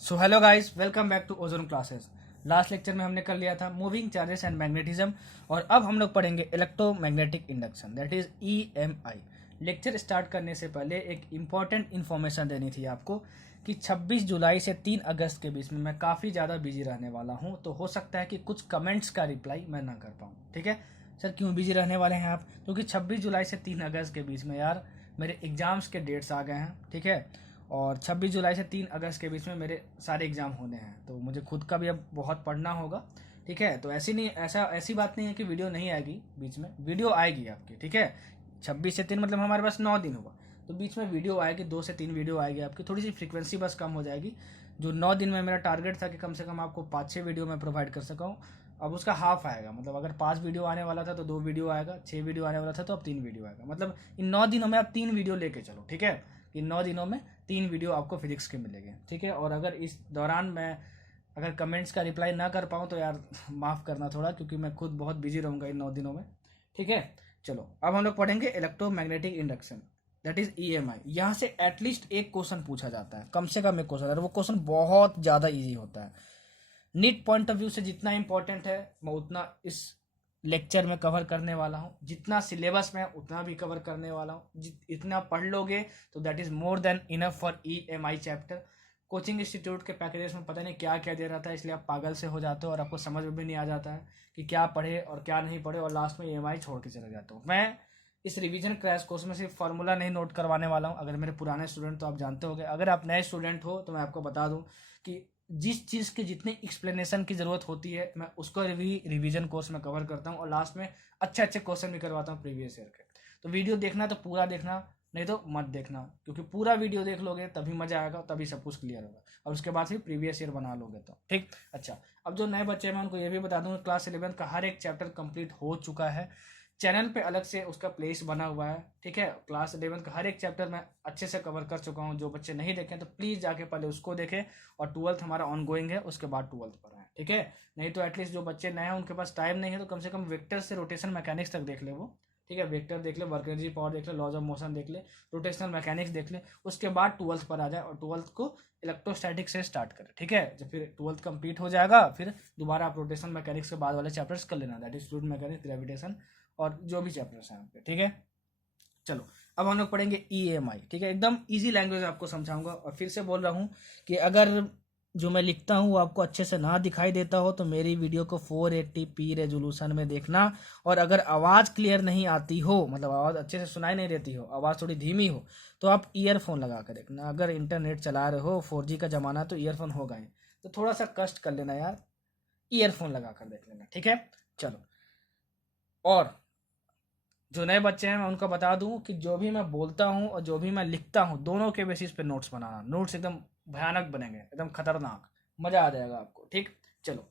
So hello guys, welcome back to Ozone classes. Last lecture में हमने कर लिया था मूविंग चार्जेस एंड मैग्नेटिज्म, और अब हम लोग पढ़ेंगे electromagnetic induction, that is EMI. Lecture start करने से पहले एक इम्पॉर्टेंट इन्फॉर्मेशन देनी थी आपको कि 26 जुलाई से 3 अगस्त के बीच में मैं काफ़ी ज़्यादा बिजी रहने वाला हूँ, तो हो सकता है कि कुछ कमेंट्स का रिप्लाई मैं ना कर पाऊँ। ठीक है सर, क्यों बिजी रहने वाले हैं आप? क्योंकि 26 जुलाई से 3 अगस्त के बीच में यार मेरे एग्ज़ाम्स के डेट्स आ गए हैं। ठीक है, और 26 जुलाई से 3 अगस्त के बीच में मेरे सारे एग्ज़ाम होने हैं, तो मुझे खुद का भी अब बहुत पढ़ना होगा। ठीक है, तो ऐसी बात नहीं है कि वीडियो नहीं आएगी, बीच में वीडियो आएगी आपकी। ठीक है, 26 से 3 मतलब हमारे पास 9 दिन होगा, तो बीच में वीडियो आएगी, 2 से 3 वीडियो आएगी आपकी, थोड़ी सी फ्रीक्वेंसी बस कम हो जाएगी। जो 9 दिन में मेरा टारगेट था कि कम से कम आपको 5-6 वीडियो मैं प्रोवाइड कर सका हूँ, अब उसका हाफ आएगा। मतलब अगर 5 वीडियो आने वाला था तो 2 वीडियो आएगा, 6 वीडियो आने वाला था तो अब 3 वीडियो आएगा। मतलब इन 9 दिनों में आप 3 वीडियो लेके चलो। ठीक है, इन 9 दिनों में 3 वीडियो आपको फिजिक्स के मिलेंगे। ठीक है, और अगर इस दौरान मैं अगर कमेंट्स का रिप्लाई ना कर पाऊँ तो यार माफ़ करना थोड़ा, क्योंकि मैं खुद बहुत बिजी रहूँगा इन 9 दिनों में। ठीक है, चलो अब हम लोग पढ़ेंगे electromagnetic induction, that is EMI. यहाँ से एटलीस्ट एक क्वेश्चन पूछा जाता है, कम से कम एक क्वेश्चन, और वो क्वेश्चन बहुत ज़्यादा ईजी होता है। नीट पॉइंट ऑफ व्यू से जितना इंपॉर्टेंट है मैं उतना इस लेक्चर में कवर करने वाला हूँ, जितना सिलेबस में उतना भी कवर करने वाला हूँ। इतना पढ़ लोगे तो that is more than enough for EMI chapter. Coaching institute के पैकेजेस में पता नहीं क्या क्या दे रहा था, इसलिए आप पागल से हो जाते हो और आपको समझ में भी नहीं आ जाता है कि क्या पढ़े और क्या नहीं पढ़े, और लास्ट में ईएमआई छोड़ के चले जाते हो। मैं इस रिवीजन क्रैश कोर्स में सिर्फ फार्मूला नहीं नोट करवाने वाला हूँ। अगर मेरे पुराने स्टूडेंट तो आप जानते होंगे, अगर आप नए स्टूडेंट हो तो मैं आपको बता दूँ कि जिस चीज़ की जितनी एक्सप्लेनेशन की ज़रूरत होती है मैं उसको भी रिवीजन कोर्स में कवर करता हूँ, और लास्ट में अच्छे अच्छे क्वेश्चन भी करवाता हूँ प्रीवियस ईयर के। तो वीडियो देखना तो पूरा देखना, नहीं तो मत देखना, क्योंकि पूरा वीडियो देख लोगे तभी मज़ा आएगा, तभी सब कुछ क्लियर होगा, और उसके बाद फिर प्रीवियस ईयर बना लोगे तो ठीक। अच्छा, अब जो नए बच्चे हैं मैं उनको ये भी बता दूँगा, क्लास 11 का हर एक चैप्टर कंप्लीट हो चुका है। चैनल पे अलग से उसका प्लेस बना हुआ है। ठीक है, क्लास 11 का हर एक चैप्टर मैं अच्छे से कवर कर चुका हूँ। जो बच्चे नहीं देखें तो प्लीज़ जाके पहले उसको देखें, और 12th हमारा ऑन गोइंग है, उसके बाद 12th पर है। ठीक है, नहीं तो एटलीस्ट जो बच्चे नए हैं उनके पास टाइम नहीं है तो कम से कम वेक्टर से रोटेशन मैकेनिक्स तक देख ले वो। ठीक है, वेक्टर देख ले, वर्क एनर्जी पावर देख ले, लॉज ऑफ मोशन देख ले, रोटेशनल मैकेनिक्स देख ले, उसके बाद 12th पर आ जाए, और 12th को इलेक्ट्रोस्टैटिक से स्टार्ट करें। ठीक है, जब फिर 12th कंप्लीट हो जाएगा फिर दोबारा आप रोटेशनल मैकेनिक्स के बाद वाले चैप्टर्स कर लेना, that is fluid mechanics, gravitation, और जो भी चैप्टर्स हैं आपके। ठीक है, चलो अब हम लोग पढ़ेंगे ईएमआई। ठीक है, एकदम इजी लैंग्वेज आपको समझाऊंगा, और फिर से बोल रहा हूँ कि अगर जो मैं लिखता हूँ वो आपको अच्छे से ना दिखाई देता हो तो मेरी वीडियो को 480p रेजोल्यूशन में देखना, और अगर आवाज़ क्लियर नहीं आती हो, मतलब आवाज़ अच्छे से सुनाई नहीं देती हो, आवाज़ थोड़ी धीमी हो, तो आप ईयरफोन लगा कर देखना। अगर इंटरनेट चला रहे हो, 4G का ज़माना, तो ईयरफोन होगा ही, तो थोड़ा सा कष्ट कर लेना यार, ईयरफोन लगा कर देख लेना। ठीक है, चलो। और जो नए बच्चे हैं मैं उनको बता दूं कि जो भी मैं बोलता हूं और जो भी मैं लिखता हूं दोनों के बेसिस पे नोट्स बनाना। नोट्स एकदम भयानक बनेंगे, एकदम खतरनाक, मज़ा आ जाएगा आपको। ठीक, चलो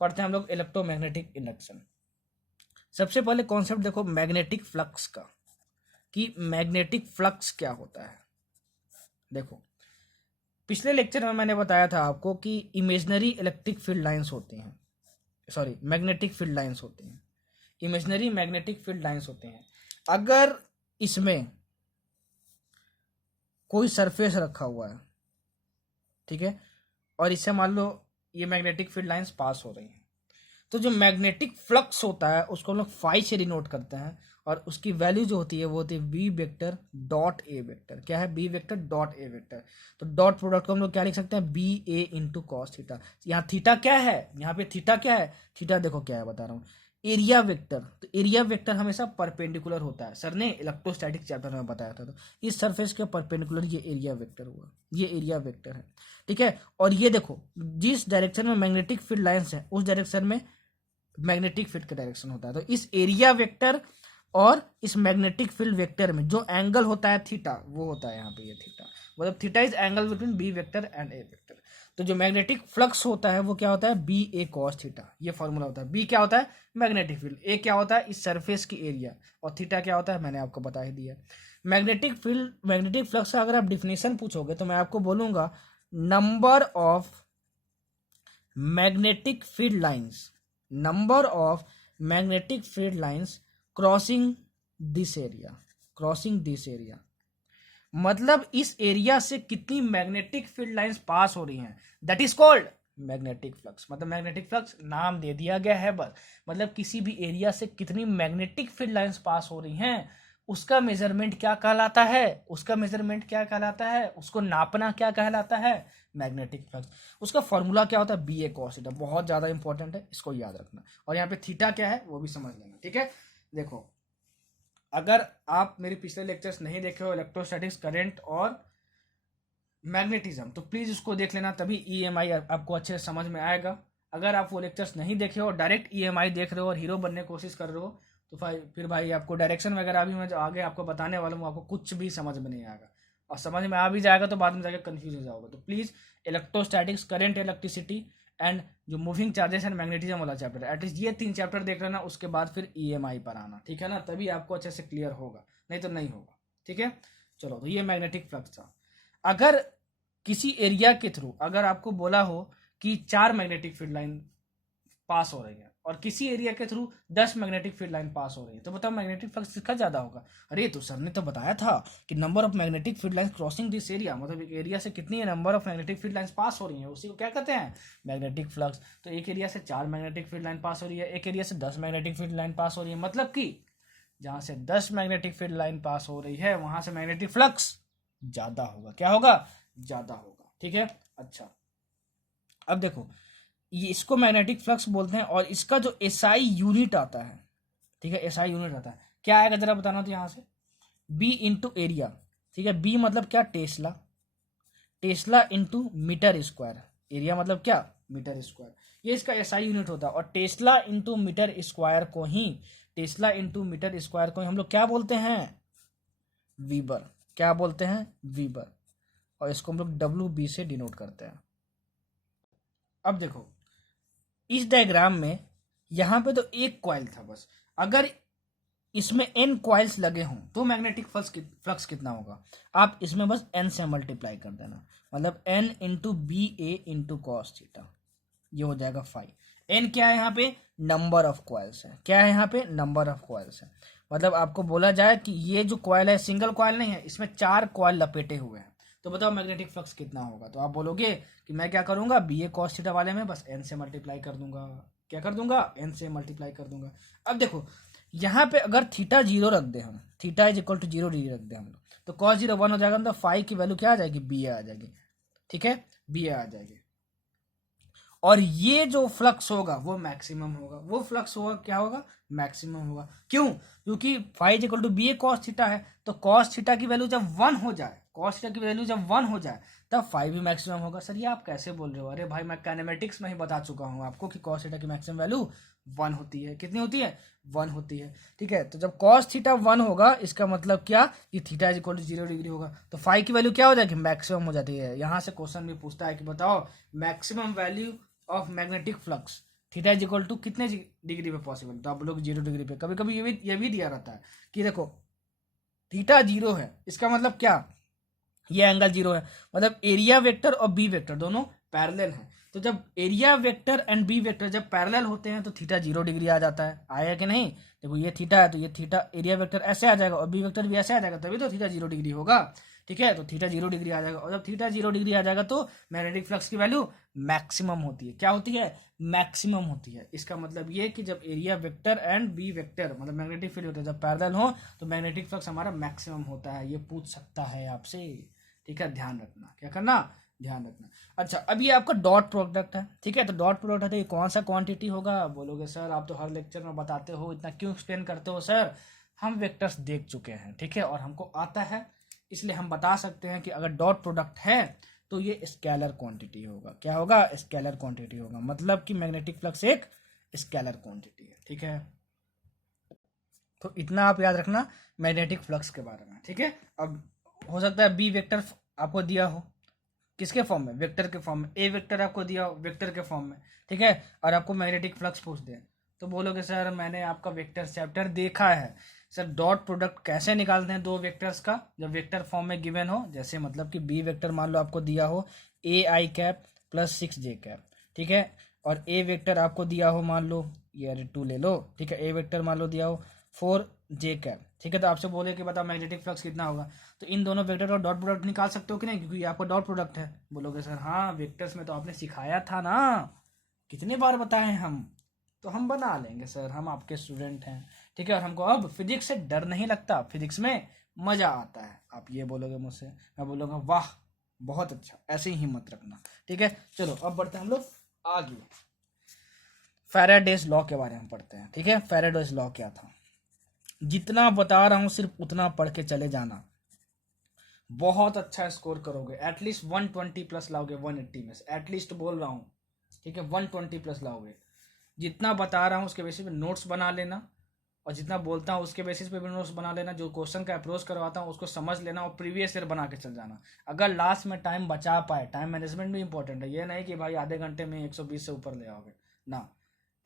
पढ़ते हैं हम लोग इलेक्ट्रोमैग्नेटिक इंडक्शन। सबसे पहले कॉन्सेप्ट देखो मैग्नेटिक फ्लक्स का, कि मैग्नेटिक फ्लक्स क्या होता है। देखो, पिछले लेक्चर में मैंने बताया था आपको कि इमेजनरी इलेक्ट्रिक फील्ड लाइंस होती हैं, सॉरी मैग्नेटिक फील्ड लाइंस होती हैं, इमेजनरी मैग्नेटिक फील्ड लाइंस होते हैं। अगर इसमें कोई सरफेस रखा हुआ है, ठीक है, और इससे मान लो ये मैग्नेटिक फील्ड लाइंस पास हो रही हैं, तो जो मैग्नेटिक फ्लक्स होता है उसको हम लोग फाई से डिनोट करते हैं, और उसकी वैल्यू जो होती है वो होती है B vector dot A vector. क्या है? B vector dot A vector. तो डॉट प्रोडक्ट को हम लोग क्या लिख सकते हैं? B A into cos theta. यहाँ थीटा क्या है? यहाँ पे थीटा क्या है? थीटा देखो क्या है, बता रहा हूँ, एरिया वेक्टर। तो एरिया वेक्टर हमेशा परपेंडिकुलर होता है, सर ने इलेक्ट्रोस्टैटिक चैप्टर में बताया था। तो इस सरफेस के परपेंडिकुलर ये एरिया वेक्टर हुआ, ये एरिया वेक्टर है। ठीक है, और ये देखो जिस डायरेक्शन में मैग्नेटिक फील्ड लाइंस है उस डायरेक्शन में मैग्नेटिक फील्ड का डायरेक्शन होता है। तो इस एरिया वेक्टर और इस मैग्नेटिक फील्ड वेक्टर में जो एंगल होता है थीटा, वो होता है यहाँ पे ये थीटा, मतलब theta is angle between B vector and A vector. तो जो मैग्नेटिक फ्लक्स होता है वो क्या होता है? बी ए कॉस थीटा, ये फॉर्मूला होता है। बी क्या होता है? Magnetic field. ए क्या होता है? इस सरफेस की एरिया। और थीटा क्या होता है? मैंने आपको बता ही दिया। मैग्नेटिक फील्ड, मैग्नेटिक फ्लक्स का अगर आप डिफिनेशन पूछोगे तो मैं आपको बोलूंगा number of magnetic field lines, number of magnetic field lines crossing this area, crossing this area, मतलब इस एरिया से कितनी मैग्नेटिक फील्ड लाइंस पास हो रही हैं, that is called magnetic flux. मतलब मैग्नेटिक फ्लक्स नाम दे दिया गया है बस, मतलब किसी भी एरिया से कितनी मैग्नेटिक फील्ड लाइंस पास हो रही हैं उसका मेजरमेंट क्या कहलाता है, उसका मेजरमेंट क्या कहलाता है, उसको नापना क्या कहलाता है, मैग्नेटिक फ्लक्स। उसका फॉर्मूला क्या होता है, बी ए कॉस थीटा, बहुत ज्यादा इंपॉर्टेंट है, इसको याद रखना। और यहाँ पे थीटा क्या है वो भी समझ लेना, ठीक है। देखो अगर आप मेरे पिछले लेक्चर्स नहीं देखे हो इलेक्ट्रोस्टैटिक्स, करंट और मैग्नेटिज्म, तो प्लीज उसको देख लेना, तभी ईएमआई आपको अच्छे से समझ में आएगा। अगर आप वो लेक्चर्स नहीं देखे हो, डायरेक्ट ईएमआई देख रहे हो और हीरो बनने की कोशिश कर रहे हो, तो फिर भाई आपको डायरेक्शन वगैरह भी मैं जो आगे आपको बताने वाला हूँ आपको कुछ भी समझ में नहीं आएगा, और समझ में आ भी जाएगा तो बाद में जाकर कंफ्यूज हो जाओगे। तो please electrostatics, current, electricity and जो मूविंग चार्जेस एंड मैग्नेटिज्म वाला चैप्टर, एटलीस्ट ये 3 चैप्टर देख लेना, उसके बाद फिर ईएमआई पर आना, ठीक है ना, तभी आपको अच्छे से क्लियर होगा, नहीं तो नहीं होगा, ठीक है। चलो, तो ये मैग्नेटिक फ्लक्स था। अगर किसी एरिया के थ्रू अगर आपको बोला हो कि 4 मैग्नेटिक फील्ड लाइन पास हो रही है और किसी एरिया के थ्रू 10 मैग्नेटिक फील्ड लाइन पास हो रही है, तो बताओ मैग्नेटिक फ्लक्स किसका ज्यादा होगा। अरे तो सर ने तो बताया था कि number of magnetic field lines crossing this area, मतलब एक एरिया से कितनी number of magnetic field lines pass हो रही है, उसी को क्या कहते हैं, मैग्नेटिक फ्लक्स। तो एक एरिया से 4 मैग्नेटिक फील्ड लाइन पास हो रही है, एक एरिया से 10 मैग्नेटिक फील्ड लाइन पास हो रही है, मतलब कि जहां से 10 मैग्नेटिक फील्ड लाइन पास हो रही है वहां से मैग्नेटिक फ्लक्स ज्यादा होगा, क्या होगा, ज्यादा होगा, ठीक है। अच्छा, अब देखो ये इसको मैग्नेटिक फ्लक्स बोलते हैं, और इसका जो एसआई यूनिट आता है, ठीक है, एसआई यूनिट आता है, क्या आएगा जरा बताना, तो यहाँ से बी इंटू एरिया, ठीक है, बी मतलब क्या, tesla, tesla into metre square, area मतलब क्या, मीटर स्क्वायर, ये इसका एसआई यूनिट होता है। और टेस्ला इंटू मीटर स्क्वायर को ही, टेस्ला इंटू मीटर स्क्वायर को ही हम लोग क्या बोलते हैं, वीबर, क्या बोलते हैं, वीबर, और इसको हम लोग डब्ल्यू बी से डिनोट करते हैं। अब देखो इस डायग्राम में यहां पे तो एक कॉइल था बस, अगर इसमें n कॉइल्स लगे हों तो मैग्नेटिक फ्लक्स कितना होगा, आप इसमें बस n से मल्टीप्लाई कर देना, मतलब n into B A into cos theta, ये हो जाएगा 5। n क्या है यहाँ पे, नंबर ऑफ कॉइल्स है, क्या है यहाँ पे, नंबर ऑफ कॉइल्स है। मतलब आपको बोला जाए कि ये जो कॉइल है सिंगल कॉइल नहीं है, इसमें 4 कॉइल लपेटे हुए हैं, तो बताओ मैग्नेटिक फ्लक्स कितना होगा। तो आप बोलोगे कि मैं क्या करूंगा, बी ए कॉस थीटा वाले में बस n से मल्टीप्लाई कर दूंगा, क्या कर दूंगा, n से मल्टीप्लाई कर दूंगा। अब देखो यहाँ पे अगर थीटा 0 रख दे हम, theta is equal to 0 degree रख दे हम लोग, तो कॉस 0 1 हो जाएगा, मतलब 5 की वैल्यू क्या आ जाएगी, बी ए आ जाएगी, ठीक है, बी ए आ जाएगी। और ये जो फ्लक्स होगा वो मैक्सिमम होगा, वो फ्लक्स होगा क्या होगा, मैक्सिमम होगा। क्यों, क्योंकि phi equal to B A cos theta है, तो कॉस थीटा की वैल्यू जब 1 हो जाए, कॉस थीटा की वैल्यू जब 1 हो जाए तब 5 भी मैक्सिमम होगा। सर ये आप कैसे बोल रहे हो, अरे भाई मैं काइनेमेटिक्स में ही बता चुका हूँ आपको कि कॉस थीटा की मैक्सिमम वैल्यू 1 होती है, कितनी होती है, 1 होती है, ठीक है। तो जब कॉस थीटा 1 होगा इसका मतलब क्या, कि theta is equal to 0 degree होगा, तो 5 की वैल्यू क्या हो जाएगी, मैक्सिमम हो जाती है। यहाँ से क्वेश्चन भी पूछता है कि बताओ maximum value of magnetic flux theta is equal to कितने डिग्री पे पॉसिबल, तो आप लोग 0 डिग्री पे, कभी कभी ये भी दिया रहता है कि देखो थीटा 0 है, इसका मतलब क्या, ये एंगल 0 है, मतलब एरिया वेक्टर और बी वेक्टर दोनों पैरेलल हैं। तो जब area vector and B vector जब पैरेलल होते हैं तो थीटा 0 डिग्री आ जाता है, आया कि नहीं। देखो ये थीटा है तो ये थीटा एरिया वेक्टर ऐसे आ जाएगा और बी वेक्टर भी ऐसे आ जाएगा, तभी तो थीटा 0 डिग्री होगा, ठीक है। तो थीटा 0 डिग्री आ जाएगा, और जब थीटा 0 डिग्री आ जाएगा तो मैग्नेटिक फ्लक्स की वैल्यू मैक्सिमम होती है, क्या होती है, मैक्सिमम होती है। इसका मतलब ये कि जब area vector and B vector मतलब मैग्नेटिक फील्ड वेक्टर जब पैरेलल हो तो मैग्नेटिक फ्लक्स हमारा मैक्सिमम होता है, ये पूछ सकता है आपसे, ठीक है, ध्यान रखना, क्या करना, ध्यान रखना। अच्छा, अब ये आपका डॉट प्रोडक्ट है, ठीक है, तो डॉट प्रोडक्ट है तो ये कौन सा क्वांटिटी होगा, बोलोगे सर आप तो हर लेक्चर में बताते हो, इतना क्यों एक्सप्लेन करते हो सर, हम वेक्टर्स देख चुके हैं, ठीक है, और हमको आता है, इसलिए हम बता सकते हैं कि अगर डॉट प्रोडक्ट है तो ये स्केलर क्वांटिटी होगा, क्या होगा, स्केलर क्वांटिटी होगा, मतलब कि मैग्नेटिक फ्लक्स एक स्केलर क्वांटिटी है, ठीक है। तो इतना आप याद रखना मैग्नेटिक फ्लक्स के बारे में, ठीक है। अब हो सकता है बी वेक्टर आपको दिया हो, किसके फॉर्म में, वेक्टर के फॉर्म में, ए वेक्टर आपको दिया हो वेक्टर के फॉर्म में, ठीक है, और आपको मैग्नेटिक फ्लक्स पूछ दे, तो बोलोगे सर मैंने आपका वेक्टर चैप्टर देखा है, सर डॉट प्रोडक्ट कैसे निकालते हैं दो वेक्टर्स का, जब वेक्टर फॉर्म में गिवन हो, जैसे मतलब कि बी वेक्टर मान लो आपको दिया हो ए आई कैप प्लस 6 जे कैप, ठीक है, और ए वेक्टर आपको दिया हो मान लो ये 2 ले लो, ठीक है, ए वेक्टर मान लो दिया हो फोर जे कैप। ठीक है, तो आपसे बोले कि बताओ मैग्नेटिक फ्लक्स कितना होगा, तो इन दोनों वेक्टर का डॉट प्रोडक्ट निकाल सकते हो कि नहीं, क्योंकि ये आपका डॉट प्रोडक्ट है। बोलोगे सर हाँ वेक्टर्स में तो आपने सिखाया था ना, कितने बार बताए हम, तो हम बना लेंगे सर, हम आपके स्टूडेंट हैं। ठीक है, और हमको अब फिजिक्स से डर नहीं लगता, फिजिक्स में मजा आता है। आप ये बोलोगे मुझसे, मैं बोलूँगा वाह बहुत अच्छा, ऐसे ही हिम्मत रखना। ठीक है, चलो अब बढ़ते हैं हम लोग आगे, फैराडेज लॉ के बारे में पढ़ते हैं। ठीक है, फैराडेज लॉ क्या था, जितना बता रहा हूं सिर्फ उतना पढ़ के चले जाना, बहुत अच्छा स्कोर करोगे, एटलीस्ट 120 प्लस लाओगे 180 में से, एटलीस्ट बोल रहा हूँ। ठीक है, 120 प्लस लाओगे। जितना बता रहा हूँ उसके बेसिस पे नोट्स बना लेना, और जितना बोलता हूँ उसके बेसिस पे भी नोट्स बना लेना, जो क्वेश्चन का अप्रोच करवाता हूँ उसको समझ लेना और प्रीवियस ईयर बना के चल जाना। अगर लास्ट में टाइम बचा पाए, टाइम मैनेजमेंट भी इंपॉर्टेंट है, ये नहीं कि भाई आधे घंटे में 120 से ऊपर ले आओगे ना,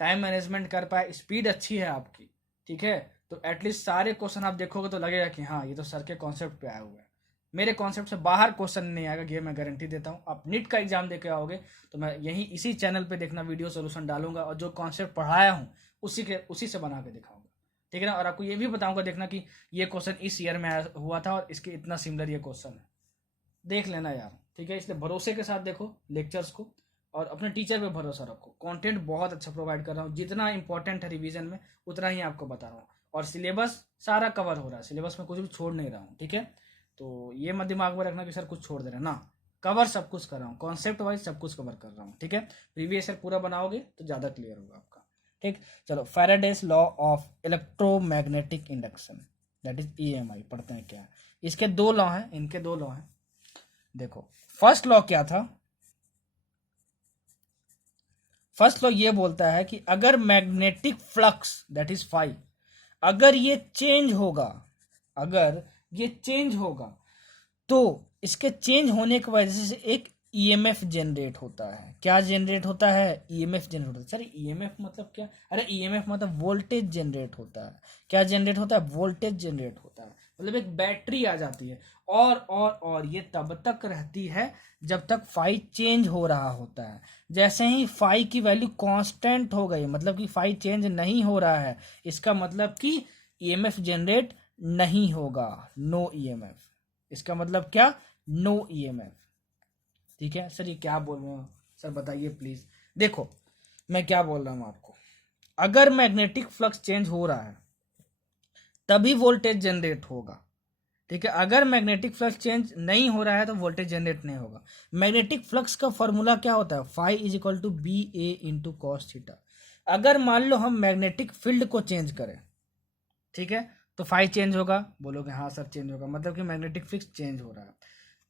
टाइम मैनेजमेंट कर पाए, स्पीड अच्छी है आपकी। ठीक है, तो एटलीस्ट सारे क्वेश्चन आप देखोगे तो लगेगा कि हाँ ये तो सर के कॉन्सेप्ट पे आए हुए हैं, मेरे कॉन्सेप्ट से बाहर क्वेश्चन नहीं आएगा, ये मैं गारंटी देता हूँ। आप नीट का एग्जाम देके आओगे तो मैं यही इसी चैनल पे देखना वीडियो सोल्यूशन डालूंगा, और जो कॉन्सेप्ट पढ़ाया हूँ उसी से बना के दिखाऊंगा। ठीक है ना, और आपको ये भी बताऊंगा देखना कि ये क्वेश्चन इस ईयर में हुआ था और इसके इतना सिमिलर ये क्वेश्चन है, देख लेना यार। ठीक है, इसलिए भरोसे के साथ देखो लेक्चर्स को, और अपने टीचर पे भरोसा रखो, कंटेंट बहुत अच्छा प्रोवाइड कर रहा हूँ, जितना इंपॉर्टेंट है रिवीजन में उतना ही आपको बता रहा हूँ, और सिलेबस सारा कवर हो रहा है, सिलेबस में कुछ भी छोड़ नहीं रहा हूँ। ठीक है, तो ये मत दिमाग में रखना कि सर कुछ छोड़ दे रहे हैं ना, कवर सब कुछ कर रहा हूँ, कॉन्सेप्ट वाइज सब कुछ कवर कर रहा हूँ। ठीक है, प्रीवियस ईयर पूरा बनाओगे तो ज़्यादा क्लियर होगा आपका। ठीक, चलो Faraday's law of electromagnetic induction, that is EMI पढ़ते हैं क्या है। इसके दो लॉ हैं, इनके दो लॉ हैं। देखो फर्स्ट लॉ क्या था, फर्स्ट लॉ ये बोलता है कि अगर magnetic flux that is phi, अगर ये चेंज होगा, अगर ये चेंज होगा तो इसके चेंज होने की वजह से एक ईएमएफ जनरेट होता है। क्या जनरेट होता है, ईएमएफ जनरेट होता है। सर ईएमएफ मतलब क्या, अरे ईएमएफ मतलब वोल्टेज जनरेट होता है। क्या जनरेट होता है, वोल्टेज जनरेट होता है, मतलब एक बैटरी आ जाती है, और ये तब तक रहती है जब तक फाई चेंज हो रहा होता है। जैसे ही फाई की वैल्यू कांस्टेंट हो गई, मतलब कि फाई चेंज नहीं हो रहा है, इसका मतलब कि ईएमएफ जनरेट नहीं होगा, नो ईएमएफ। इसका मतलब क्या, नो ईएमएफ। ठीक है सर, ये क्या बोल रहे हो सर, बताइए प्लीज। देखो मैं क्या बोल रहा हूं आपको, अगर मैग्नेटिक फ्लक्स चेंज हो रहा है तभी वोल्टेज जनरेट होगा। ठीक है, अगर मैग्नेटिक फ्लक्स चेंज नहीं हो रहा है तो वोल्टेज जनरेट नहीं होगा। मैग्नेटिक फ्लक्स का फॉर्मूला क्या होता है, phi is equal to B A into cos theta. अगर मान लो हम मैग्नेटिक फील्ड को चेंज करें, ठीक है, तो फाई चेंज होगा, बोलोगे हाँ सर चेंज होगा, मतलब कि मैग्नेटिक फ्लक्स चेंज हो रहा है।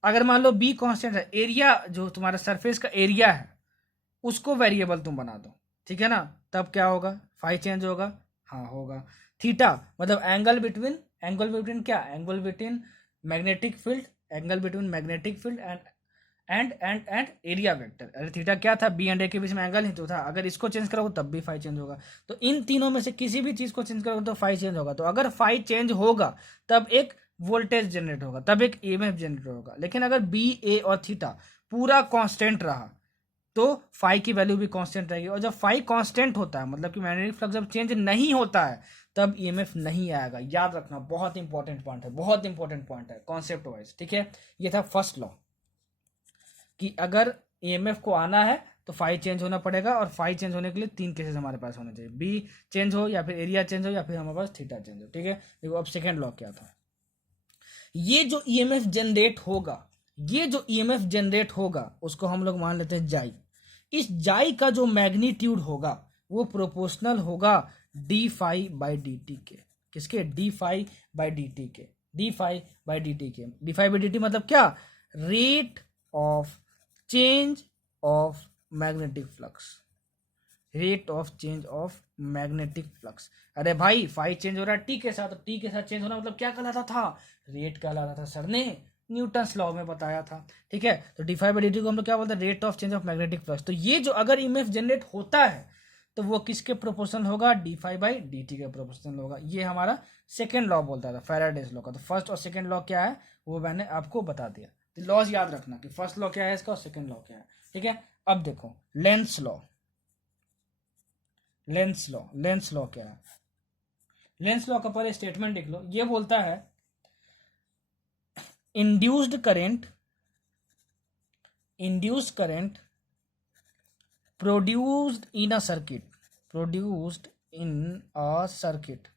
अगर मान लो बी कांस्टेंट है, एरिया जो तुम्हारा सरफेस का एरिया है उसको वेरिएबल तुम बना दो, ठीक है ना, तब क्या होगा, फाई चेंज होगा, हाँ होगा। थीटा मतलब एंगल बिटवीन क्या, angle between magnetic field, angle between magnetic field and area vector. अरे थीटा क्या था, बी एंड ए के बीच में एंगल ही तो था, अगर इसको चेंज करोगे तब भी फाई चेंज होगा। तो इन तीनों में से किसी भी चीज को चेंज करोगे तो फाई चेंज होगा। तो अगर फाई चेंज होगा तब एक वोल्टेज जनरेट होगा, तब एक ईएमएफ जनरेट होगा। लेकिन अगर बी ए और थीटा पूरा कांस्टेंट रहा तो फाई की वैल्यू भी कांस्टेंट रहेगी, और जब फाई कांस्टेंट होता है मतलब कि मैग्नेटिक फ्लक्स जब चेंज नहीं होता है तब ईएमएफ नहीं आएगा। याद रखना, बहुत इंपॉर्टेंट पॉइंट है, बहुत इंपॉर्टेंट पॉइंट है कॉन्सेप्ट वाइज। ठीक है, ये था फर्स्ट लॉ कि अगर ईएमएफ को आना है तो फाई चेंज होना पड़ेगा, और फाई चेंज होने के लिए तीन केसेस हमारे पास होने चाहिए, बी चेंज हो या फिर एरिया चेंज हो या फिर हमारे पास थीटा चेंज हो। ठीक है, देखो अब सेकेंड लॉ क्या था, ये जो ईएमएफ जनरेट होगा, ये जो ईएमएफ जनरेट होगा उसको हम लोग मान लेते हैं जाई। इस जाई का जो मैग्नीट्यूड होगा वो प्रोपोर्शनल होगा D phi by D T के। किसके, d phi by D T के, d phi by D T के। D phi by D T मतलब क्या, rate of change of magnetic flux, rate of change of magnetic flux. अरे भाई phi change हो रहा है टी के साथ, टी के साथ चेंज होना मतलब क्या कहलाता था, रेट कहलाता था, सर ने न्यूटन्स लॉ में बताया था। ठीक है, तो D phi by D T को हम लोग क्या बोलते हैं, rate of change of magnetic flux. तो ये जो अगर ईएमएफ जनरेट होता है तो वो किसके प्रोपोर्शनल होगा, D phi by D T के प्रोपोर्शनल होगा। ये हमारा सेकेंड लॉ बोलता था फैराडेज लॉ का। तो फर्स्ट और सेकेंड लॉ क्या है वो मैंने आपको बता दिया। तो लॉज याद रखना कि फर्स्ट लॉ क्या है इसका और सेकेंड लॉ क्या है। ठीक है, अब देखो लेंस लॉ, लेंस लॉ क्या है, लेंस लॉ का पहले स्टेटमेंट लिख लो। ये बोलता है induced current produced in a circuit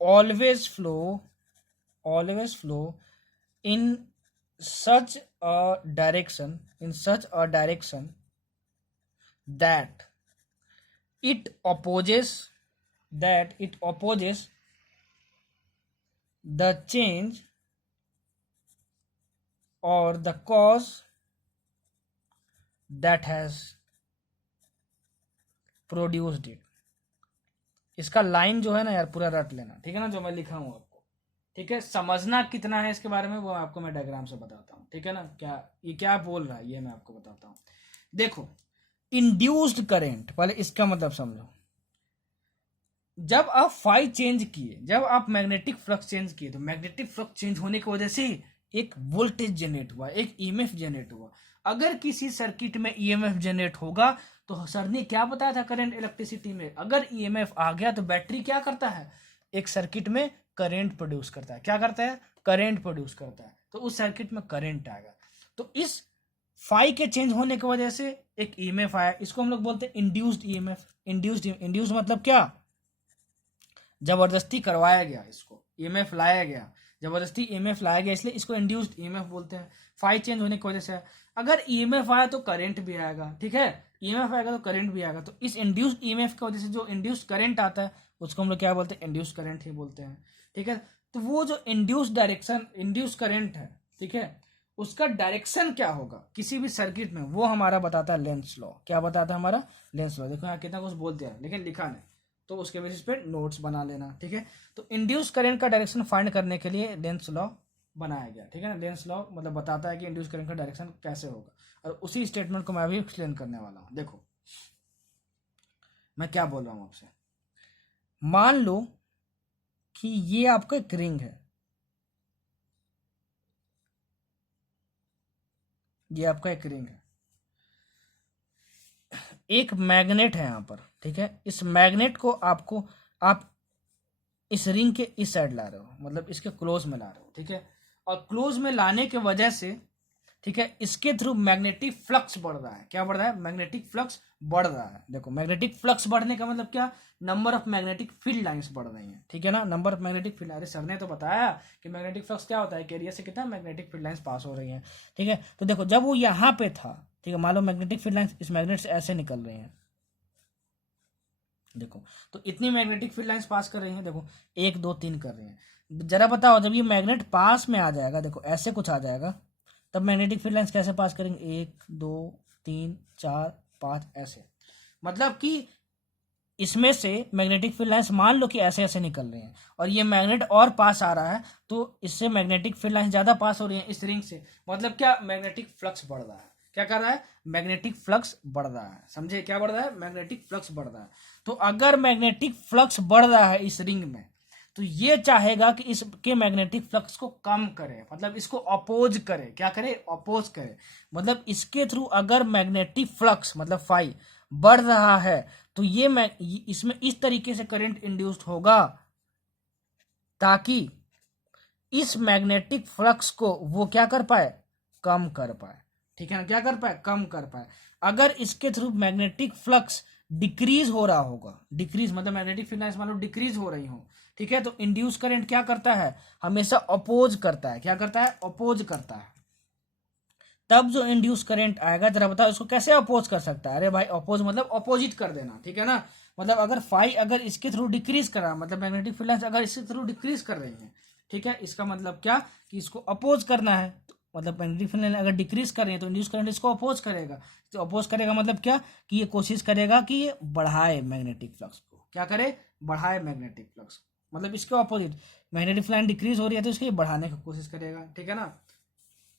always flow in such a direction that it opposes the change or the cause that has produced it। इसका line जो है ना यार पूरा रट लेना, ठीक है ना, जो मैं लिखा हूं आपको, ठीक है। समझना कितना है इसके बारे में वो आपको मैं डायग्राम से बताता हूं, ठीक है ना। ये क्या बोल रहा है ये मैं आपको बताता हूं। देखो इंड्यूस्ड करंट, पहले इसका मतलब समझो। जब आप फाई चेंज किए, जब आप मैग्नेटिक फ्लक्स चेंज किए, तो मैग्नेटिक फ्लक्स चेंज होने की वजह से एक वोल्टेज जनरेट हुआ, एक ईएमएफ जनरेट हुआ। अगर किसी सर्किट में ईएमएफ जनरेट होगा तो सर ने क्या बताया था करंट इलेक्ट्रिसिटी में, अगर ईएमएफ आ गया तो बैटरी क्या करता है, एक सर्किट में करंट प्रोड्यूस करता है। क्या करता है, करंट प्रोड्यूस करता है, तो उस सर्किट में करंट आएगा। तो इस फाई के चेंज होने की वजह से एक ईएमएफ आया, इसको हम लोग बोलते हैं इंड्यूस्ड ईएमएफ। इंड्यूस्ड मतलब क्या, जबरदस्ती करवाया गया, इसको ईएमएफ लाया गया, जबरदस्ती ईएमएफ लाया गया, इसलिए इसको इंड्यूस्ड ईएमएफ बोलते हैं। फाई चेंज होने की वजह से अगर ईएमएफ आया तो करंट भी आएगा, ठीक है, ईएमएफ आएगा तो करंट भी आएगा। तो इस इंड्यूस्ड ईएमएफ की वजह से जो इंड्यूस्ड करंट आता है उसको हम लोग क्या बोलते हैं, इंड्यूस्ड करंट ही बोलते हैं, ठीक है। तो वो जो इंड्यूस्ड करंट है, ठीक है, उसका डायरेक्शन क्या होगा किसी भी सर्किट में, वो हमारा बताता है लेंस लॉ। क्या बताता है हमारा, लेंस लॉ। देखो यहाँ कितना कुछ बोल दिया लेकिन लिखा नहीं, तो उसके बेसिस पे नोट्स बना लेना, ठीक है। तो इंड्यूस करंट का डायरेक्शन फाइंड करने के लिए लेंस लॉ बनाया गया, ठीक है ना। लेंस लॉ मतलब बताता है कि इंड्यूस करंट का डायरेक्शन कैसे होगा, और उसी स्टेटमेंट को मैं अभी एक्सप्लेन करने वाला हूं। देखो मैं क्या बोल रहा हूं आपसे। मान लो कि ये आपका एक रिंग है, ये आपका एक रिंग है, एक मैग्नेट है यहाँ पर, ठीक है। इस मैग्नेट को आप इस रिंग के इस साइड ला रहे हो, मतलब इसके क्लोज में ला रहे हो, ठीक है। और क्लोज में लाने के वजह से, ठीक है, इसके थ्रू मैग्नेटिक फ्लक्स बढ़ रहा है। क्या बढ़ रहा है, मैग्नेटिक फ्लक्स बढ़ रहा है। देखो मैग्नेटिक फ्लक्स बढ़ने का मतलब क्या, number of magnetic field lines बढ़ रही हैं, ठीक है ना। नंबर ऑफ मैग्नेटिक फील्ड, अरे सर ने तो बताया कि मैग्नेटिक फ्लक्स क्या होता है, कैरियर से कितना मैग्नेटिक फील्ड लाइंस पास हो रही हैं, ठीक है। तो देखो जब वो यहाँ पे था, ठीक है, मान लो मैग्नेटिक फील्ड लाइंस इस मैग्नेट से ऐसे निकल रही हैं, देखो तो इतनी मैग्नेटिक फील्ड लाइंस पास कर रही हैं, देखो 1 2 3 कर रही हैं। जरा बताओ जब ये मैग्नेट पास में आ जाएगा, देखो ऐसे कुछ आ जाएगा, तब मैग्नेटिक फील्ड लाइंस कैसे पास करेंगे, 1 2 3 4 5 ऐसे। मतलब कि इसमें से मैग्नेटिक फील्ड लाइंस मान लो कि ऐसे ऐसे निकल रही हैं, और ये मैग्नेट और पास आ रहा है, तो इससे मैग्नेटिक फील्ड लाइंस ज्यादा पास हो रही है इस रिंग से। मतलब क्या, मैग्नेटिक फ्लक्स बढ़ रहा है। क्या कर रहा है, मैग्नेटिक फ्लक्स बढ़ रहा है। समझे, क्या बढ़ रहा है, मैग्नेटिक फ्लक्स बढ़ रहा है। तो अगर मैग्नेटिक फ्लक्स बढ़ रहा है इस रिंग में, तो ये चाहेगा कि इसके मैग्नेटिक फ्लक्स को कम करे, मतलब इसको अपोज करे। क्या करे, अपोज करे। मतलब इसके थ्रू अगर मैग्नेटिक फ्लक्स मतलब फाई बढ़ रहा है, तो इसमें इस तरीके से करंट इंड्यूस्ड होगा ताकि इस मैग्नेटिक फ्लक्स को वो क्या कर पाए, कम कर पाए, ठीक है ना। क्या कर पाए, कम कर पाए। अगर इसके थ्रू मैग्नेटिक फ्लक्स डिक्रीज हो रहा होगा, डिक्रीज मतलब मैग्नेटिक फील्ड लाइंस मान लो डिक्रीज हो रही हो, ठीक है, तो इंड्यूस करंट क्या करता है, हमेशा अपोज करता है। क्या करता है, अपोज करता है। तब जो इंड्यूस करंट आएगा, जरा बताओ इसको कैसे अपोज कर सकता है। अरे भाई अपोज मतलब अपोजिट कर देना, ठीक है ना। मतलब अगर फाई अगर इसके थ्रू डिक्रीज कर रहा है, मतलब मैग्नेटिक फील्ड लाइंस अगर इसके थ्रू डिक्रीज कर रही है, ठीक है, इसका मतलब क्या कि इसको अपोज करना है। मतलब मैग्नेटिक फील्ड लाइन अगर डिक्रीज कर रही है तो इंड्यूस करंट इसको अपोज करेगा। तो अपोज करेगा मतलब क्या कि ये कोशिश करेगा कि ये बढ़ाए मैग्नेटिक फ्लक्स को। क्या करे, बढ़ाए मैग्नेटिक फ्लक्स, मतलब इसके opposite. Magnetic field line decrease हो रही है तो इसको ये बढ़ाने की कोशिश करेगा, ठीक है ना।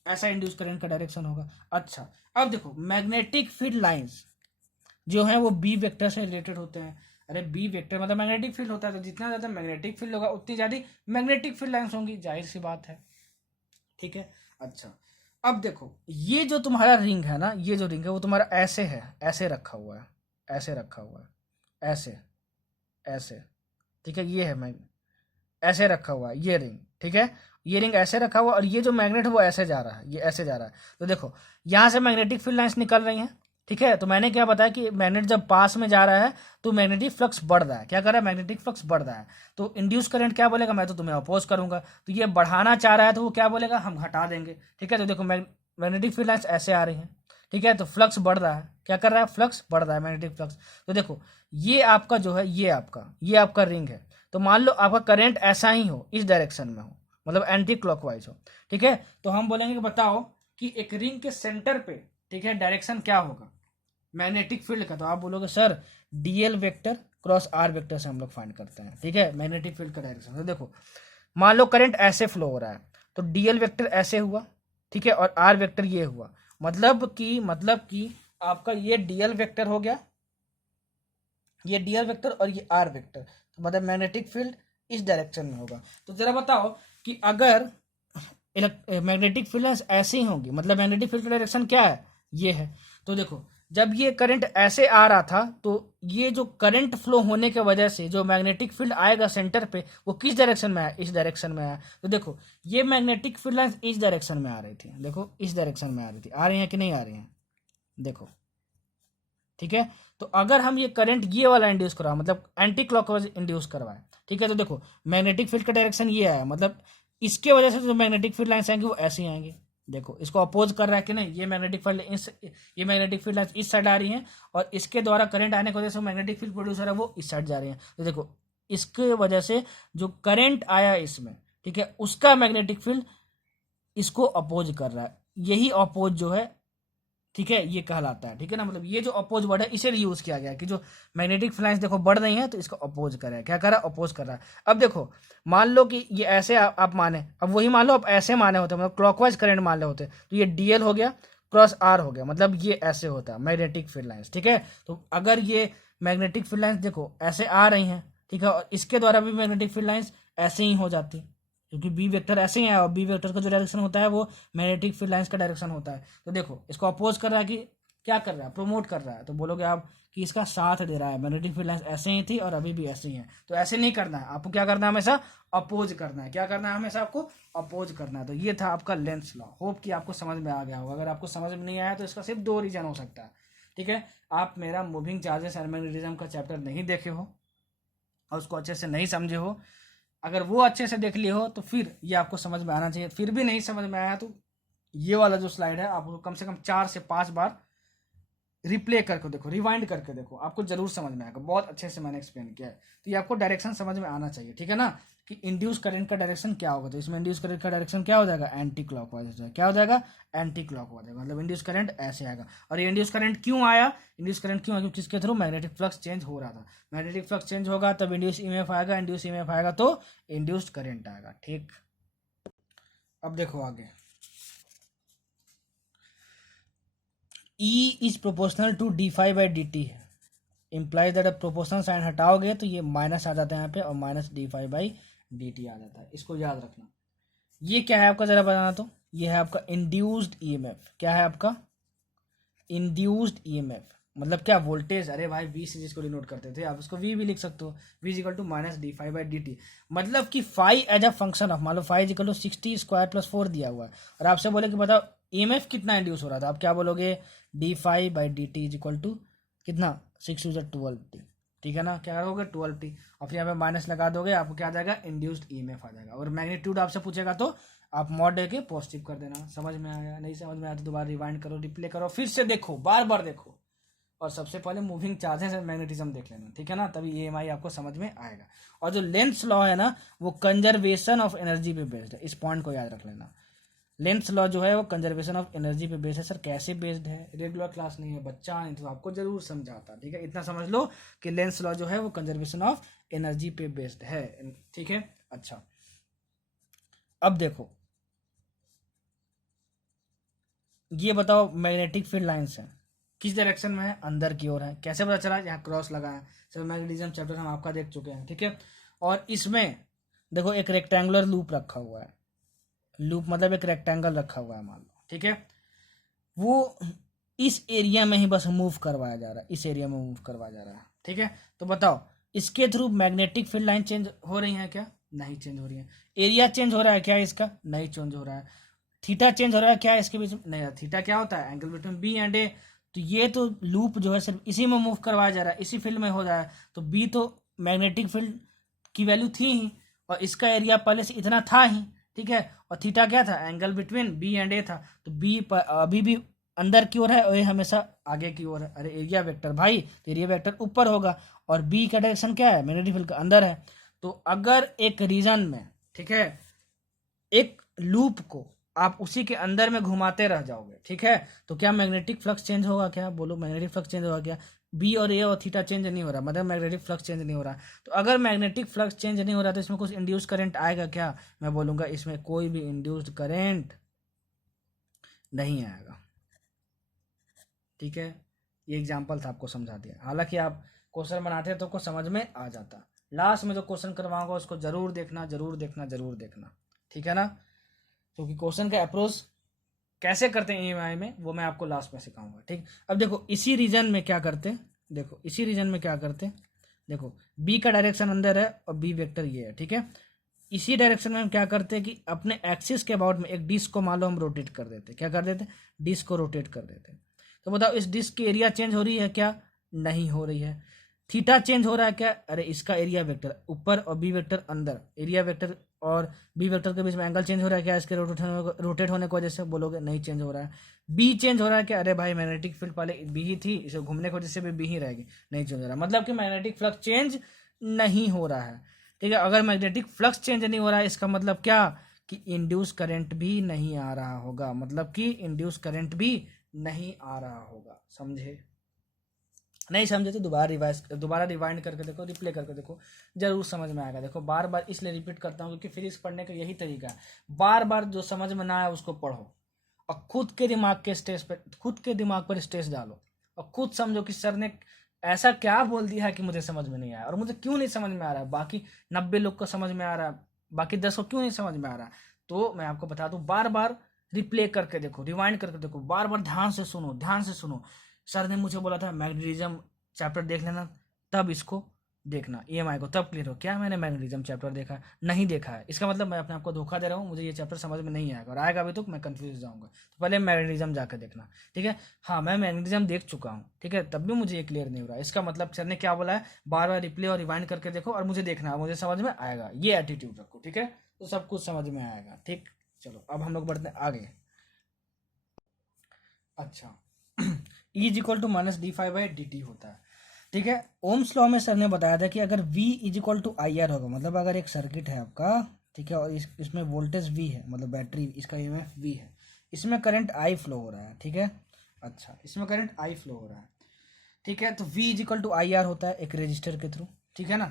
ऐसा इंड्यूस करंट का डायरेक्शन होगा। अच्छा अब देखो मैग्नेटिक फील्ड लाइंस जो है वो बी वेक्टर से रिलेटेड होते हैं। अरे बी वेक्टर मतलब मैग्नेटिक फील्ड होता है, तो जितना ज्यादा मैग्नेटिक फील्ड होगा उतनी ज्यादा मैग्नेटिक फील्ड लाइंस होंगी, जाहिर सी बात है, ठीक है। अच्छा अब देखो ये जो तुम्हारा रिंग है ना, ये जो रिंग है वो तुम्हारा ऐसे है, ऐसे रखा हुआ है, ऐसे रखा हुआ है, ऐसे ऐसे ठीक है, ये है ऐसे रखा हुआ है ये रिंग, ठीक है, ये रिंग ऐसे रखा हुआ और ये जो मैग्नेट है वो ऐसे जा रहा है, ये ऐसे जा रहा है। तो देखो यहाँ से मैग्नेटिक फील्ड लाइंस निकल रही हैं, ठीक है। तो मैंने क्या बताया कि मैग्नेट जब पास में जा रहा है तो मैग्नेटिक फ्लक्स बढ़ रहा है, क्या कर रहा है, मैग्नेटिक फ्लक्स बढ़ रहा है। तो इंड्यूस करंट क्या बोलेगा, मैं तो तुम्हें अपोज करूंगा, तो ये बढ़ाना चाह रहा है तो वो क्या बोलेगा, हम हटा देंगे, ठीक है। तो देखो मैग्नेटिक फील्ड लाइंस ऐसे आ रही हैं, ठीक है, तो फ्लक्स बढ़ रहा है, क्या कर रहा है, फ्लक्स बढ़ रहा है, मैग्नेटिक फ्लक्स। तो देखो ये आपका जो है ये आपका रिंग है। तो मान लो आपका करंट ऐसा ही हो, इस डायरेक्शन में हो, मतलब एंटी क्लॉकवाइज हो, ठीक है। तो हम बोलेंगे कि बताओ कि एक रिंग के सेंटर पे, ठीक है, डायरेक्शन क्या होगा मैग्नेटिक फील्ड का। तो आप बोलोगे sir DL vector cross R vector से हम लोग फाइंड करते हैं, ठीक है, मैग्नेटिक फील्ड का डायरेक्शन। तो देखो मान लो करंट ऐसे फ्लो हो रहा है, तो डीएल वेक्टर ऐसे हुआ, ठीक है, और आर वेक्टर ये हुआ, मतलब कि आपका ये डीएल वेक्टर हो गया, ये डीएल वेक्टर और ये आर वेक्टर, तो मतलब मैग्नेटिक फील्ड इस डायरेक्शन में होगा। तो जरा बताओ कि अगर मैग्नेटिक फील्ड ऐसे ही होंगी, मतलब मैग्नेटिक फील्ड का डायरेक्शन क्या है, ये है। तो देखो जब ये करंट ऐसे आ रहा था तो ये जो करंट फ्लो होने के वजह से जो मैग्नेटिक फील्ड आएगा सेंटर पे वो किस डायरेक्शन में आया, इस डायरेक्शन में आया। तो देखो ये मैग्नेटिक फील्ड लाइंस इस डायरेक्शन में आ रही थी, देखो इस डायरेक्शन में आ रही थी, आ रही है कि नहीं आ रही है, देखो, ठीक है। तो अगर हम ये करंट ये वाला इंड्यूस करवा, मतलब एंटी क्लॉकवाइज इंड्यूस करवाए, ठीक है, तो देखो मैग्नेटिक फील्ड का डायरेक्शन ये आया, मतलब इसके वजह से जो मैग्नेटिक फील्ड लाइन्स आएंगे वो ऐसे ही आएंगे। देखो इसको अपोज कर रहा है कि नहीं, ये मैग्नेटिक फील्ड ये मैग्नेटिक फील्ड लाइन्स इस साइड आ रही हैं और इसके द्वारा करंट आने की वजह से मैग्नेटिक फील्ड प्रोड्यूसर है वो इस साइड जा रही है। तो देखो इसके वजह से जो करंट आया इसमें, ठीक है, उसका मैग्नेटिक फील्ड इसको अपोज कर रहा है, यही अपोज जो है, ठीक है, ये कहलाता है, ठीक है ना। मतलब ये जो अपोज वर्ड है इसे यूज किया गया कि जो मैग्नेटिक फ्लक्स देखो बढ़ रही है तो इसको अपोज कर रहा है, क्या कर रहा है, अपोज कर रहा है। अब देखो मान लो कि ये ऐसे आप माने, अब वही मान लो आप ऐसे माने होते, मतलब क्लॉकवाइज करंट मान ले होते, तो ये डीएल हो गया क्रॉस आर हो गया, मतलब ये ऐसे होता है मैग्नेटिक फील्ड लाइंस, ठीक है। तो अगर ये मैग्नेटिक फील्ड लाइंस देखो ऐसे आ रही हैं, ठीक है, और इसके द्वारा भी मैग्नेटिक फील्ड लाइंस ऐसे ही हो जाती, क्योंकि बी वेक्टर ऐसे ही है और बी वेक्टर का जो डायरेक्शन होता है वो मैग्नेटिक फील्ड लाइंस का डायरेक्शन होता है। तो देखो इसको अपोज कर रहा है कि क्या कर रहा है, प्रमोट कर रहा है, तो बोलोगे आप कि इसका साथ दे रहा है, मैग्नेटिक फील्ड लाइंस ऐसे ही थी और अभी भी ऐसे ही है। तो ऐसे नहीं करना है आपको, क्या करना है, हमेशा अपोज करना है, क्या करना है, हमेशा आपको अपोज करना है। तो ये था आपका लेंस लॉ, होप कि आपको समझ में आ गया होगा। अगर आपको समझ में नहीं आया तो इसका सिर्फ दो रीजन हो सकता है, ठीक है। आप मेरा मूविंग चार्जेस एंड मैग्नेटिज्म का चैप्टर नहीं देखे हो और उसको अच्छे से नहीं समझे हो, अगर वो अच्छे से देख लिए हो तो फिर ये आपको समझ में आना चाहिए। फिर भी नहीं समझ में आया तो ये वाला जो स्लाइड है आपको कम से कम 4 से 5 बार रिप्ले करके देखो, रिवाइंड करके देखो, आपको जरूर समझ में आएगा। बहुत अच्छे से मैंने एक्सप्लेन किया है। तो ये आपको डायरेक्शन समझ में आना चाहिए, ठीक है ना, कि इंड्यूस करंट का डायरेक्शन क्या होगा। तो इसमें इंड्यूस करंट का डायरेक्शन क्या हो जाएगा, एंटी क्लॉकवाइज हो जाएगा, क्या हो जाएगा, एंटी क्लॉकवाइज, मतलब इंड्यूस करंट ऐसे आएगा। और ये इंड्यूस करंट क्यों आया, इंड्यूस करंट क्यों आया, क्योंकि इसके थ्रू मैग्नेटिक फ्लक्स चेंज हो रहा था। मैग्नेटिक फ्लक्स चेंज होगा तब इंड्यूस ईएमएफ आएगा, इंड्यूस ईएमएफ आएगा तो इंड्यूस्ड करंट आएगा, ठीक। अब देखो आगे, E is proportional to d phi by D t, implies that proportional sign हटाओगे तो ये माइनस आ जाता है यहाँ पे और minus d phi by D t आ जाता है, इसको याद रखना। ये क्या है आपका, जरा बताना। तो ये है आपका इंड्यूस्ड ईएमएफ, क्या है आपका, इंड्यूस्ड ईएमएफ, मतलब क्या, वोल्टेज। अरे भाई वी से जिसको डिनोट करते थे आप उसको वी भी लिख सकते हो, V equal to minus d phi by D T, मतलब कि phi as a function of, मान लो phi equal to 60 square plus 4 दिया हुआ है और आपसे बोले कि बताओ ईएमएफ कितना इंड्यूस हो रहा था, आप क्या बोलोगे, D phi by D T is equal to कितना, 6 टू 12 टी, ठीक है ना, क्या करोगे 12 टी और फिर यहाँ पे माइनस लगा दोगे, आपको क्या आ जाएगा, इंड्यूस्ड ईएमएफ आ जाएगा। और मैग्नीट्यूड आपसे पूछेगा तो आप मॉड के पॉजिटिव कर देना। समझ में आया, नहीं समझ में आया तो दोबारा रिवाइंड करो, रिप्ले करो, फिर से देखो, बार बार देखो, और सबसे पहले मूविंग चार्जेस एंड मैग्नेटिज्म देख लेना, ठीक है ना, तभी ईएमआई आपको समझ में आएगा। और जो लेंस लॉ है ना वो कंजर्वेशन ऑफ एनर्जी पे बेस्ड है, इस पॉइंट को याद रख लेना। लेंस लॉ जो है वो कंजर्वेशन ऑफ एनर्जी पे बेस्ड है। सर कैसे बेस्ड है, रेगुलर क्लास नहीं है, बच्चा नहीं तो आपको जरूर समझाता, ठीक है। इतना समझ लो कि लेंस लॉ जो है वो कंजर्वेशन ऑफ एनर्जी पे बेस्ड है, ठीक है। अच्छा अब देखो ये बताओ मैग्नेटिक फील्ड लाइंस है किस डायरेक्शन में है, अंदर की ओर है, कैसे पता चला, यहाँ क्रॉस लगा है। सर मैग्नेटिज्म चैप्टर हम आपका देख चुके हैं, ठीक है। और इसमें देखो एक रेक्टेंगुलर लूप रखा हुआ है, लूप मतलब एक रेक्टेंगल रखा हुआ है मान लो, ठीक है, वो इस एरिया में ही बस मूव करवाया जा रहा है, इस एरिया में मूव करवाया जा रहा है, ठीक है। तो बताओ इसके through magnetic field line change हो रही है क्या? नहीं चेंज हो रही है। एरिया चेंज हो रहा है क्या इसका? नहीं चेंज हो रहा है। थीटा चेंज हो रहा है क्या इसके बीच में? नहीं। थीटा क्या होता है? एंगल बिटवीन बी एंड ए। तो ये तो लूप जो है सिर्फ इसी में मूव करवाया जा रहा है, इसी फील्ड में हो रहा है। तो बी तो मैग्नेटिक फील्ड की वैल्यू थी ही, और इसका एरिया पहले से इतना था ही, ठीक है। और थीटा क्या था? एंगल बिटवीन बी एंड ए था। तो बी अभी भी अंदर की ओर है और ये हमेशा आगे की ओर है। अरे एरिया वेक्टर भाई, तो एरिया वेक्टर ऊपर होगा, और बी का डायरेक्शन क्या है? मैग्नेटिक फील्ड का अंदर है। तो अगर एक रीजन में, ठीक है, एक लूप को आप उसी के अंदर में घुमाते रह जाओगे, ठीक है, तो क्या मैग्नेटिक फ्लक्स चेंज होगा क्या? बोलो, मैग्नेटिक फ्लक्स चेंज होगा क्या? बी और ए और थीटा चेंज नहीं हो रहा, मतलब मैग्नेटिक फ्लक्स चेंज नहीं हो रहा। तो अगर मैग्नेटिक फ्लक्स चेंज नहीं हो रहा तो इसमें कुछ इंड्यूस करंट आएगा क्या? मैं बोलूंगा इसमें कोई भी इंड्यूस्ड करंट नहीं आएगा, ठीक है। ये एग्जाम्पल था, आपको समझा दिया। हालांकि आप क्वेश्चन बनाते तो कुछ समझ में आ जाता। लास्ट में जो क्वेश्चन करवाऊंगा उसको जरूर देखना, जरूर देखना, जरूर देखना, ठीक है ना। क्योंकि क्वेश्चन का अप्रोच कैसे करते हैं ईएमआई में वो मैं आपको लास्ट में सिखाऊंगा, ठीक। अब देखो इसी रीजन में क्या करते हैं, देखो इसी रीजन में क्या करते हैं, देखो बी का डायरेक्शन अंदर है और बी वेक्टर ये है, ठीक है। इसी डायरेक्शन में हम क्या करते हैं कि अपने एक्सिस के अबाउट में एक डिस्क को मान लो हम रोटेट कर देते हैं। क्या कर देते हैं? डिस्क को रोटेट कर देते हैं। तो बताओ इस डिस्क की एरिया चेंज हो रही है क्या? नहीं हो रही है। थीटा चेंज हो रहा है क्या? अरे इसका एरिया वेक्टर ऊपर और बी वेक्टर अंदर, एरिया वेक्टर और बी वेक्टर के बीच में एंगल चेंज हो रहा है क्या इसके रोटेट होने की वजह से? बोलोगे नहीं चेंज हो रहा है। बी चेंज हो रहा है क्या? अरे भाई मैग्नेटिक फील्ड पहले बी ही थी, इसे घूमने की वजह से भी बी ही रहेगी, नहीं चेंज हो रहा है। मतलब कि मैग्नेटिक फ्लक्स चेंज नहीं हो रहा है, ठीक है। अगर मैग्नेटिक फ्लक्स चेंज नहीं हो रहा है इसका मतलब क्या? कि इंड्यूस करंट भी नहीं आ रहा होगा, मतलब कि इंड्यूस करंट भी नहीं आ रहा होगा। समझे? नहीं समझे तो दोबारा रिवाइंड करके देखो, रिप्ले करके देखो, जरूर समझ में आएगा। देखो बार बार इसलिए रिपीट करता हूँ क्योंकि फिजिक्स पढ़ने का यही तरीका है, बार बार जो समझ में ना आए उसको पढ़ो और खुद के दिमाग के स्टेज पे, खुद के दिमाग पर स्टेज डालो और खुद समझो कि सर ने ऐसा क्या बोल दिया है कि मुझे समझ में नहीं आया, और मुझे क्यों नहीं समझ में आ रहा है, बाकी 90 लोग को समझ में आ रहा है, बाकी 10 को क्यों नहीं समझ में आ रहा है। तो मैं आपको बता दूं, बार बार रिप्ले करके देखो, रिवाइंड करके देखो, बार बार ध्यान से सुनो, ध्यान से सुनो। सर ने मुझे बोला था मैग्नेटिज्म चैप्टर देख लेना, तब इसको देखना ईएमआई को, तब क्लियर हो। क्या मैंने मैग्नेटिज्म चैप्टर देखा है? नहीं देखा है, इसका मतलब मैं अपने आप को धोखा दे रहा हूँ, मुझे ये चैप्टर समझ में नहीं आएगा, और आएगा अभी तो मैं कंफ्यूज जाऊंगा। तो पहले मैग्नेटिज्म जाकर देखना, ठीक है। हाँ मैं मैग्नेटिज्म देख चुका हूँ, ठीक है, तब भी मुझे ये क्लियर नहीं हो रहा। इसका मतलब सर ने क्या बोला है, बार बार रिप्ले और रिवाइंड करके देखो और मुझे देखना है, मुझे समझ में आएगा, ये एटीट्यूड रखो, ठीक है, तो सब कुछ समझ में आएगा, ठीक। चलो अब हम लोग बढ़ते हैं आगे। अच्छा E is equal to minus D phi by D T होता है, ठीक है। ओम्स लॉ में सर ने बताया था कि अगर V is equal to I R होगा, मतलब अगर एक सर्किट है आपका, ठीक है, और इसमें वोल्टेज V है, मतलब बैटरी, इसका ईएमएफ V है, इसमें करंट I फ्लो हो रहा है, ठीक है। अच्छा इसमें करंट I फ्लो हो रहा है, ठीक है। तो V is equal to I R होता है एक रजिस्टर के थ्रू, ठीक है ना,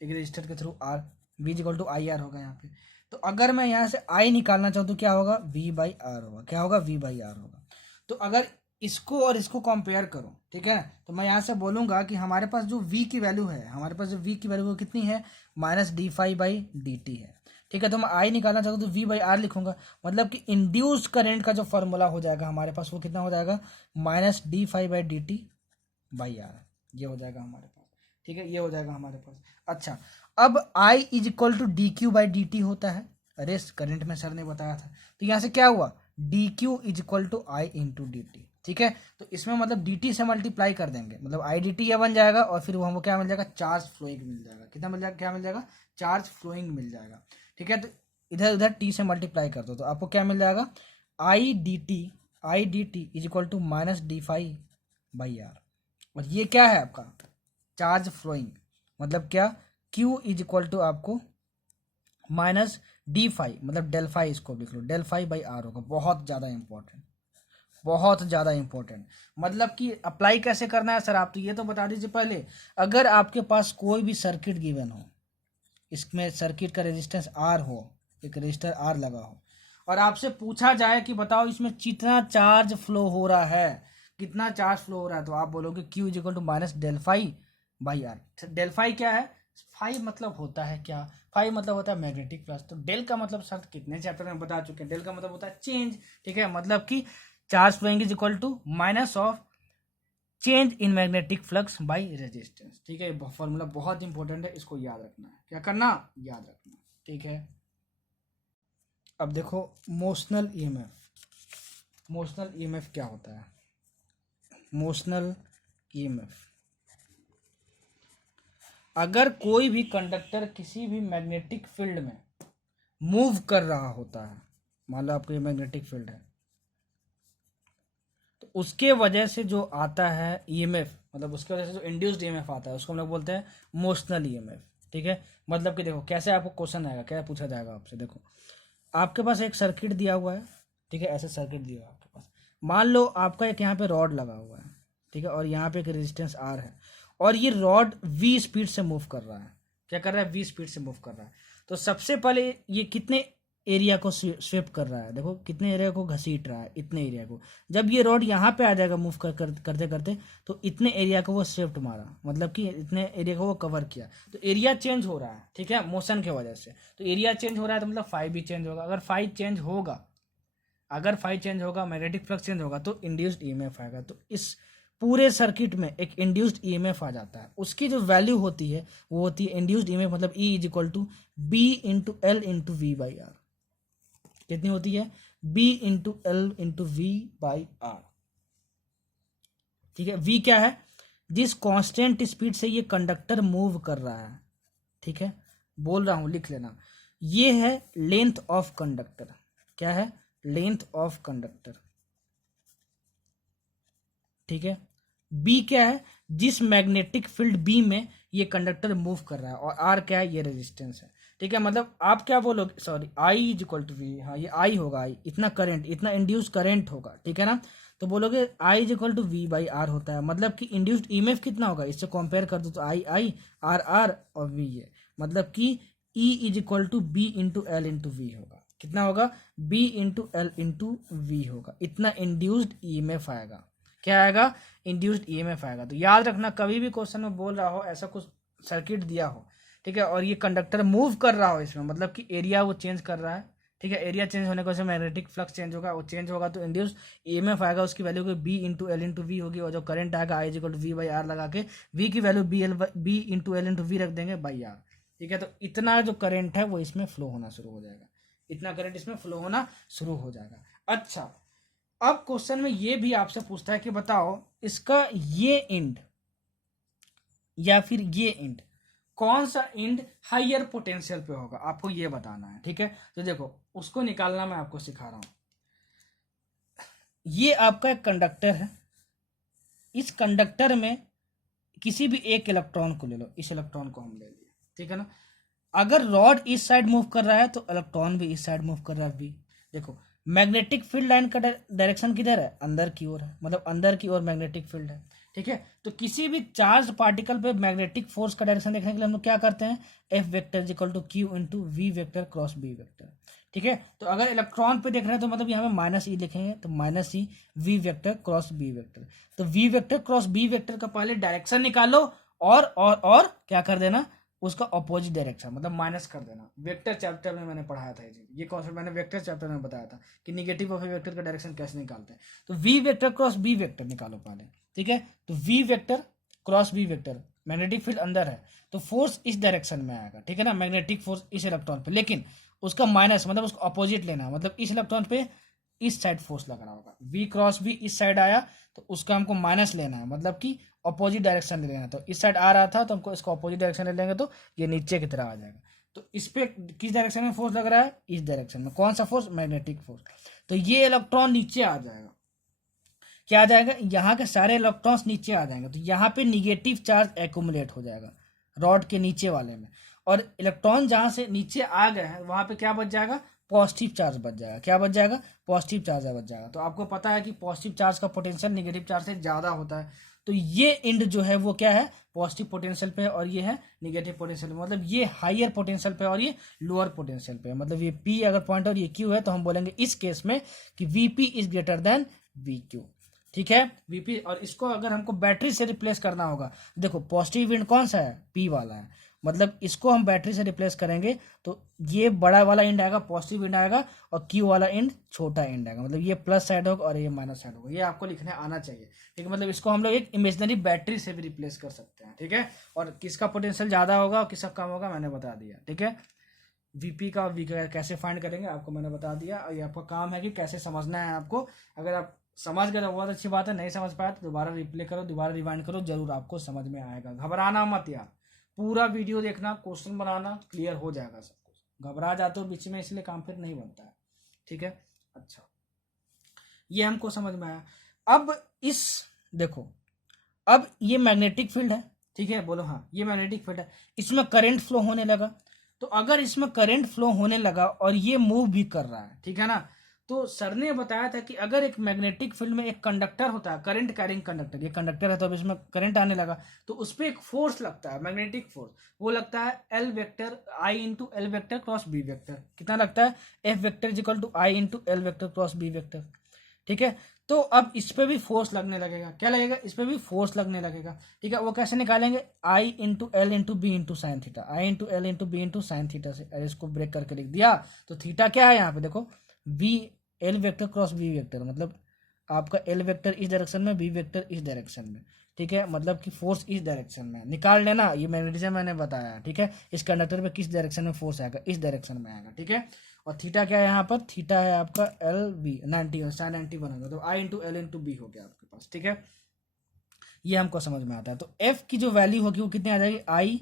एक रजिस्टर के through R, V is equal to I R होगा यहाँ पे। तो अगर मैं यहाँ से I निकालना चाहूँ तो क्या होगा? V बाई आर होगा। क्या होगा? V बाई आर होगा। तो अगर इसको और इसको कंपेयर करो, ठीक है, तो मैं यहाँ से बोलूंगा कि हमारे पास जो V की वैल्यू है, हमारे पास जो V की वैल्यू कितनी है? Minus D phi by D T है, ठीक है। तो मैं I निकालना चाहता हूँ तो V बाई आर लिखूंगा, मतलब कि इंड्यूस करंट का जो फॉर्मूला हो जाएगा हमारे पास वो कितना हो जाएगा? Minus D phi by D T by R, ये हो जाएगा हमारे पास, ठीक है, ये हो जाएगा हमारे पास। अच्छा अब I is equal to D Q by D T होता है, अरे करंट में सर ने बताया था। तो यहाँ से क्या हुआ? D Q is equal to I into D T, ठीक है। तो इसमें मतलब डी टी से मल्टीप्लाई कर देंगे, मतलब आई डी टी ये बन जाएगा, और फिर वो हमको क्या मिल जाएगा? चार्ज फ्लोइंग मिल जाएगा। कितना मिल जाएगा? क्या मिल जाएगा? चार्ज फ्लोइंग मिल जाएगा, ठीक है। तो इधर उधर टी से मल्टीप्लाई कर दो तो आपको क्या मिल जाएगा? I D T is equal to minus D phi by R, और ये क्या है आपका? चार्ज फ्लोइंग, मतलब क्या? Q इज इक्वल टू आपको माइनस डी फाइव, मतलब डेल फाइव, इसको लिख लो, डेल फाइव बाई आर होगा। बहुत ज़्यादा इंपॉर्टेंट, बहुत ज़्यादा इंपॉर्टेंट। मतलब कि अप्लाई कैसे करना है सर, आप तो ये तो बता दीजिए पहले। अगर आपके पास कोई भी सर्किट गिवन हो, इसमें सर्किट का रेजिस्टेंस R हो, एक रेजिस्टर R लगा हो, और आपसे पूछा जाए कि बताओ इसमें कितना चार्ज फ्लो हो रहा है, कितना चार्ज फ्लो हो रहा है, तो आप बोलोगे Q is equal to minus del phi by R. Del phi क्या है? फाइव मतलब होता है क्या? फाइव मतलब होता है मैग्नेटिक फ्लक्स। तो डेल का मतलब सर कितने चैप्टर में बता चुके हैं, डेल का मतलब होता है चेंज, ठीक है, मतलब कि charge flowing is equal to minus of change in magnetic flux by resistance. ठीक है, ये फॉर्मूला बहुत इंपॉर्टेंट है, इसको याद रखना है। क्या करना? याद रखना। ठीक है, अब देखो मोशनल ईएमएफ। मोशनल ईएमएफ क्या होता है? मोशनल ईएमएफ, अगर कोई भी कंडक्टर किसी भी मैग्नेटिक फील्ड में मूव कर रहा होता है, मान लो आपको ये मैग्नेटिक फील्ड है, तो उसके वजह से जो आता है ईएमएफ, मतलब उसके वजह से जो इंड्यूस्ड ईएमएफ आता है, उसको हम लोग बोलते हैं मोशनल ईएमएफ। ठीक है, मतलब कि देखो कैसे आपको क्वेश्चन आएगा, क्या पूछा जाएगा आपसे। देखो आपके पास एक सर्किट दिया हुआ है, ठीक है, ऐसे सर्किट दिया हुआ है आपके पास। मान लो आपका एक यहाँ पे रॉड लगा हुआ है, ठीक है, और यहाँ पे एक रेजिस्टेंस आर है, और ये रॉड वी स्पीड से मूव कर रहा है। क्या कर रहा है? वी स्पीड से मूव कर रहा है। तो सबसे पहले ये कितने एरिया को स्वेप कर रहा है? देखो कितने एरिया को घसीट रहा है, इतने एरिया को। जब ये रॉड यहाँ पे आ जाएगा मूव करते करते, तो इतने एरिया को वो स्वेप्ट मारा, मतलब कि इतने एरिया को वो कवर किया। तो एरिया चेंज हो रहा है, ठीक है, मोशन की वजह से। तो एरिया चेंज हो रहा है तो मतलब फाई भी चेंज होगा। अगर फाई चेंज होगा, मैग्नेटिक फ्लक्स चेंज होगा, तो इंड्यूस्ड ईएमएफ आएगा। तो इस पूरे सर्किट में एक इंड्यूस्ड ईएमएफ आ जाता है। उसकी जो वैल्यू होती है वो होती है इंड्यूस्ड ईएमएफ, मतलब E is equal to B into L into V by R. कितनी होती है? B into L into V by R. ठीक है, वी क्या है? जिस कांस्टेंट स्पीड से ये कंडक्टर मूव कर रहा है, ठीक है, बोल रहा हूं, लिख लेना, ये है लेंथ ऑफ कंडक्टर। क्या है? Length of conductor. ठीक है, बी क्या है? जिस मैग्नेटिक फील्ड बी में ये कंडक्टर मूव कर रहा है, और आर क्या है? ये रेजिस्टेंस है। ठीक है, मतलब आप क्या बोलोगे, sorry, I is equal to V, हाँ ये आई होगा, आई इतना करंट, इतना इंड्यूस करंट होगा। ठीक है ना, तो बोलोगे I is equal to V by R होता है, मतलब कि इंड्यूस्ड ईएमएफ कितना होगा, इससे कंपेयर कर दो तो आई आई, आर आर और वी है, मतलब कि E is equal to B into L into V होगा। कितना होगा? B into L into V होगा। इतना इंड्यूस्ड ईएमएफ आएगा। क्या आएगा? इंड्यूस्ड ईएमएफ आएगा। तो याद रखना, कभी भी क्वेश्चन में बोल रहा हो ऐसा कुछ सर्किट दिया हो, ठीक है, और ये कंडक्टर मूव कर रहा हो इसमें, मतलब कि एरिया वो चेंज कर रहा है, ठीक है, एरिया चेंज होने की वजह से मैग्नेटिक फ्लक्स चेंज होगा, वो चेंज होगा तो इंड्यूस्ड ईएमएफ आएगा। उसकी वैल्यू को B into L into V होगी, और जो करंट आएगा I equal to V by R लगा के, वी की value B into L into V रख देंगे बाई आर। ठीक है, तो इतना जो करंट है वो इसमें फ्लो होना शुरू हो जाएगा, इतना करंट इसमें फ्लो होना शुरू हो जाएगा। अच्छा, अब क्वेश्चन में ये भी आपसे पूछता है कि बताओ इसका ये एंड या फिर ये एंड, कौन सा एंड हायर पोटेंशियल पे होगा, आपको ये बताना है। ठीक है, तो देखो उसको निकालना मैं आपको सिखा रहा हूं। ये आपका एक कंडक्टर है, इस कंडक्टर में किसी भी एक इलेक्ट्रॉन को ले लो, इस इलेक्ट्रॉन को हम ले लिए, ठीक है ना। अगर रॉड इस साइड मूव कर रहा है तो इलेक्ट्रॉन भी इस साइड मूव कर रहा है भी। देखो मैग्नेटिक फील्ड लाइन का डायरेक्शन किधर है? अंदर की ओर है, मतलब अंदर की ओर मैग्नेटिक फील्ड है। ठीक है, तो किसी भी चार्ज पार्टिकल पे मैग्नेटिक फोर्स का डायरेक्शन देखने के लिए हम लोग क्या करते हैं? F vector equal to Q into V vector cross B vector. ठीक है, तो अगर इलेक्ट्रॉन पे देख रहे हैं तो मतलब यहाँ पे माइनस ई लिखेंगे, तो minus E V vector cross B vector. तो V vector cross B vector का पहले डायरेक्शन निकालो, और क्या कर देना? उसका अपोजिट डायरेक्शन, मतलब माइनस कर देना। वेक्टर चैप्टर में मैंने पढ़ाया था ये कॉन्सेप्ट, मैंने वेक्टर चैप्टर में बताया था कि निगेटिव ऑफ ए वेक्टर का डायरेक्शन कैसे निकालते हैं। तो V vector cross B vector निकालो पहले। ठीक है, तो V vector cross B vector, magnetic field अंदर है तो फोर्स इस डायरेक्शन में आएगा। ठीक है ना, मैग्नेटिक फोर्स इस इलेक्ट्रॉन पे, लेकिन उसका माइनस, मतलब उसको अपोजिट लेना है, मतलब इस इलेक्ट्रॉन पे इस साइड फोर्स लग रहा होगा। वी क्रॉस बी इस साइड आया तो उसका हमको माइनस लेना है, मतलब कि अपोजिट डायरेक्शन ले लेना। तो इस साइड आ रहा था तो हमको इसको अपोजिट डायरेक्शन ले लेंगे तो ये नीचे की तरफ आ जाएगा। तो इस पे किस डायरेक्शन में फोर्स लग रहा है? इस डायरेक्शन में। कौन सा फोर्स? Magnetic force. तो ये इलेक्ट्रॉन नीचे आ जाएगा। क्या आ जाएगा? यहाँ के सारे इलेक्ट्रॉन्स नीचे आ जाएंगे, तो यहाँ पे निगेटिव चार्ज एक्यूमुलेट हो जाएगा रॉड के नीचे वाले में, और इलेक्ट्रॉन जहाँ से नीचे आ गए हैं वहाँ पे क्या बच जाएगा? पॉजिटिव चार्ज बच जाएगा। क्या बच जाएगा? पॉजिटिव चार्ज बच जाएगा। तो आपको पता है कि पॉजिटिव चार्ज का पोटेंशियल निगेटिव चार्ज से ज़्यादा होता है, तो ये एंड जो है वो क्या है? पॉजिटिव पोटेंशियल पे, और ये है निगेटिव पोटेंशियल पे, मतलब ये हायर पोटेंशियल पे और ये लोअर पोटेंशियल पे। मतलब ये P अगर पॉइंट और ये Q है तो हम बोलेंगे इस केस में कि VP is greater than VQ। ठीक है, VP। और इसको अगर हमको बैटरी से रिप्लेस करना होगा, देखो पॉजिटिव एंड कौन सा है? P वाला है, मतलब इसको हम बैटरी से रिप्लेस करेंगे तो ये बड़ा वाला एंड आएगा, पॉजिटिव एंड आएगा, और क्यू वाला एंड छोटा एंड आएगा, मतलब ये प्लस साइड होगा और ये माइनस साइड होगा। ये आपको लिखने आना चाहिए, ठीक है। मतलब इसको हम लोग एक इमेजिनरी बैटरी से भी रिप्लेस कर सकते हैं, ठीक है। और किसका पोटेंशियल ज़्यादा होगा और किसका कम होगा मैंने बता दिया, ठीक है। वीपी का वी का कैसे फाइंड करेंगे आपको मैंने बता दिया, और ये आपका काम है कि कैसे समझना है आपको। अगर आप समझ गए तो बहुत अच्छी बात है, नहीं समझ पाया तो दोबारा रिप्ले करो, दोबारा रिवाइंड करो, जरूर आपको समझ में आएगा। घबराना मत यार, पूरा वीडियो देखना, क्वेश्चन बनाना, क्लियर हो जाएगा सब कुछ। घबरा जाते हो बीच में इसलिए काम फिर नहीं बनता है, ठीक है। अच्छा, ये हमको समझ में आया। अब इस देखो, अब ये मैग्नेटिक फील्ड है, ठीक है, बोलो हाँ, ये मैग्नेटिक फील्ड है, इसमें करंट फ्लो होने लगा। तो अगर इसमें करंट फ्लो होने लगा और ये मूव भी कर रहा है, ठीक है ना, तो सर ने बताया था कि अगर एक मैग्नेटिक फील्ड में एक कंडक्टर होता है, करंट कैरिंग कंडक्टर, ये कंडक्टर है तो अब इसमें करंट आने लगा, तो उस पर एक फोर्स लगता है, मैग्नेटिक फोर्स, वो लगता है L vector I into L vector cross B vector. कितना लगता है? F vector is equal to I into L vector cross B vector, ठीक है। तो अब इस पे भी फोर्स लगने लगेगा, क्या लगेगा? इस पे भी फोर्स लगने लगेगा, ठीक है। वो कैसे निकालेंगे? I into L into B into sine theta, I into L into B into sine theta से। अरे इसको ब्रेक करके लिख दिया तो थीटा क्या है यहाँ पे देखो, B L vector cross B vector, मतलब आपका एल वेक्टर इस डायरेक्शन में, बी वेक्टर इस डायरेक्शन में, ठीक है। मतलब कि फोर्स इस डायरेक्शन में निकाल लेना, ये मैग्नेटिज्म मैंने बताया, ठीक है। इस कंडक्टर पे किस डायरेक्शन में फोर्स आएगा? इस डायरेक्शन में आएगा, ठीक है। और थीटा क्या है यहाँ पर? थीटा है आपका एल बी 90 साइन 90 बनेगा, तो आई इंटू एल इंटू बी हो गया आपके पास, ठीक है। ये हमको समझ में आता है। तो एफ की जो वैल्यू होगी वो कितनी आ जाएगी? I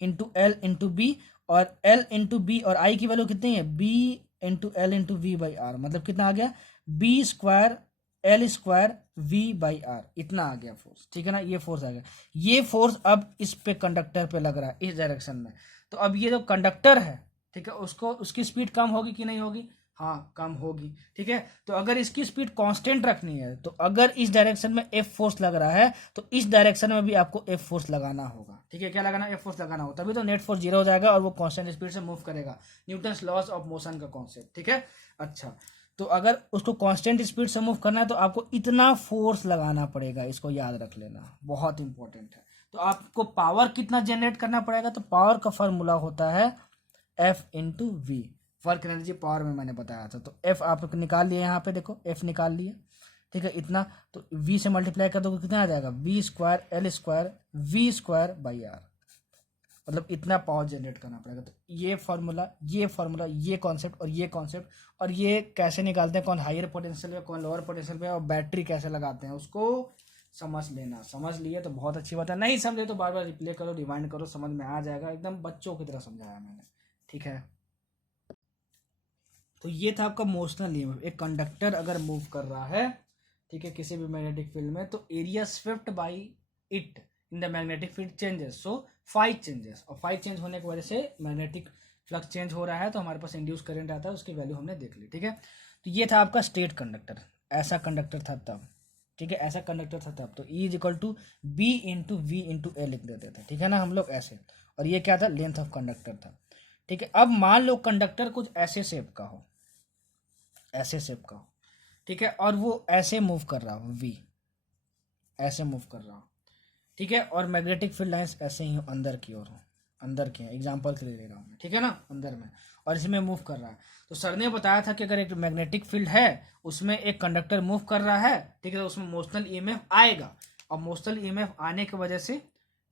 into L into B, और एल इंटू बी और आई की वैल्यू कितनी है? B into L into V by R, मतलब कितना आ गया? B square L square V by R, इतना आ गया फोर्स, ठीक है ना। ये फोर्स आ गया, ये फोर्स अब इस पे कंडक्टर पे लग रहा है इस डायरेक्शन में। तो अब ये जो कंडक्टर है, ठीक है, उसको उसकी स्पीड कम होगी कि नहीं होगी? हाँ, कम होगी, ठीक है। तो अगर इसकी स्पीड कांस्टेंट रखनी है, तो अगर इस डायरेक्शन में एफ फोर्स लग रहा है तो इस डायरेक्शन में भी आपको एफ फोर्स लगाना होगा, ठीक है। क्या लगाना? एफ फोर्स लगाना होगा, तभी तो नेट फोर्स 0 हो जाएगा और वो कांस्टेंट स्पीड से मूव करेगा। न्यूटन्स लॉज ऑफ मोशन का कॉन्सेप्ट, ठीक है। अच्छा, तो अगर उसको कांस्टेंट स्पीड से मूव करना है तो आपको इतना फोर्स लगाना पड़ेगा, इसको याद रख लेना, बहुत इंपॉर्टेंट है। तो आपको पावर कितना जनरेट करना पड़ेगा? तो पावर का फॉर्मूला होता है F into V, work energy power में मैंने बताया था। तो एफ आप निकाल लिए, यहाँ पे देखो एफ निकाल लिए, ठीक है, इतना। तो वी से मल्टीप्लाई कर दो कितना आ जाएगा? V square L square V square by R, मतलब इतना पावर जनरेट करना पड़ेगा। तो ये फार्मूला, ये फार्मूला, ये कॉन्सेप्ट और ये कॉन्सेप्ट, और ये कैसे निकालते हैं, कौन हायर पोटेंशियल पे कौन लोअर पोटेंशियल पे, और बैटरी कैसे लगाते हैं, उसको समझ लेना। समझ लिए तो बहुत अच्छी बात है, नहीं समझे तो बार बार रिप्ले करो, रिवाइंड करो, समझ में आ जाएगा। एकदम बच्चों की तरह समझाया मैंने, ठीक है। तो ये था आपका मोशनल ईएमएफ। एक कंडक्टर अगर मूव कर रहा है, ठीक है, किसी भी मैग्नेटिक फील्ड में, तो area swift by it in the magnetic field changes, so phi changes, और फाई चेंज होने की वजह से मैग्नेटिक फ्लक्स चेंज हो रहा है, तो हमारे पास इंड्यूस करंट आता है, उसकी वैल्यू हमने देख ली, ठीक है। तो ये था आपका स्टेट कंडक्टर, ऐसा कंडक्टर था तब, ठीक है, ऐसा कंडक्टर था तब। तो E is equal to B into V into A लिख देते थे, ठीक है ना, हम लोग ऐसे। और ये क्या था? लेंथ ऑफ कंडक्टर था, ठीक है। अब मान लो कंडक्टर कुछ ऐसे शेप का हो, ऐसे शेप का हो, ठीक है, और वो ऐसे मूव कर रहा हो, वी ऐसे मूव कर रहा हो, ठीक है, और मैग्नेटिक फील्ड लाइंस ऐसे ही हो, अंदर की ओर हो, अंदर की एग्जांपल के लिए ले रहा हूँ, ठीक है ना, अंदर में, और इसमें मूव कर रहा है। तो सर ने बताया था कि अगर एक मैग्नेटिक फील्ड है, उसमें एक कंडक्टर मूव कर रहा है, ठीक है, तो उसमें मोशनल ईएमएफ आएगा, और मोशनल ईएमएफ आने की वजह से,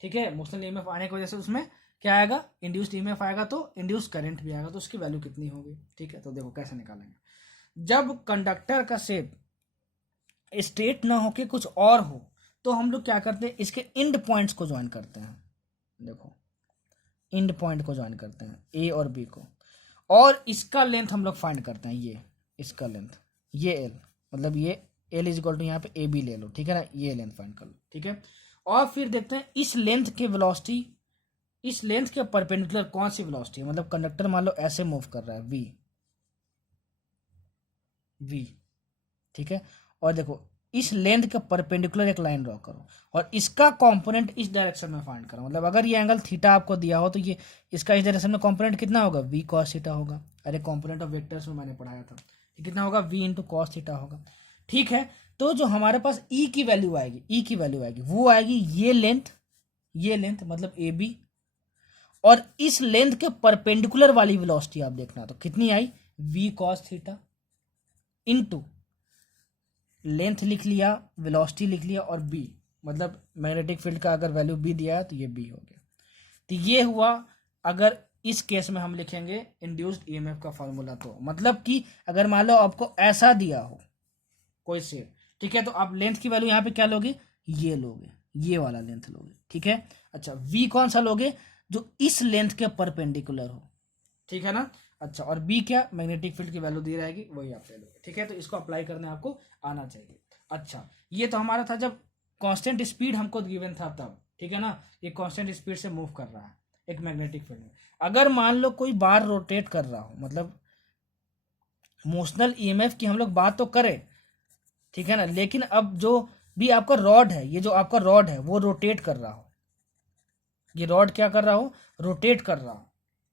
ठीक है, मोशनल ईएमएफ आने की वजह से उसमें क्या आएगा? इंड्यूस्ड ईएमएफ आएगा, तो इंड्यूस्ड करंट भी आएगा, तो उसकी वैल्यू कितनी होगी, ठीक है। तो देखो कैसे निकालेंगे। जब कंडक्टर का शेप स्ट्रेट ना होके कुछ और हो, तो हम लोग क्या करते हैं? इसके इंड पॉइंट्स को ज्वाइन करते हैं, देखो इंड पॉइंट को ज्वाइन करते हैं, ए और बी को, और इसका लेंथ हम लोग फाइंड करते हैं, ये इसका लेंथ, ये एल, मतलब ये एल इज इक्वल टू यहाँ पे ए बी ले लो, ठीक है ना, ये लेंथ फाइंड कर लो, ठीक है। और फिर देखते हैं इस लेंथ के वेलोसिटी, इस लेंथ के परपेंडिकुलर कौन सी वेलोसिटी है। मतलब कंडक्टर मान लो ऐसे मूव कर रहा है, वी वी, ठीक है, और देखो इस लेंथ के परपेंडिकुलर एक लाइन ड्रॉ करो, और इसका कंपोनेंट इस डायरेक्शन में फाइंड करो। मतलब अगर ये एंगल थीटा आपको दिया हो, तो ये इसका इस डायरेक्शन में कंपोनेंट कितना होगा? वी कॉस थीटा होगा। अरे कंपोनेंट ऑफ वेक्टर्स में मैंने पढ़ाया था, कितना होगा? वी इंटू कॉस थीटा होगा, ठीक है। तो जो हमारे पास ई की वैल्यू आएगी, ई की वैल्यू आएगी, वो आएगी ये लेंथ मतलब ए बी, और इस लेंथ के परपेंडिकुलर वाली वेलोसिटी आप देखना, तो कितनी आई, v cos theta into length लिख लिया, वेलोसिटी लिख लिया, और b मतलब मैग्नेटिक फील्ड का अगर वैल्यू b दिया है तो ये b हो गया। तो ये हुआ अगर इस केस में हम लिखेंगे इंड्यूस्ड ईएमएफ का फॉर्मूला। तो मतलब कि अगर मान लो आपको ऐसा दिया हो कोई शेप, ठीक है, तो आप लेंथ की वैल्यू यहाँ पे क्या लोगे, ये लोगे, ये वाला लेंथ लोगे, ठीक है। अच्छा, v कौन सा लोगे, जो इस लेंथ के परपेंडिकुलर हो, ठीक है ना। अच्छा, और b क्या, मैग्नेटिक फील्ड की वैल्यू दी रहेगी, वही आप ले लोगे, ठीक है। तो इसको अप्लाई करने आपको आना चाहिए। अच्छा, ये तो हमारा था जब कांस्टेंट स्पीड हमको गिवन था तब, ठीक है ना, ये कांस्टेंट स्पीड से मूव कर रहा है एक मैग्नेटिक फील्ड में। अगर मान लो कोई बार रोटेट कर रहा हो, मतलब मोशनल ईएमएफ की हम लोग बात तो करें, ठीक है ना, लेकिन अब जो भी आपका रॉड है, ये जो आपका रॉड है वो रोटेट कर रहा हो, ये रॉड क्या कर रहा हो, रोटेट कर रहा हो,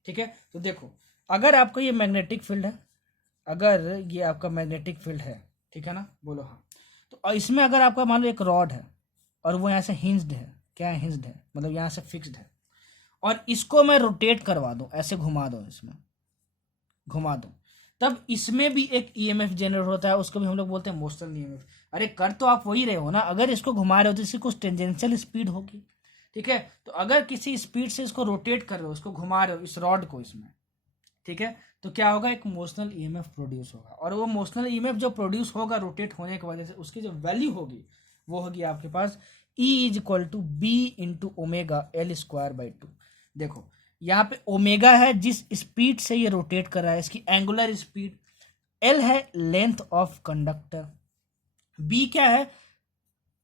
ठीक है। तो देखो, अगर आपका ये मैग्नेटिक फील्ड है, अगर ये आपका मैग्नेटिक फील्ड है, ठीक है ना, बोलो हाँ, तो इसमें अगर आपका मान लो एक रॉड है और वो यहाँ से हिंज्ड है, क्या है, हिंज्ड है, मतलब यहाँ से फिक्स्ड है, और इसको मैं रोटेट करवा दूं, ऐसे घुमा दो, इसमें घुमा दो, तब इसमें भी एक ईएमएफ जनरेट होता है, उसको भी हम लोग बोलते हैं मोशनल ईएमएफ। अरे कर तो आप वही रहे हो ना, अगर इसको घुमा रहे हो तो इसकी कुछ टेंजेंशियल स्पीड होगी, ठीक है। तो अगर किसी स्पीड से इसको रोटेट कर रहे हो, इसको घुमा रहे हो इस रॉड को इसमें, ठीक है, तो क्या होगा, एक मोशनल ईएमएफ प्रोड्यूस होगा, और वो मोशनल ईएमएफ जो प्रोड्यूस होगा रोटेट होने की वजह से, उसकी जो वैल्यू होगी वो होगी आपके पास E is equal to B into omega L square by two. देखो यहाँ पे ओमेगा है जिस स्पीड से ये रोटेट कर रहा है, इसकी एंगुलर स्पीड, एल है लेंथ ऑफ कंडक्टर, बी क्या है,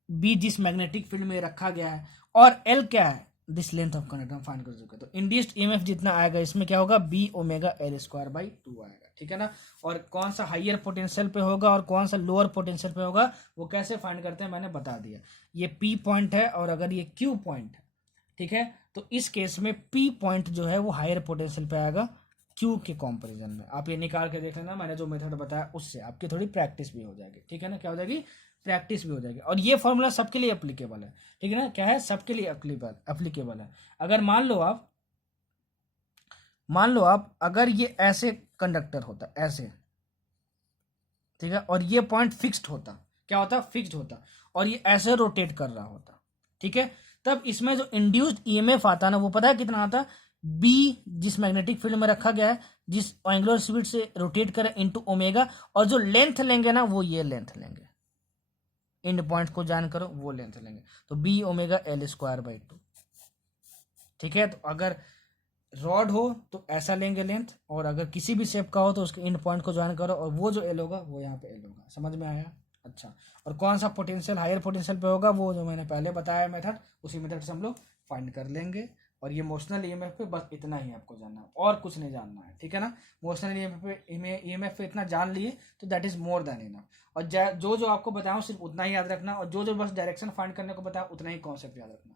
बी जिस मैग्नेटिक फील्ड में रखा गया है, और एल क्या है, दिस लेंथ ऑफ कंडक्टर हम फाइंड कर चुके हैं। तो इंड्यूस्ड ईएमएफ जितना आएगा इसमें क्या होगा, B omega L square by two आएगा, ठीक है ना। और कौन सा हाइयर पोटेंशियल पे होगा और कौन सा लोअर पोटेंशियल पे होगा वो कैसे फाइंड करते हैं मैंने बता दिया। ये पी पॉइंट है और अगर ये क्यू पॉइंट है, ठीक है, तो इस केस में पी पॉइंट जो है वो हायर पोटेंशियल पे आएगा क्यू के कंपैरिजन में। आप ये निकाल के देख लेना, मैंने जो मेथड बताया उससे आपकी थोड़ी प्रैक्टिस भी हो जाएगी, ठीक है ना, क्या हो जाएगी, प्रैक्टिस भी हो जाएगी। और ये फॉर्मूला सबके लिए एप्लीकेबल है, ठीक है ना, क्या है, सबके लिए एप्लीकेबल है। अगर मान लो आप अगर ये ऐसे कंडक्टर होता, ऐसे, ठीक है, और ये पॉइंट फिक्स्ड होता, क्या होता, फिक्स्ड होता, और ये ऐसे रोटेट कर रहा होता, ठीक है, तब इसमें जो इंड्यूस्ड ईएमएफ आता ना वो पता है कितना आता, बी जिस मैग्नेटिक फील्ड में रखा गया है, जिस एंगुलर स्पीड से रोटेट करे, इनटू ओमेगा, और जो लेंथ लेंगे ना वो ये लेंथ लेंगे, एंड पॉइंट को जान करो वो लेंथ लेंगे, तो B omega L square by two, ठीक है। तो अगर रॉड हो तो ऐसा लेंगे लेंथ, और अगर किसी भी शेप का हो तो उसके एंड पॉइंट को ज्वाइन करो, और वो जो एल होगा वो यहाँ पे एल होगा, समझ में आया। अच्छा, और कौन सा पोटेंशियल हायर पोटेंशियल पे होगा वो जो मैंने पहले बताया मेथड, उसी मेथड से हम लोग फाइंड कर लेंगे। और ये मोशनल ईएमएफ पे बस इतना ही आपको जानना है और कुछ नहीं जानना है, ठीक है ना। मोशनल ईएमएफ पे इतना जान लिए तो that is more than enough. और जो जो आपको बताऊँ सिर्फ उतना ही याद रखना, और जो जो बस डायरेक्शन फाइंड करने को बताया उतना ही कॉन्सेप्ट याद रखना।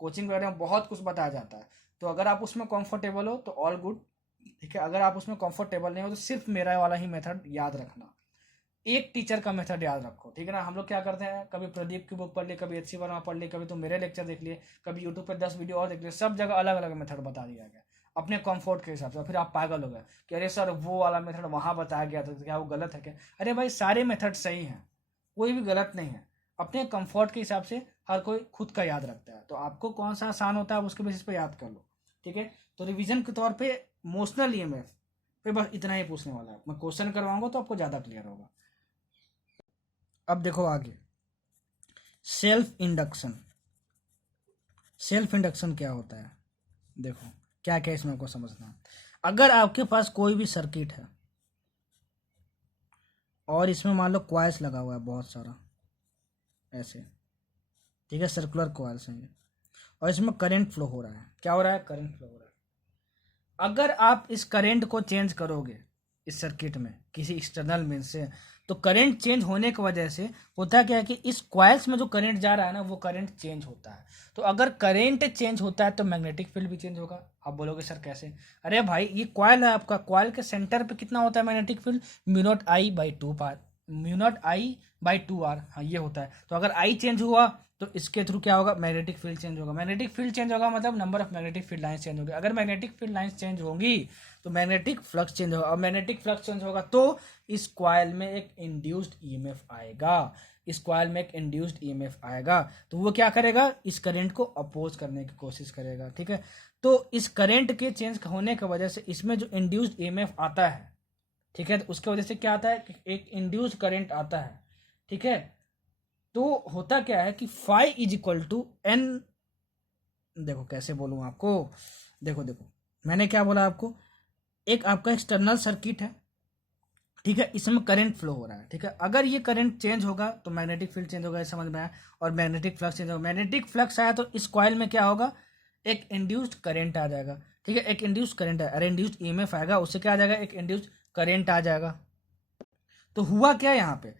कोचिंग वगैरह में बहुत कुछ बताया जाता है, तो अगर आप उसमें कंफर्टेबल हो तो ऑल गुड, ठीक है। अगर आप उसमें कंफर्टेबल नहीं हो तो सिर्फ मेरा वाला ही मेथड याद रखना, एक टीचर का मेथड याद रखो, ठीक है ना। हम लोग क्या करते हैं, कभी प्रदीप की बुक पढ़ लिए, कभी एच सी वर्मा पढ़ लिए, कभी तुम मेरे लेक्चर देख लिए, कभी यूट्यूब पे 10 वीडियो और देख लिए, सब जगह अलग अलग मेथड बता दिया गया अपने कंफर्ट के हिसाब से। फिर आप पागल हो गए कि अरे सर वो वाला मेथड वहाँ बताया गया था, तो क्या वो गलत है क्या। अरे भाई सारे मेथड सही हैं, कोई भी गलत नहीं है, अपने कंफर्ट के हिसाब से हर कोई खुद का याद रखता है। तो आपको कौन सा आसान होता है उसके बेसिस पे याद कर लो, ठीक है। तो रिवीजन के तौर पे मोशनल ईएमएफ पे बस इतना ही पूछने वाला है, मैं क्वेश्चन करवाऊंगा तो आपको ज़्यादा क्लियर होगा। अब देखो आगे, सेल्फ इंडक्शन। सेल्फ इंडक्शन क्या होता है, देखो क्या क्या इसमें आपको समझना है। अगर आपके पास कोई भी सर्किट है और इसमें मान लो कॉइल्स लगा हुआ है बहुत सारा ऐसे, ठीक है, सर्कुलर कॉइल्स हैं ये, और इसमें करंट फ्लो हो रहा है, क्या हो रहा है, करंट फ्लो हो रहा है। अगर आप इस करंट को चेंज करोगे इस सर्किट में किसी एक्सटर्नल मीन्स से, तो करंट चेंज होने की वजह से होता क्या है कि इस कॉइल्स में जो करंट जा रहा है ना वो करंट चेंज होता है। तो अगर करंट चेंज होता है तो मैग्नेटिक फील्ड भी चेंज होगा। आप बोलोगे सर कैसे, अरे भाई ये कॉइल है आपका, कॉइल के सेंटर पे कितना होता है magnetic field, mu naught I by 2 पार, mu naught I by 2r, हाँ ये होता है। तो अगर आई चेंज हुआ तो इसके थ्रू क्या होगा, मैग्नेटिक फील्ड चेंज होगा। मैग्नेटिक फील्ड चेंज होगा मतलब number of magnetic field lines change होगी। अगर मैग्नेटिक फील्ड लाइंस चेंज होंगी तो मैग्नेटिक फ्लक्स चेंज होगा, और मैग्नेटिक फ्लक्स चेंज होगा तो इस कॉइल में एक इंड्यूस्ड ईएमएफ आएगा, इस कॉइल में एक इंड्यूस्ड ईएमएफ आएगा। तो वो क्या करेगा, इस करंट को अपोज करने की कोशिश करेगा, ठीक है। तो इस करंट के चेंज होने की वजह से इसमें जो इंड्यूस्ड ईएमएफ आता है, ठीक है, तो उसकी वजह से क्या आता है, एक इंड्यूस्ड करंट आता है, ठीक है। तो होता क्या है कि phi is equal to N, देखो कैसे बोलूं आपको, देखो मैंने क्या बोला आपको, एक आपका एक्सटर्नल सर्किट है, ठीक है, इसमें करंट फ्लो हो रहा है, ठीक है। अगर ये करंट चेंज होगा तो मैग्नेटिक फील्ड चेंज होगा, ये समझ में आया, और मैग्नेटिक फ्लक्स चेंज होगा। मैग्नेटिक फ्लक्स आया तो इस कॉइल में क्या होगा, एक इंड्यूस्ड करंट आ जाएगा, ठीक है, एक इंड्यूस्ड करंट है, अरे इंड्यूस्ड ईएमएफ आएगा, उससे क्या आ जाएगा, एक इंड्यूस्ड करंट आ जाएगा। तो हुआ क्या यहाँ पे,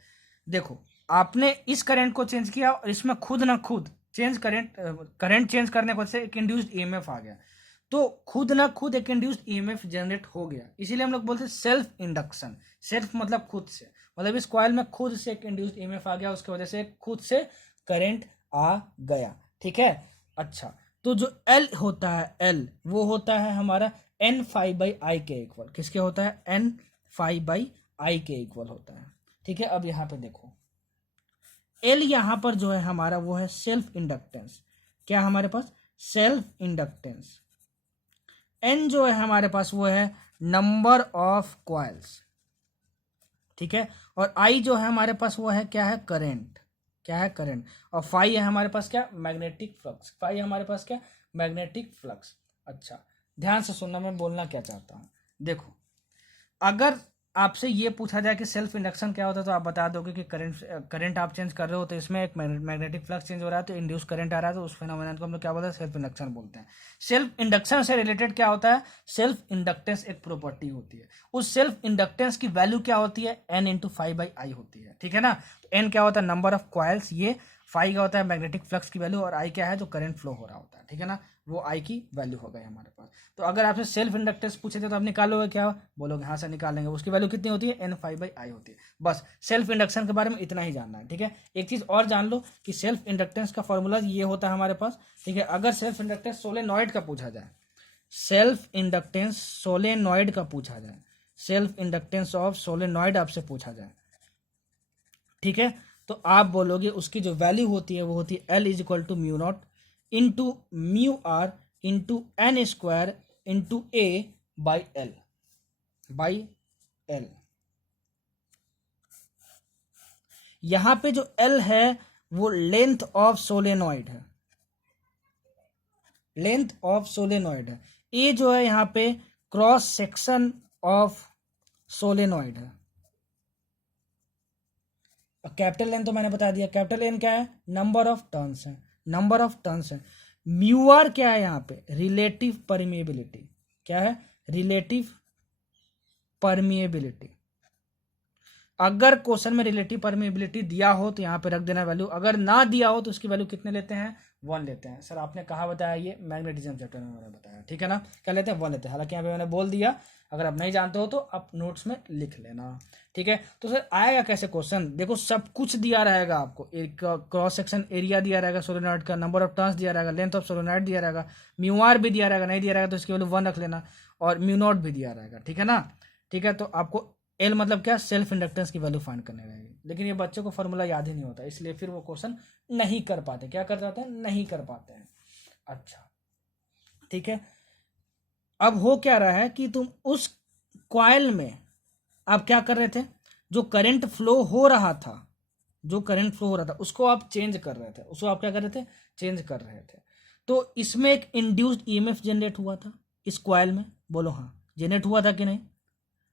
देखो आपने इस करंट को चेंज किया और इसमें खुद ना खुद चेंज करंट चेंज करने को से एक इंड्यूस्ड ईएमएफ आ गया, तो खुद ना खुद एक इंड्यूस्ड ईएमएफ जनरेट हो गया, इसीलिए हम लोग बोलते हैं सेल्फ इंडक्शन। सेल्फ मतलब खुद से, मतलब इस कॉइल में खुद से एक इंड्यूस्ड ईएमएफ आ गया, उसकी वजह से खुद से करंट आ गया, ठीक है। अच्छा, तो जो एल होता है, एल वो होता है हमारा एन फाई बाई आई के इक्वल, किसके होता है, एन फाई बाई आई के इक्वल होता है, ठीक है। अब यहाँ पे देखो एल यहाँ पर जो है हमारा वो है सेल्फ इंडक्टेंस, क्या हमारे पास, सेल्फ इंडक्टेंस। एन जो है हमारे पास वो है नंबर ऑफ कॉइल्स, ठीक है, और आई जो है हमारे पास वो है क्या है, करंट, क्या है, करंट, और फाई है हमारे पास क्या, मैग्नेटिक फ्लक्स, फाई है हमारे पास क्या, मैग्नेटिक फ्लक्स। अच्छा ध्यान से सुनना, मैं बोलना क्या चाहता हूँ, देखो अगर आपसे ये पूछा जाए कि सेल्फ इंडक्शन क्या होता है तो आप बता दोगे कि करंट आप चेंज कर रहे हो तो इसमें एक मैग्नेटिक फ्लक्स चेंज हो रहा है, तो इंड्यूस करंट आ रहा है, तो उस फिनोमेनन को हम लोग क्या बोलते हैं, सेल्फ इंडक्शन बोलते हैं। सेल्फ इंडक्शन से रिलेटेड क्या होता है, सेल्फ इंडक्टेंस एक प्रॉपर्टी होती है, उस सेल्फ इंडक्टेंस की वैल्यू क्या होती है, N into phi by I होती है, ठीक है ना। तो एन क्या होता है, नंबर ऑफ कॉइल्स, ये फाई का होता है मैग्नेटिक फ्लक्स की वैल्यू, और आई क्या है, जो करंट फ्लो हो रहा होता है, ठीक है ना, वो आई की वैल्यू हो गई हमारे पास। तो अगर आपसे सेल्फ इंडक्टेंस पूछे थे तो आप निकालोगे क्या, बोलोगे हाँ से निकालेंगे, उसकी वैल्यू कितनी होती है, एन फाई बाई आई होती है। बस सेल्फ इंडक्शन के बारे में इतना ही जानना है, ठीक है। एक चीज और जान लो कि सेल्फ इंडक्टेंस का फॉर्मूला ये होता है हमारे पास, ठीक है। अगर सेल्फ इंडक्टेंस सोलेनॉइड का पूछा जाए, सेल्फ इंडक्टेंस सोलेनॉइड का पूछा जाए, सेल्फ इंडक्टेंस ऑफ सोलेनॉइड आपसे पूछा जाए, ठीक है, तो आप बोलोगे उसकी जो वैल्यू होती है वो होती है L is equal to mu naught into mu R into N square into A by L, by L. यहां पे जो एल है वो लेंथ ऑफ सोलेनॉइड है, लेंथ ऑफ सोलेनॉइड है। ए जो है यहां पे क्रॉस सेक्शन ऑफ सोलेनॉइड है। कैपिटल एन तो मैंने बता दिया, कैपिटल एन क्या है, नंबर ऑफ टर्न्स है, नंबर ऑफ टर्न्स है। म्यू आर क्या है यहाँ पे, रिलेटिव परमिएबिलिटी, क्या है, रिलेटिव परमिएबिलिटी। अगर क्वेश्चन में रिलेटिव परमिएबिलिटी दिया हो तो यहाँ पे रख देना वैल्यू, अगर ना दिया हो तो उसकी वैल्यू कितने लेते हैं, 1 लेते हैं। सर आपने कहा बताया, ये मैग्नेटिज्म चैप्टर में मैंने बताया, ठीक है ना, क्या लेते हैं, 1 लेते हैं। हालांकि यहाँ पे मैंने बोल दिया, अगर आप नहीं जानते हो तो आप नोट्स में लिख लेना, ठीक है। तो सर आएगा कैसे क्वेश्चन, देखो सब कुछ दिया रहेगा आपको, एक क्रॉस सेक्शन एरिया दिया रहेगा सोलेनॉइड का, नंबर ऑफ टर्न्स दिया रहेगा, लेंथ ऑफ सोलेनॉइड दिया रहेगा, म्यू आर भी दिया रहेगा, नहीं दिया रहेगा तो इसकी वैल्यू 1 रख लेना, और म्यू नॉट भी दिया रहेगा, ठीक है ना, ठीक है। तो आपको एल मतलब क्या, सेल्फ इंडक्टेंस की वैल्यू फाइंड करने रहेगी, लेकिन ये बच्चों को फॉर्मूला याद ही नहीं होता, इसलिए फिर वो क्वेश्चन नहीं कर पाते, क्या कर जाते हैं, नहीं कर पाते हैं। अच्छा ठीक है, अब हो क्या रहा है कि तुम उस कॉइल में आप क्या कर रहे थे, जो करंट फ्लो हो रहा था, जो करंट फ्लो हो रहा था उसको आप चेंज कर रहे थे, उसको आप क्या कर रहे थे, चेंज कर रहे थे। तो इसमें एक इंड्यूस्ड ईएमएफ जनरेट हुआ था इस कॉइल में, बोलो हाँ जनरेट हुआ था कि नहीं,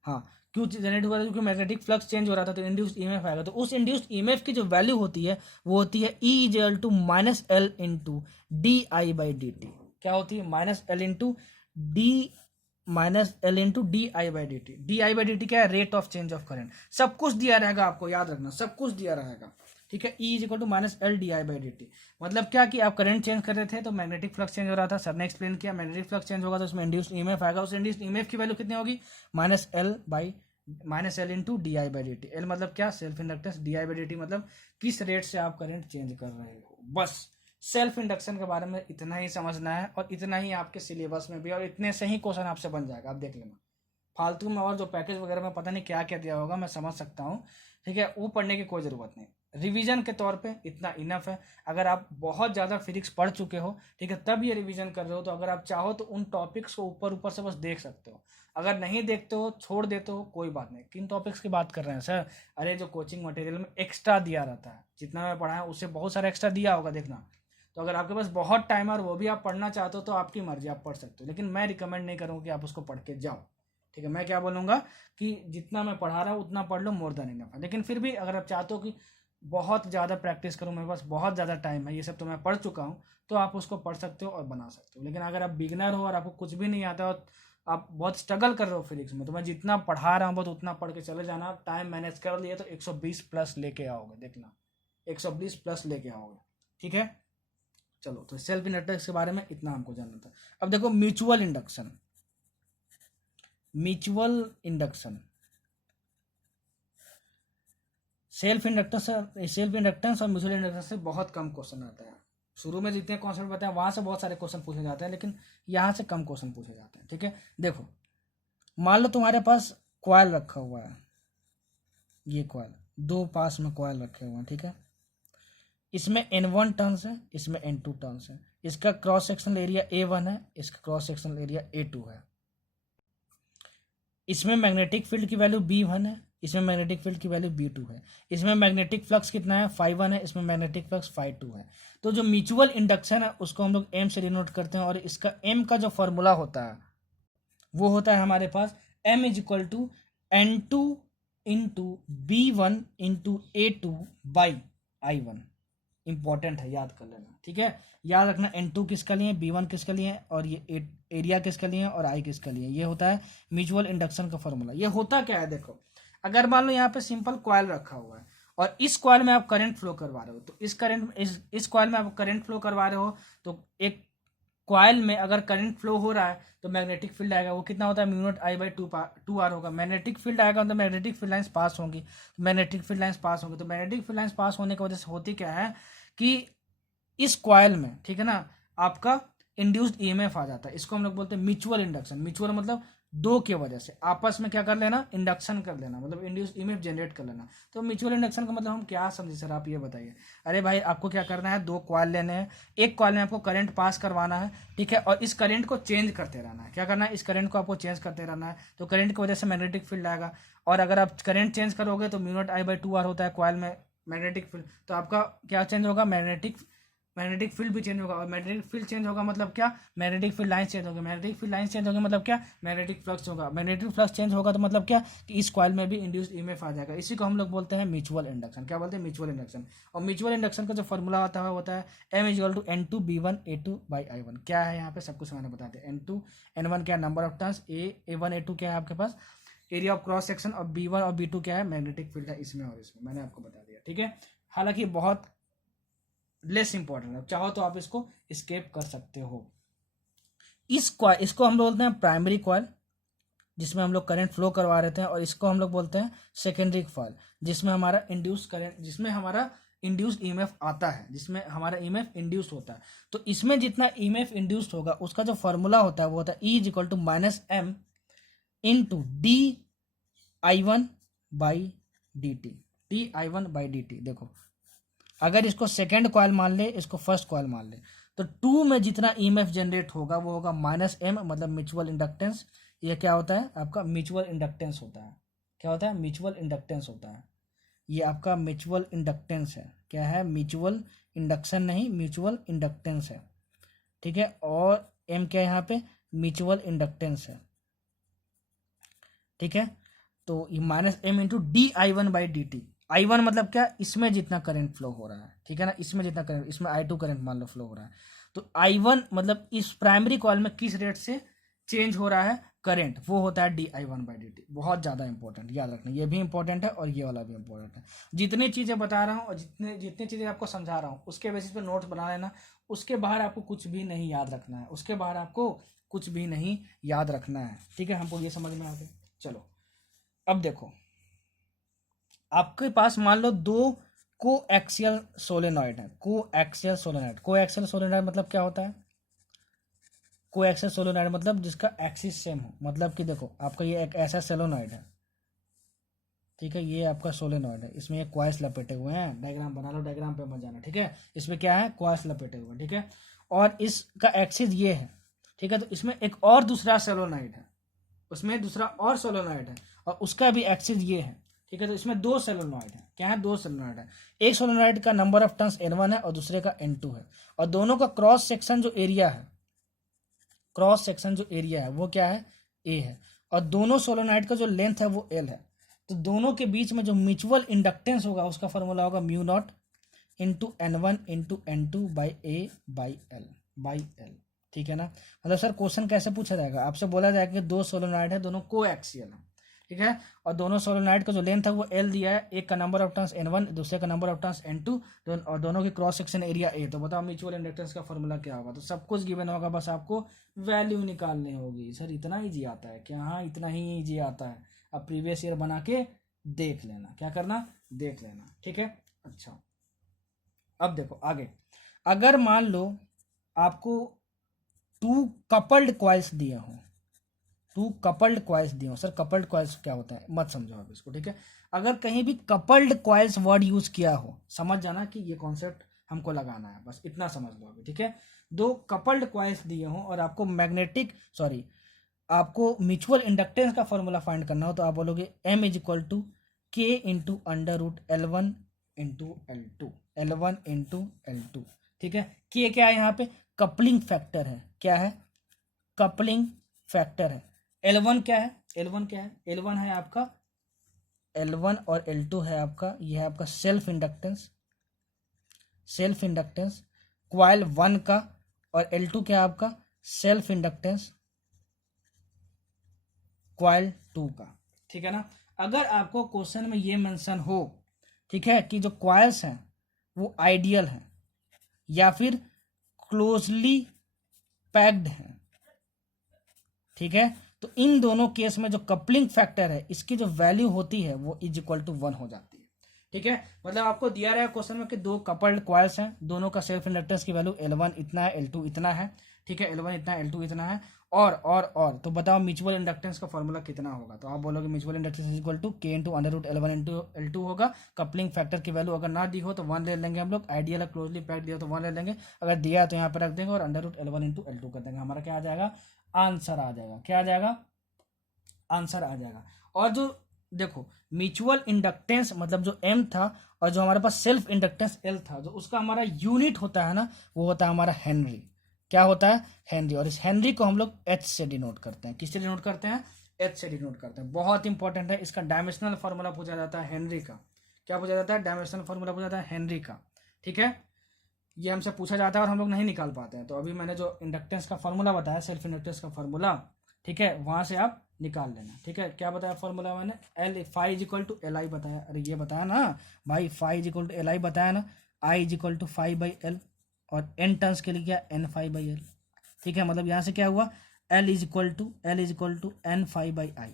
हाँ क्यों जनरेट हुआ था, क्योंकि मैग्नेटिक फ्लक्स चेंज हो रहा था तो इंड्यूस्ड ईएमएफ आएगा। तो उस इंड्यूस्ड ईएमएफ की जो वैल्यू होती है वो होती है E equal to minus L into D I by D t. क्या होती है, minus L into D I by D t. D I by D t क्या है, rate of change of current. सब कुछ दिया रहेगा आपको, याद रखना सब कुछ दिया रहेगा, ठीक है। E is equal to minus L D I by D T, मतलब क्या कि आप करंट चेंज कर रहे थे तो मैग्नेटिक फ्लक्स चेंज हो रहा था, सर ने एक्सप्लेन किया, मैग्नेटिक फ्लक्स चेंज होगा तो उसमें इंड्यूस्ड ईएमएफ आएगा, उस इंड्यूस्ड ईएमएफ की वैल्यू कितनी होगी, minus L by minus L into D I by D T. L मतलब क्या, self inductance, D I by D T मतलब किस रेट से आप करंट चेंज कर रहे हो। बस सेल्फ इंडक्शन के बारे में इतना ही समझना है और इतना ही आपके सिलेबस में भी, और इतने से ही क्वेश्चन आपसे बन जाएगा, आप देख लेना। फालतू में और जो पैकेज वगैरह में पता नहीं क्या क्या दिया होगा, मैं समझ सकता हूँ, ठीक है, वो पढ़ने की कोई ज़रूरत नहीं। रिवीजन के तौर पे इतना इनफ है। अगर आप बहुत ज़्यादा फिजिक्स पढ़ चुके हो, ठीक है, तब ये रिवीजन कर रहे हो, तो अगर आप चाहो तो उन टॉपिक्स को ऊपर ऊपर से बस देख सकते हो। अगर नहीं देखते हो, छोड़ देते हो, कोई बात नहीं। किन टॉपिक्स की बात कर रहे हैं सर? अरे जो कोचिंग मटेरियल में एक्स्ट्रा दिया रहता है, जितना मैं पढ़ा है उससे बहुत सारा एक्स्ट्रा दिया होगा, देखना। तो अगर आपके पास बहुत टाइम है और वो भी आप पढ़ना चाहते हो तो आपकी मर्जी, आप पढ़ सकते हो, लेकिन मैं रिकमेंड नहीं करूँगा कि आप उसको पढ़ के जाओ, ठीक है। मैं क्या बोलूँगा कि जितना मैं पढ़ा रहा हूँ उतना पढ़ लो, मोर देन इनफ है। लेकिन फिर भी अगर आप चाहते हो कि बहुत ज़्यादा प्रैक्टिस करूँ, मेरे पास बहुत ज़्यादा टाइम है, ये सब तो मैं पढ़ चुका हूँ, तो आप उसको पढ़ सकते हो और बना सकते हो। लेकिन अगर आप बिगनर हो और आपको कुछ भी नहीं आता और आप बहुत स्ट्रगल कर रहे हो फिजिक्स में, तो मैं जितना पढ़ा रहा हूँ बस उतना पढ़ के चले जाना। टाइम मैनेज कर लिए तो 120 प्लस लेके आओगे, देखना 120 प्लस लेके आओगे, ठीक है। चलो, तो सेल्फ इंडक्टेंस के बारे में इतना हमको जानना था। अब देखो mutual induction, mutual induction, self inductance और म्यूचुअल इंडक्टेंस से बहुत कम क्वेश्चन आता है। शुरू में जितने कॉन्सेप्ट बताए वहां से बहुत सारे क्वेश्चन पूछे जाते हैं, लेकिन यहाँ से कम क्वेश्चन पूछे जाते हैं, ठीक है। देखो, मान लो तुम्हारे पास कॉइल रखा हुआ है, ये कॉइल, दो पास में कॉइल रखे हुए हैं, ठीक है। इसमें N1 टर्न्स है, इसमें N2 टर्न्स है। इसका क्रॉस सेक्शनल एरिया A1 है, इसका क्रॉस सेक्शनल एरिया A2 है। इसमें मैग्नेटिक फील्ड की वैल्यू B1 है, इसमें मैग्नेटिक फील्ड की वैल्यू B2 है। इसमें मैग्नेटिक फ्लक्स कितना है, φ1 है, इसमें मैग्नेटिक फ्लक्स φ2 है। तो जो म्यूचुअल इंडक्शन है उसको हम लोग M से डिनोट करते हैं, और इसका M का जो फॉर्मूला होता है वो होता है हमारे पास M is equal to N2 into B1 into A2 by I1। Important है, याद कर लेना, ठीक है। याद रखना N2 किसका लिए, B1 किसका लिए, और ये एरिया किसका लिए और I किसका लिए। ये होता है म्यूचुअल इंडक्शन का फॉर्मूला। ये होता क्या है, देखो, अगर मान लो यहाँ पे सिंपल कॉइल रखा हुआ है और इस कॉइल में आप करंट फ्लो करवा रहे हो, तो इस कॉइल में आप करंट फ्लो करवा रहे हो, तो एक कॉइल में अगर करंट फ्लो हो रहा है तो मैग्नेटिक फील्ड आएगा, वो कितना होता है, mu naught I by two R होगा। मैग्नेटिक फील्ड आएगा तो मैग्नेटिक फील्ड लाइंस पास होंगी, मैग्नेटिक फील्ड लाइंस पास होंगी। तो मैग्नेटिक फील्ड लाइंस पास होने की वजह से होती क्या है कि इस कॉइल में, ठीक है ना, आपका इंड्यूस्ड ईएमएफ आ जाता है। इसको हम लोग बोलते हैं म्यूचुअल इंडक्शन। म्यूचुअल मतलब दो की वजह से आपस में क्या कर लेना, इंडक्शन कर लेना, मतलब इंड्यूस्ड ईएमएफ जनरेट कर लेना। तो म्यूचुअल इंडक्शन का मतलब हम क्या समझे सर, आप ये बताइए। अरे भाई, आपको क्या करना है, दो कॉइल लेने हैं, एक कॉइल में आपको करंट पास करवाना है, ठीक है, और इस करंट को चेंज करते रहना है। क्या करना है, इस करंट को आपको चेंज करते रहना है। तो करंट की वजह से मैग्नेटिक फील्ड आएगा, और अगर आप करंट चेंज करोगे तो mu naught I by two R होता है कॉइल में मैग्नेटिक फील्ड। तो आपका क्या चेंज होगा, मैग्नेटिक फील्ड भी चेंज होगा, और मैग्नेटिक फील्ड चेंज होगा मतलब क्या, मैग्नेटिक फील्ड लाइन चेंज होगी, मैग्नेटिक फील्ड लाइन चेंज होगी मतलब क्या, मैग्नेटिक फ्लक्स होगा, मैग्नेटिक फ्लक्स चेंज होगा तो मतलब क्या कि इस कॉइल में भी इंड्यूस्ड ईएमएफ आ जाएगा। इसी को हम लोग बोलते हैं म्यूचुअल इंडक्शन। क्या बोलते हैं, म्यूचुअल इंडक्शन। और म्यूचुअल इंडक्शन का जो फॉर्मूला होता है M is equal to N2 B1 A2 by I1। क्या है यहाँ पे सब कुछ मैंने बता दिया। N2 N1 क्या है, number of turns, A1 A2 क्या है आपके पास, एरिया ऑफ क्रॉस सेक्शन, और B1 और B2 क्या है, मैग्नेटिक फील्ड है इसमें और इसमें, मैंने आपको बता दिया, ठीक है। हालांकि बहुत लेस इंपॉर्टेंट है, चाहो तो आप इसको स्केप कर सकते हो। इसको हम लोग बोलते हैं प्राइमरी कॉइल, जिसमें हम लोग करंट फ्लो करवा रहे थे, और इसको हम लोग बोलते हैं सेकेंडरी कॉइल, जिसमें हमारा इंड्यूस करंट, जिसमें हमारा इंड्यूस्ड ईएमएफ आता है, जिसमें हमारा ईएमएफ इंड्यूस होता है। तो इसमें जितना ईएमएफ इंड्यूस्ड होगा उसका जो फॉर्मूला होता है वो होता है E is equal to minus M into D I one by D T. देखो, अगर इसको सेकेंड कॉइल मान ले, इसको फर्स्ट कॉइल मान ले, तो 2 में जितना ईएमएफ जनरेट होगा वो होगा माइनस M, मतलब म्यूचुअल इंडक्टेंस। ये क्या होता है, आपका म्यूचुअल इंडक्टेंस होता है। क्या होता है, म्यूचुअल इंडक्टेंस होता है। ये आपका म्यूचुअल इंडक्टेंस है। क्या है, म्यूचुअल इंडक्शन नहीं, म्यूचुअल इंडक्टेंस है, ठीक है। और M क्या है यहाँ पे, म्यूचुअल इंडक्टेंस है, ठीक है। तो ये minus M into D I one by D T. I1 मतलब क्या, इसमें जितना करंट फ्लो हो रहा है, ठीक है ना, इसमें जितना करंट, इसमें I2 करंट मान लो फ्लो हो रहा है, तो I1 मतलब इस प्राइमरी कॉइल में किस रेट से चेंज हो रहा है करंट, वो होता है D I one by D T. बहुत ज़्यादा इंपॉर्टेंट, याद रखना, ये भी इंपॉर्टेंट है और ये वाला भी इंपॉर्टेंट है। जितनी चीज़ें बता रहा हूँ और जितनी जितनी चीज़ें आपको समझा रहा हूँ उसके बेसिस पे नोट्स बना लेना। उसके बाहर आपको कुछ भी नहीं याद रखना है, उसके बाहर आपको कुछ भी नहीं याद रखना है, ठीक है। हमको ये समझ में आ गया। चलो, अब देखो, आपके पास मान लो दो कोएक्सियल सोलेनॉइड है। कोएक्सियल सोलेनॉइड, कोएक्सियल सोलेनॉइड मतलब क्या होता है? कोएक्सियल सोलेनॉइड मतलब जिसका एक्सिस सेम हो। मतलब कि देखो, आपका ये एक ऐसा सोलेनॉइड है, ठीक है, ये आपका सोलेनॉइड है, इसमें ये कॉइल्स लपेटे हुए हैं। डायग्राम बना लो, डायग्राम पे मत जाना, ठीक है। इसमें क्या है? कॉइल्स लपेटे हुए हैं, ठीक है। और इसका एक्सिस ये है, ठीक है। तो इसमें एक और दूसरा सोलेनॉइड है, उसमें दूसरा और सोलेनॉइड है, और उसका भी एक्सिस ये है, ठीक है। तो इसमें दो सोलेनॉइड है। क्या है? दो सोलेनॉइड है। एक सोलेनॉइड का नंबर ऑफ टर्न्स N1 है और दूसरे का N2 है, और दोनों का क्रॉस सेक्शन जो एरिया है, क्रॉस सेक्शन जो एरिया है वो क्या है? ए है। और दोनों सोलेनॉइड का जो लेंथ है वो L है। तो दोनों के बीच में जो म्यूचुअल इंडक्टेंस होगा उसका फॉर्मूला होगा mu naught into N1 into N2 by A by L, ठीक है ना। मतलब सर क्वेश्चन कैसे पूछा जाएगा? आपसे बोला जाएगा कि दो सोलेनॉइड है, दोनों कोएक्सियल है, ठीक है। और दोनों सोलेनॉइड का जो लेंथ है वो L दिया है, एक का नंबर ऑफ टर्न्स N1, दूसरे का नंबर ऑफ टर्न्स N2, और दोनों की क्रॉस सेक्शन एरिया A। तो बताओ म्यूचुअल इंडक्टेंस का फॉर्मूला क्या होगा? तो सब कुछ गिवन होगा, बस आपको वैल्यू निकालनी होगी। सर इतना ईजी आता है क्या? हाँ, इतना ही ईजी आता है। अब प्रीवियस ईयर बना के देख लेना, क्या करना? देख लेना, ठीक है। अच्छा, अब देखो आगे। अगर मान लो आपको टू कपल्ड कॉइल्स दिए हो, टू कपल्ड कॉइल्स दिए हो। सर कपल्ड कॉइल्स क्या होता है? मत समझो आप इसको, ठीक है। अगर कहीं भी कपल्ड कॉइल्स वर्ड यूज किया हो, समझ जाना कि ये कॉन्सेप्ट हमको लगाना है, बस इतना समझ लो अभी, ठीक है। दो कपल्ड कॉइल्स दिए हो और आपको आपको म्यूचुअल इंडक्टेंस का फॉर्मूला फाइंड करना हो, तो आप बोलोगे M is equal to K into under root L1 into L2, ठीक है। K क्या है? यहाँ पे कपलिंग फैक्टर है। क्या है? कपलिंग फैक्टर है। L1 क्या है? L1 क्या है? L1 है आपका, L1 और L2 है आपका, यह है आपका सेल्फ इंडक्टेंस क्वाइल 1 का, और L2 क्या है आपका? सेल्फ इंडक्टेंस क्वाइल 2 का, ठीक है ना। अगर आपको क्वेश्चन में ये मेंशन हो, ठीक है, कि जो क्वाइल्स हैं वो आइडियल हैं या फिर क्लोजली पैक्ड हैं, ठीक है, तो इन दोनों केस में जो कपलिंग फैक्टर है इसकी जो वैल्यू होती है वो इज इक्वल टू 1 हो जाती है, ठीक है। मतलब आपको दिया रहा है क्वेश्चन में कि दो कपल्ड कॉइल्स हैं, दोनों का सेल्फ इंडक्टेंस की वैल्यू L1 इतना है, L2 इतना है, ठीक है। L1 इतना है, L2 इतना है, और तो बताओ म्यूचुअल इंडक्टेंस का फॉर्मूला कितना होगा? तो आप बोलोगे mutual inductance is equal to K into under root L1 into L2 होगा। कपलिंग फैक्टर की वैल्यू अगर ना दी हो तो 1 ले लेंगे हम लोग, आइडियल है क्लोजली पैक्ड दिया तो 1 ले लेंगे, अगर दिया है तो यहाँ पर रख देंगे और under root L1 into L2 कर देंगे। हमारा क्या आ जाएगा? आंसर आ जाएगा। क्या आ जाएगा? आंसर आ जाएगा। और जो देखो म्यूचुअल इंडक्टेंस मतलब जो M था, और जो हमारे पास सेल्फ इंडक्टेंस L था, जो उसका हमारा यूनिट होता है ना, वो होता है हमारा हेनरी। क्या होता है? हेनरी। और इस हेनरी को हम लोग H से डिनोट करते हैं। किससे डिनोट करते हैं? H से डिनोट करते हैं। बहुत इंपॉर्टेंट है, इसका डायमेंशनल फॉर्मूला पूछा जाता है हेनरी का। क्या पूछा जाता है? डायमेंशनल फॉर्मूला पूछा जाता है हेनरी का, ठीक है। ये हमसे पूछा जाता है और हम लोग नहीं निकाल पाते हैं। तो अभी मैंने जो इंडक्टेंस का फॉर्मूला बताया, सेल्फ इंडक्टेंस का फॉर्मूला, ठीक है, वहां से आप निकाल लेना, ठीक है। क्या बताया फॉर्मूला मैंने? L phi is equal to Li बताया। अरे ये बताया ना भाई, phi is equal to Li बताया ना, I is equal to phi by L, और n टर्न्स के लिए क्या? N फाई बाई एल, ठीक है। मतलब यहाँ से क्या हुआ? L is equal to N phi by I.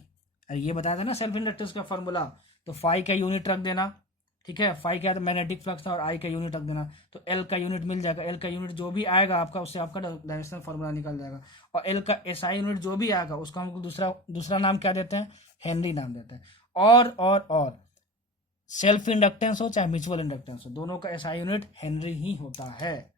अरे ये बताया था ना सेल्फ इंडक्टेंस का फॉर्मूला, तो फाई का यूनिट रख देना, ठीक है। फाई क्या था? मैग्नेटिक फ्लक्स था, और आई का यूनिट रख देना, तो एल का यूनिट मिल जाएगा। एल का यूनिट जो भी आएगा आपका, उससे आपका डायरेक्शनल फॉर्मूला निकल जाएगा। और एल का एसआई यूनिट जो भी आएगा उसको हम दूसरा नाम क्या देते हैं? हेनरी नाम देते हैं। और सेल्फ इंडक्टेंस हो चाहे म्यूचुअल इंडक्टेंस हो, दोनों का एसआई यूनिट हेनरी ही होता है।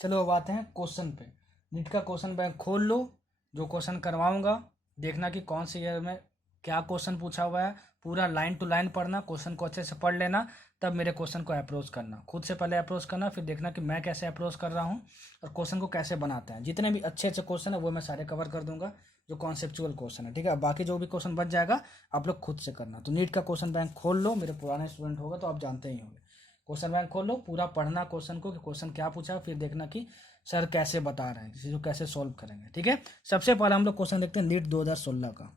चलो अब आते हैं क्वेश्चन पे। नीट का क्वेश्चन बैंक खोल लो, जो क्वेश्चन करवाऊंगा देखना कि कौन से ईयर में क्या क्वेश्चन पूछा हुआ है। पूरा लाइन टू लाइन पढ़ना, क्वेश्चन को अच्छे से पढ़ लेना, तब मेरे क्वेश्चन को अप्रोच करना। खुद से पहले अप्रोच करना, फिर देखना कि मैं कैसे अप्रोच कर रहा हूँ और क्वेश्चन को कैसे बनाते हैं। जितने भी अच्छे अच्छे क्वेश्चन है वो मैं सारे कवर कर दूंगा, जो कॉन्सेप्चुअल क्वेश्चन है, ठीक है। बाकी जो भी क्वेश्चन बच जाएगा आप लोग खुद से करना। तो नीट का क्वेश्चन बैंक खोल लो, मेरे पुराने स्टूडेंट होगा तो आप जानते ही होंगे। क्वेश्चन बैंक खोल लो, पूरा पढ़ना क्वेश्चन को कि क्वेश्चन क्या पूछा है, फिर देखना कि सर कैसे बता रहे हैं, किसी को कैसे सॉल्व करेंगे, ठीक है। सबसे पहले हम लोग क्वेश्चन देखते हैं नीट 2016 का,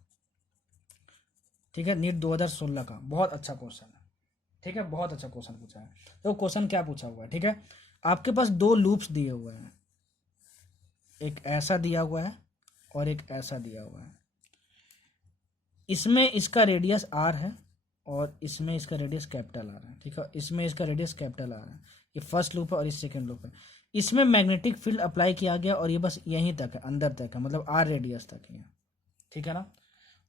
ठीक है। नीट 2016 का बहुत अच्छा क्वेश्चन है, ठीक है, बहुत अच्छा क्वेश्चन पूछा है। तो क्वेश्चन क्या पूछा हुआ है, ठीक है। आपके पास दो लूप्स दिए हुए हैं, एक ऐसा दिया हुआ है और एक ऐसा दिया हुआ है। इसमें इसका रेडियस आर है और इसमें इसका रेडियस कैपिटल आर है, ठीक है। इसमें इसका रेडियस कैपिटल आर है, ये फर्स्ट लूप है और ये सेकंड लूप है। इसमें मैग्नेटिक फील्ड अप्लाई किया गया और ये बस यहीं तक है, अंदर तक है, मतलब आर रेडियस तक है, ठीक है ना।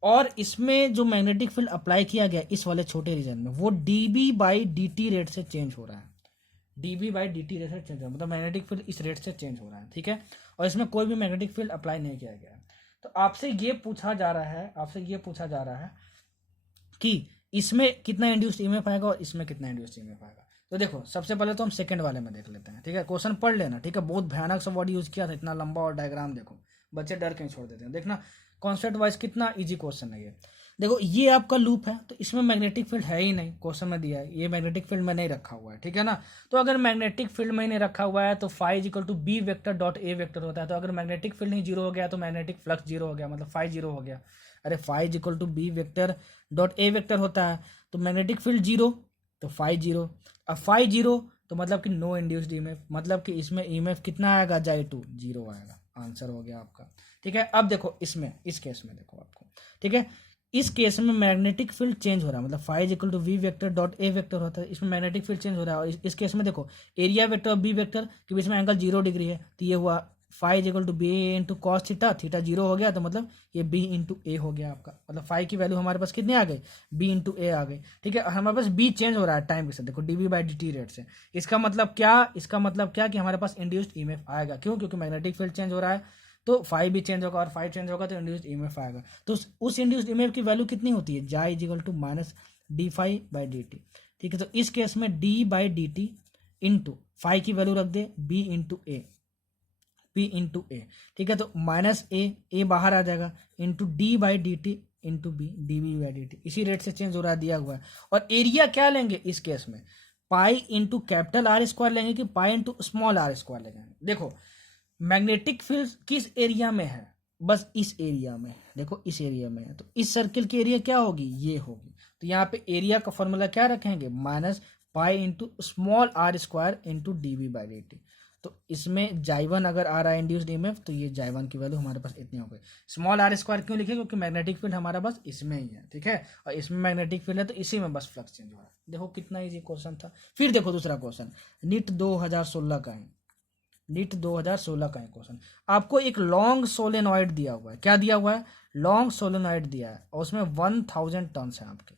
और इसमें जो मैग्नेटिक फील्ड अप्लाई किया गया इस वाले छोटे रीजन में, वो dB बाई dt रेट से चेंज हो रहा है, dB बाई dt रेट से चेंज हो रहा है, मतलब मैग्नेटिक फील्ड इस रेट से चेंज हो रहा है, ठीक है। और इसमें कोई भी मैग्नेटिक फील्ड अप्लाई नहीं किया गया है। तो आपसे ये पूछा जा रहा है कि इसमें कितना इंड्यूस्ड ईएमएफ आएगा और इसमें कितना इंड्यूस्ड ईएमएफ आएगा। तो देखो सबसे पहले तो हम सेकंड वाले में देख लेते हैं, ठीक है। क्वेश्चन पढ़ लेना, ठीक है। बहुत भयानक सा वर्ड यूज किया था, इतना लंबा और डायग्राम देखो, बच्चे डर के छोड़ देते हैं। देखना कॉन्सेप्ट वाइज कितना इजी क्वेश्चन है ये। देखो ये आपका लूप है, तो इसमें मैग्नेटिक फील्ड है ही नहीं, क्वेश्चन में दिया है ये मैग्नेटिक फील्ड में नहीं रखा हुआ है, ठीक है ना। तो अगर मैग्नेटिक फील्ड में नहीं रखा हुआ है तो phi is equal to B vector dot A vector होता है। तो अगर मैग्नेटिक फील्ड नहीं जीरो हो गया तो मैग्नेटिक फ्लक्स जीरो हो गया, मतलब फाई जीरो हो गया। अरे phi is equal to B vector dot A vector होता है, तो मैग्नेटिक फील्ड जीरो तो फाई जीरो। अब फाई जीरो तो मतलब कि नो इंड्यूस्ड ईएमएफ, मतलब कि इसमें ईएमएफ कितना आएगा, जाए टू जीरो आएगा। आंसर हो गया आपका, ठीक है। अब देखो इसमें, इस केस में देखो आपको, ठीक है। इस केस में मैग्नेटिक फील्ड चेंज हो रहा है, मतलब phi equal to V vector dot A vector होता है, इसमें मैग्नेटिक फील्ड चेंज हो रहा है। और इस केस में देखो एरिया वेक्टर और बी वेक्टर के बीच में एंगल 0 डिग्री है, तो ये हुआ phi equal to B into cos theta, theta 0 हो गया, तो मतलब ये बी इंटू ए हो गया आपका। मतलब फाई की वैल्यू हमारे पास कितने आ गई, बी इंटू ए आ गई, ठीक है। हमारे पास बी चेंज हो रहा है टाइम के साथ, देखो dB by D T rate से। इसका मतलब क्या कि हमारे पास इंड्यूस्ड ईएमएफ आएगा, क्यों, क्योंकि मैग्नेटिक फील्ड चेंज हो रहा है, तो फाई भी चेंज होगा और फाई चेंज होगा तो इंड्यूस्ड ईएमएफ आएगा। तो उस इंड्यूस्ड ईएमएफ की वैल्यू कितनी होती है, जाई equal to minus d phi by D T, ठीक है। तो इस केस में d by D t into phi की वैल्यू रख दे B into A, P into A, ठीक है। तो माइनस ए बाहर आ जाएगा, into d by D t into B, d B by D t, इसी रेट से चेंज हो रहा है, दिया हुआ है। और एरिया क्या लेंगे इस केस में, pi into capital R square लेंगे कि pi into small R square लेंगे। देखो मैग्नेटिक फील्ड किस एरिया में है, बस इस एरिया में, देखो इस एरिया में है, तो इस सर्किल की एरिया क्या होगी, ये होगी। तो यहाँ पे एरिया का फॉर्मूला क्या रखेंगे, minus pi into small R square into D V by D T. तो इसमें जाइवन अगर आ रहा है इंड्यूस्ड ईएमएफ, तो ये जाइवन की वैल्यू हमारे पास इतनी हो गई। स्मॉल आर स्क्वायर क्यों लिखे, क्योंकि मैग्नेटिक फील्ड हमारा बस इसमें ही है, ठीक है। और इसमें मैग्नेटिक फील्ड है तो इसी में बस फ्लक्स चेंज हो रहा है। देखो कितना इजी क्वेश्चन था। फिर देखो दूसरा क्वेश्चन, नीट 2016 का है, नीट 2016 का है क्वेश्चन। आपको एक लॉन्ग सोलेनॉइड दिया हुआ है, क्या दिया हुआ है, लॉन्ग सोलेनॉइड दिया है, और उसमें 1000 टर्न्स है आपके।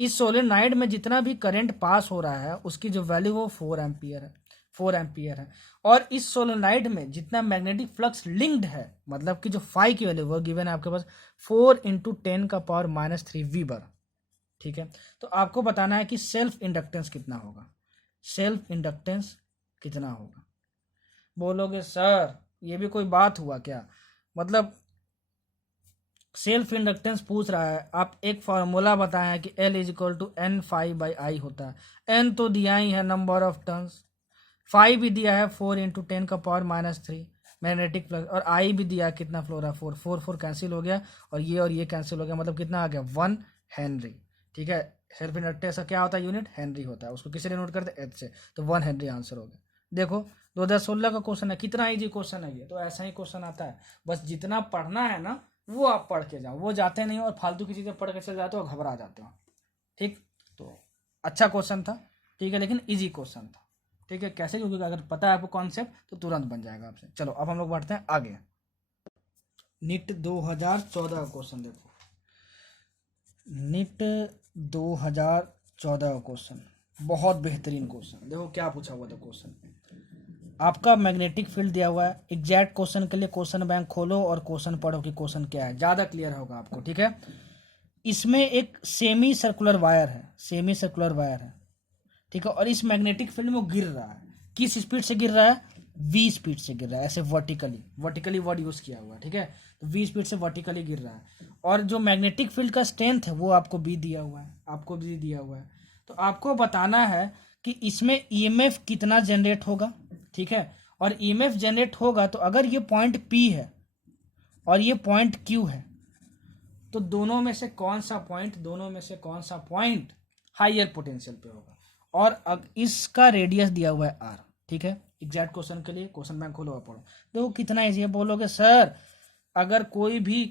इस सोलेनॉइड में जितना भी करंट पास हो रहा है उसकी जो वैल्यू वो 4 एम्पियर है, 4 एम्पियर है। और इस सोलेनॉइड में जितना मैग्नेटिक फ्लक्स लिंक्ड है, मतलब कि जो फाई की वैल्यू वो गिवन है आपके पास 4 इंटू 10 का पावर माइनस 3 वीबर, ठीक है। तो आपको बताना है कि सेल्फ इंडक्टेंस कितना होगा, सेल्फ इंडक्टेंस कितना होगा। बोलोगे सर ये भी कोई बात हुआ क्या, मतलब सेल्फ इंडक्टेंस पूछ रहा है, आप एक फार्मूला बताएं कि L is equal to N phi by I होता है। एन तो दिया ही है नंबर ऑफ टर्न्स, फाई भी दिया है 4 इंटू 10 का पावर माइनस 3 मैग्नेटिक फ्लक्स, और आई भी दिया है कितना फ्लो रहा है 4, 4 कैंसिल हो गया, और ये कैंसिल हो गया, मतलब कितना आ गया 1 हेनरी, ठीक है। सेल्फ इंडक्टेंस का क्या होता है यूनिट, हेनरी होता है, उसको किसी ने नोट करते एच से, तो 1 हेनरी आंसर हो गया। देखो 2016 का क्वेश्चन है, कितना इजी क्वेश्चन है ये, तो ऐसा ही क्वेश्चन आता है। बस जितना पढ़ना है ना वो आप पढ़ के जाओ, वो जाते नहीं और फालतू की चीज़ें पढ़ के चले जाते हो, घबरा जाते हो, ठीक। तो अच्छा क्वेश्चन था, ठीक है, लेकिन इजी क्वेश्चन था, ठीक है। कैसे, क्योंकि अगर पता है आपको कॉन्सेप्ट तो तुरंत बन जाएगा आपसे। चलो अब हम लोग बढ़ते हैं आगे। नीट 2014 का क्वेश्चन देखो, नीट 2014 का क्वेश्चन बहुत बेहतरीन क्वेश्चन। देखो क्या पूछा हुआ था क्वेश्चन, आपका मैग्नेटिक फील्ड दिया हुआ है। एग्जैक्ट क्वेश्चन के लिए क्वेश्चन बैंक खोलो और क्वेश्चन पढ़ो कि क्वेश्चन क्या है, ज़्यादा क्लियर होगा आपको, ठीक है। इसमें एक सेमी सर्कुलर वायर है, सेमी सर्कुलर वायर है, ठीक है। और इस मैग्नेटिक फील्ड में वो गिर रहा है, किस स्पीड से गिर रहा है, v स्पीड से गिर रहा है, ऐसे वर्टिकली वर्ड यूज किया हुआ है, ठीक है। तो v स्पीड से वर्टिकली गिर रहा है, और जो मैग्नेटिक फील्ड का स्ट्रेंथ है वो आपको b दिया हुआ है, आपको b दिया हुआ है। तो आपको बताना है कि इसमें ईएमएफ कितना जनरेट होगा, ठीक है। और ईएमएफ जनरेट होगा तो अगर ये पॉइंट P है और ये पॉइंट Q है, तो दोनों में से कौन सा पॉइंट हायर पोटेंशियल पे होगा। और अब इसका रेडियस दिया हुआ है r, ठीक है। एग्जैक्ट क्वेश्चन के लिए क्वेश्चन बैंक खोलो और पढ़ो। देखो कितना इजी है। बोलोगे सर अगर कोई भी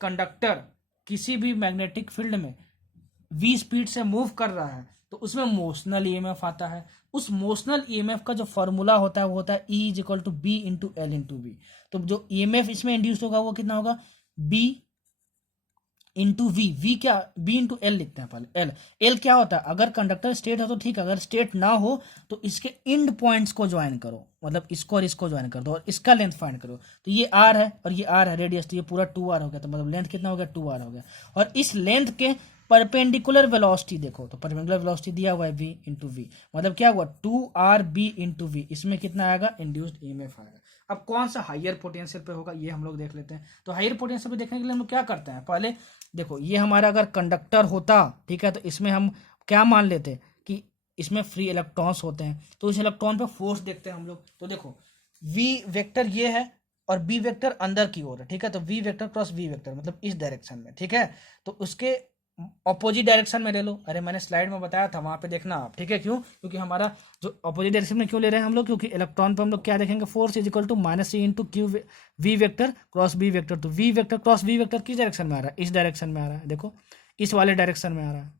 कंडक्टर किसी भी मैग्नेटिक फील्ड में v स्पीड से मूव कर रहा है तो उसमें मोशनल ईएमएफ आता है। उस मोशनल ईएमएफ का जो फॉर्मूला होता है वो होता है E is equal to B into L into V. तो जो ईएमएफ इसमें इंड्यूस होगा वो कितना होगा, b इंटू वी क्या, बी इंटू एल लिखते हैं पहले। एल क्या होता है, अगर कंडक्टर स्टेट है तो ठीक है, अगर स्टेट ना हो तो इसके इंड पॉइंट्स को ज्वाइन करो, मतलब इसको और इसको ज्वाइन कर दो और इसका लेंथ फाइंड करो। तो ये आर है और ये आर है रेडियस, तो ये पूरा 2r हो गया, तो मतलब लेंथ कितना हो गया, 2r हो गया। और इस लेंथ के परपेंडिकुलर वेलोसिटी देखो, तो परपेंडिकुलर वेलोसिटी दिया हुआ है v इंटू वी, मतलब क्या हुआ 2rb इंटू वी, इसमें कितना आएगा, इंड्यूस्ड ईएमएफ आएगा। अब कौन सा हायर पोटेंशियल पे होगा ये हम लोग देख लेते हैं। तो हायर पोटेंशियल पे देखने के लिए हम लोग क्या करते हैं, पहले देखो ये हमारा अगर कंडक्टर होता, ठीक है, तो इसमें हम क्या मान लेते कि इसमें फ्री इलेक्ट्रॉन्स होते हैं, तो इस इलेक्ट्रॉन पे फोर्स देखते हैं हम लोग। तो देखो v वेक्टर ये है और b वेक्टर अंदर की ओर है, ठीक है, तो v vector cross v vector मतलब इस डायरेक्शन में, ठीक है, तो उसके ऑपोजिट डायरेक्शन में ले लो। अरे मैंने स्लाइड में बताया था, वहां पे देखना आप, ठीक है, क्यों, क्योंकि हमारा जो ऑपोजिट डायरेक्शन में क्यों ले रहे हैं हम लोग, क्योंकि इलेक्ट्रॉन पे हम लोग क्या देखेंगे, force is equal to minus C into Q V vector cross B vector. तो V vector cross V vector किस डायरेक्शन में आ रहा है, इस डायरेक्शन में आ रहा है, देखो इस वाले डायरेक्शन में आ रहा है,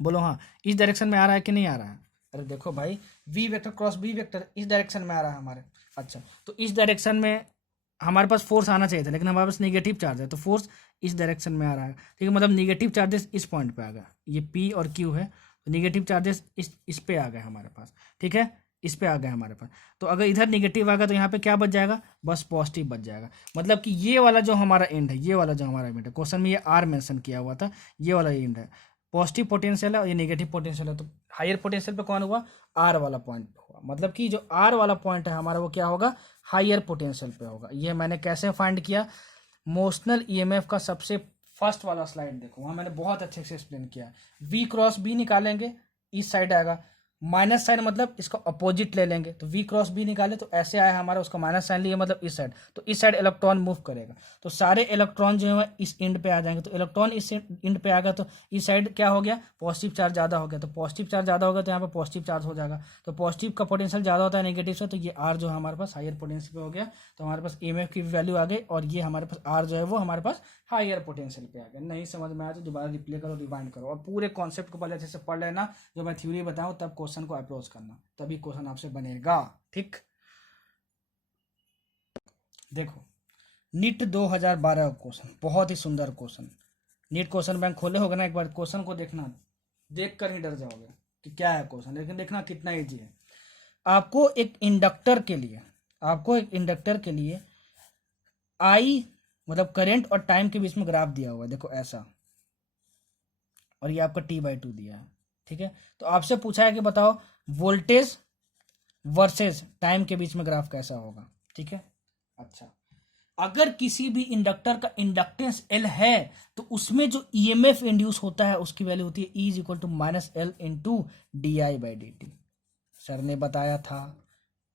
बोलो हाँ इस डायरेक्शन में आ रहा है कि नहीं आ रहा है। अरे देखो भाई V vector cross B vector इस डायरेक्शन में आ रहा है हमारे। अच्छा, तो इस डायरेक्शन में हमारे पास फोर्स आना चाहिए था, लेकिन हमारे पास नेगेटिव चार्ज है, तो फोर्स इस डायरेक्शन में आ रहा है, ठीक है, मतलब नेगेटिव चार्जेस इस पॉइंट पे आ गया, ये P और Q है, तो नेगेटिव चार्जेस इस पे आ गए हमारे पास, ठीक है, इस पे आ गए हमारे पास। तो अगर इधर नेगेटिव आ गया तो यहाँ पे क्या बच जाएगा, बस पॉजिटिव बच जाएगा। मतलब कि ये वाला जो हमारा एंड है, ये वाला जो हमारा एंड है, क्वेश्चन में ये R मेंशन किया हुआ था, ये वाला एंड है, पॉजिटिव पोटेंशियल है और ये नेगेटिव पोटेंशियल है। तो हायर पोटेंशियल पे कौन हुआ, R वाला पॉइंट हुआ, मतलब कि जो R वाला पॉइंट है हमारा वो क्या होगा, हायर पोटेंशियल पे होगा। ये मैंने कैसे फाइंड किया, मोशनल ईएमएफ का सबसे फर्स्ट वाला स्लाइड देखो, वहां मैंने बहुत अच्छे से एक्सप्लेन किया। V क्रॉस B निकालेंगे, इस साइड आएगा, माइनस साइन मतलब इसका अपोजिट ले लेंगे, तो V क्रॉस B निकाले तो ऐसे आया हमारा, उसका माइनस साइन लिए मतलब इस साइड, तो इस साइड इलेक्ट्रॉन मूव करेगा, तो सारे इलेक्ट्रॉन जो है इस एंड पे आ जाएंगे। तो इलेक्ट्रॉन इस एंड पे आ गया तो इस साइड क्या हो गया, पॉजिटिव चार्ज ज़्यादा हो गया, तो पॉजिटिव चार्ज ज़्यादा हो गया तो यहाँ पे पॉजिटिव चार्ज हो जाएगा। तो पॉजिटिव का पोटेंशियल ज़्यादा होता है नेगेटिव से, तो ये R जो है हमारे पास हायर पोटेंशियल पे हो गया, तो हमारे पास EMF की वैल्यू आ गई, और ये हमारे पास R जो है वो हमारे पास हायर पोटेंशियल पे आ गया। नहीं समझ में आया तो दोबारा रिप्ले करो, रिवाइंड करो और पूरे कॉन्सेप्ट को पहले अच्छे से पढ़ लेना, जो मैं थ्योरी बताऊं तब क्वेश्चन को अप्रोच करना, तभी क्वेश्चन आपसे बनेगा, ठीक। देखो नीट 2012 क्वेश्चन, बहुत ही सुंदर क्वेश्चन, नीट क्वेश्चन बैंक खोले होगा ना, एक बार क्वेश्चन को देखना, देख कर ही डर जाओगे कि क्या है क्वेश्चन, लेकिन देखना कितना ईजी है। आपको एक इंडक्टर के लिए आई मतलब करंट और टाइम के बीच में ग्राफ दिया हुआ है, देखो ऐसा, और ये आपका T/2 दिया है, ठीक है। तो आपसे पूछा है कि बताओ वोल्टेज वर्सेस टाइम के बीच में ग्राफ कैसा होगा, ठीक है। अच्छा, अगर किसी भी इंडक्टर का इंडक्टेंस L है तो उसमें जो EMF इंड्यूस होता है उसकी वैल्यू होती है E is equal to minus L into DI/dt। Sir ने बताया था,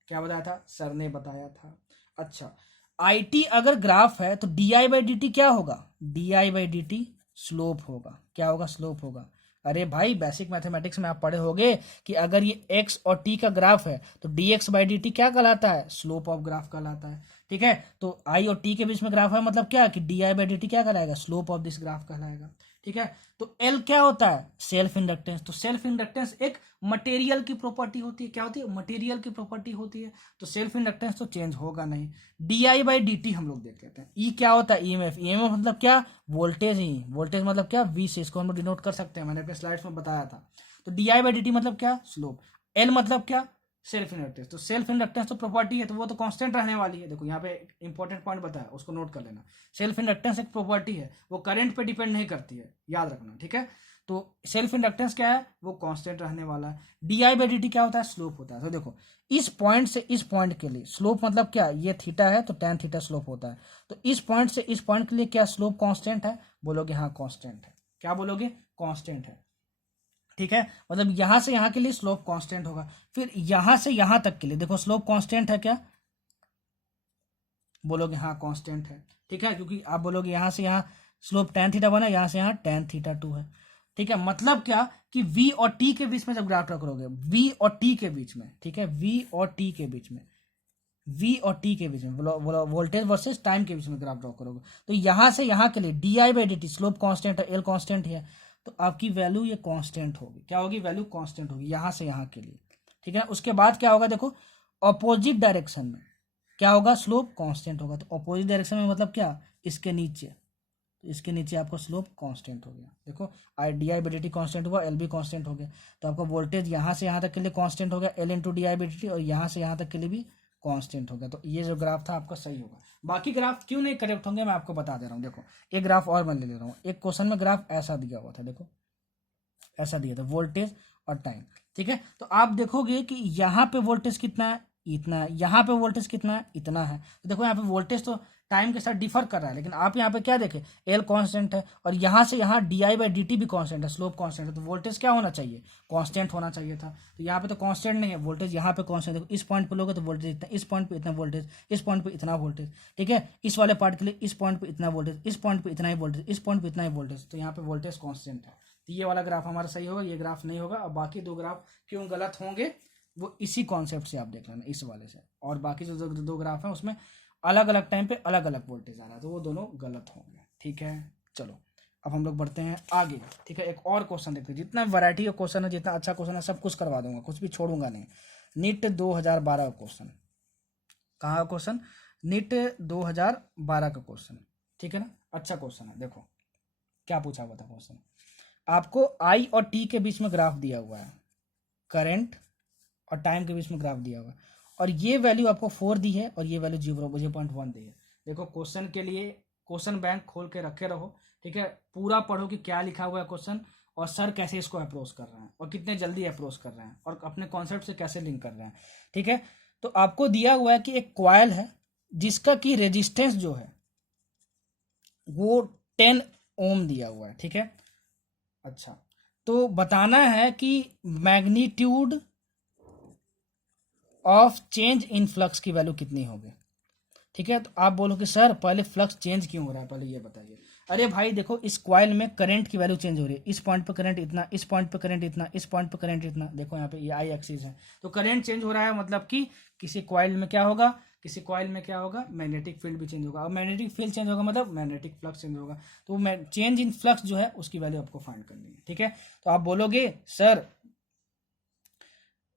क्या बताया था, सर ने बताया था। अच्छा, IT अगर ग्राफ है तो DI/dt क्या होगा, DI/dt स्लोप होगा, क्या होगा, स्लोप होगा। अरे भाई बेसिक मैथमेटिक्स में आप पढ़े होंगे कि अगर ये x और t का ग्राफ है तो dx/dt क्या कहलाता है, स्लोप ऑफ ग्राफ कहलाता है, ठीक है। तो i और t के बीच में ग्राफ है, मतलब क्या कि di/dt क्या कहलाएगा, स्लोप ऑफ दिस ग्राफ कहलाएगा, ठीक है। तो L क्या होता है, सेल्फ इंडक्टेंस। तो सेल्फ इंडक्टेंस एक मटेरियल की प्रॉपर्टी होती है, क्या होती है, मटेरियल की प्रॉपर्टी होती है, तो सेल्फ इंडक्टेंस तो चेंज होगा नहीं। DI/dt हम लोग देख लेते हैं। E क्या होता है, EMF मतलब क्या, वोल्टेज ही, वोल्टेज मतलब क्या, V से, इसको हम लोग डिनोट कर सकते हैं, मैंने अपने स्लाइड्स में बताया था। तो DI/dt मतलब क्या, स्लोप। L मतलब क्या, सेल्फ इंडक्टेंस। तो सेल्फ इंडक्टेंस तो प्रॉपर्टी है, तो वो तो कांस्टेंट रहने वाली है। देखो यहाँ पे इंपॉर्टेंट पॉइंट बताया, उसको नोट कर लेना। सेल्फ इंडक्टेंस एक प्रॉपर्टी है, वो करंट पे डिपेंड नहीं करती है, याद रखना, ठीक है। तो सेल्फ इंडक्टेंस क्या है, वो कांस्टेंट रहने वाला है। DI/dt क्या होता है, स्लोप होता है। तो देखो इस पॉइंट से इस पॉइंट के लिए स्लोप मतलब क्या, ये थीटा है तो tan थीटा स्लोप होता है। तो इस पॉइंट से इस पॉइंट के लिए क्या स्लोप कांस्टेंट है, बोलोगे हाँ कांस्टेंट है, क्या बोलोगे, कांस्टेंट है, ठीक है। मतलब यहां से यहां के लिए स्लोप कांस्टेंट होगा। फिर यहां से यहां तक के लिए देखो स्लोप कांस्टेंट है क्या, बोलोगे हाँ कांस्टेंट है, ठीक है, क्योंकि आप बोलोगे यहां से यहां स्लोप tan थीटा बना, यहां से यहां tan थीटा 2 है, ठीक है। मतलब क्या कि V और T के बीच में जब ग्राफ ड्रा करोगे, V और T के बीच में, ठीक है, V और T के बीच में V और T के बीच में, वोल्टेज वर्सेस टाइम के बीच में ग्राफ ड्रॉ करोगे। तो यहाँ से यहाँ के लिए di/dt स्लोप कांस्टेंट है, L कांस्टेंट है, तो आपकी वैल्यू ये कांस्टेंट होगी। क्या होगी? वैल्यू कांस्टेंट होगी यहाँ से यहाँ के लिए, ठीक है। उसके बाद क्या होगा? देखो अपोजिट डायरेक्शन में क्या होगा? स्लोप कांस्टेंट होगा। तो अपोजिट डायरेक्शन में मतलब क्या? इसके नीचे, तो इसके नीचे आपका स्लोप कांस्टेंट हो गया। देखो di/dt कांस्टेंट हुआ, L भी कांस्टेंट हो गया, तो आपका वोल्टेज यहाँ से यहाँ तक के लिए कांस्टेंट हो गया L इंटू di/dt, और यहाँ से यहाँ तक के लिए भी कांस्टेंट हो गया। तो ये जो ग्राफ था आपका सही होगा। बाकी ग्राफ क्यों नहीं करेक्ट होंगे मैं आपको बता दे रहा हूँ। देखो एक ग्राफ और मैं ले रहा हूँ। एक क्वेश्चन में ग्राफ ऐसा दिया हुआ था, देखो ऐसा दिया था, वोल्टेज और टाइम, ठीक है। तो आप देखोगे कि यहाँ पे वोल्टेज कितना है? इतना है। यहाँ पे वोल्टेज कितना है? इतना है। तो देखो यहाँ पे वोल्टेज तो टाइम के साथ डिफर कर रहा है, लेकिन आप यहाँ पे क्या देखें? एल कांस्टेंट है, और यहाँ से यहाँ di/dt भी कांस्टेंट है, स्लोप कांस्टेंट है, तो वोल्टेज क्या होना चाहिए? कांस्टेंट होना चाहिए था। तो यहाँ पे तो कांस्टेंट नहीं है, वोल्टेज यहाँ पे कांस्टेंट। देखो इस पॉइंट पे लोगे तो वोल्टेज इतना, इस पॉइंट पे इतना वोल्टेज, इस पॉइंट पे इतना वोल्टेज, ठीक है। इस वाले पार्ट के लिए इस पॉइंट पे इतना वोल्टेज, इस पॉइंट पे इतना ही वोल्टेज, इस पॉइंट पे इतना ही वोल्टेज, तो यहाँ पे वोल्टेज कांस्टेंट है। तो ये वाला ग्राफ हमारा सही होगा, ये ग्राफ नहीं होगा। और बाकी दो ग्राफ क्यों गलत होंगे वो इसी कॉन्सेप्ट से आप देख लेना, इस वाले से। और बाकी जो दो ग्राफ हैं उसमें अलग अलग टाइम पे अलग अलग वोल्टेज आ रहा है, तो वो दोनों गलत होंगे, ठीक है। चलो अब हम लोग बढ़ते हैं आगे, ठीक है। एक और क्वेश्चन देखते हैं। जितना वैरायटी का क्वेश्चन है, जितना अच्छा क्वेश्चन है, सब कुछ करवा दूंगा, कुछ भी छोड़ूंगा नहीं। नीट 2012 का क्वेश्चन, कहाँ का क्वेश्चन? नीट 2012 का क्वेश्चन, ठीक है ना। अच्छा क्वेश्चन है। देखो क्या पूछा हुआ था क्वेश्चन। आपको I और T के बीच में ग्राफ दिया हुआ है, करंट और टाइम के बीच में ग्राफ दिया हुआ है, और ये वैल्यू आपको 4 दी है और ये वैल्यू 0.1 दी है। देखो क्वेश्चन के लिए क्वेश्चन बैंक खोल के रखे रहो, ठीक है। पूरा पढ़ो कि क्या लिखा हुआ है क्वेश्चन, और सर कैसे इसको अप्रोच कर रहे हैं, और कितने जल्दी अप्रोच कर रहे हैं, और अपने कॉन्सेप्ट से कैसे लिंक कर रहे हैं, ठीक है। तो आपको दिया हुआ है कि एक कॉइल है जिसका की रेजिस्टेंस जो है वो 10 ओम दिया हुआ है, ठीक है। अच्छा, तो बताना है कि magnitude of change in flux की वैल्यू कितनी होगी, ठीक है। तो आप बोलो कि सर पहले फ्लक्स चेंज क्यों हो रहा है, पहले ये बताइए। अरे भाई देखो, इस कॉइल में करंट की वैल्यू चेंज हो रही है। इस पॉइंट पे करंट इतना, इस पॉइंट पे करंट इतना, इस पॉइंट पे करंट इतना। देखो यहाँ पे ये आई एक्सिस है, तो करंट चेंज हो रहा है, मतलब कि किसी कॉइल में क्या होगा? किसी कॉइल में क्या होगा? मैग्नेटिक फील्ड भी चेंज होगा। अब मैग्नेटिक फील्ड चेंज होगा मतलब मैग्नेटिक फ्लक्स चेंज होगा। तो चेंज इन फ्लक्स जो है उसकी वैल्यू आपको फाइंड करनी है, ठीक है। तो आप बोलोगे सर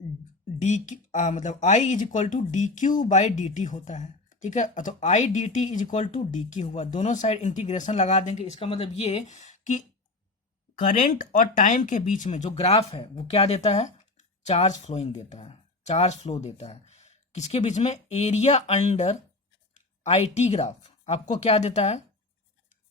मतलब आई इज इक्वल टू dq/dt होता है, ठीक है। तो I D T is equal to dq हुआ, दोनों साइड इंटीग्रेशन लगा देंगे। इसका मतलब ये कि करंट और टाइम के बीच में जो ग्राफ है वो क्या देता है? चार्ज फ्लोइंग देता है, चार्ज फ्लो देता है। किसके बीच में? एरिया अंडर IT ग्राफ आपको क्या देता है?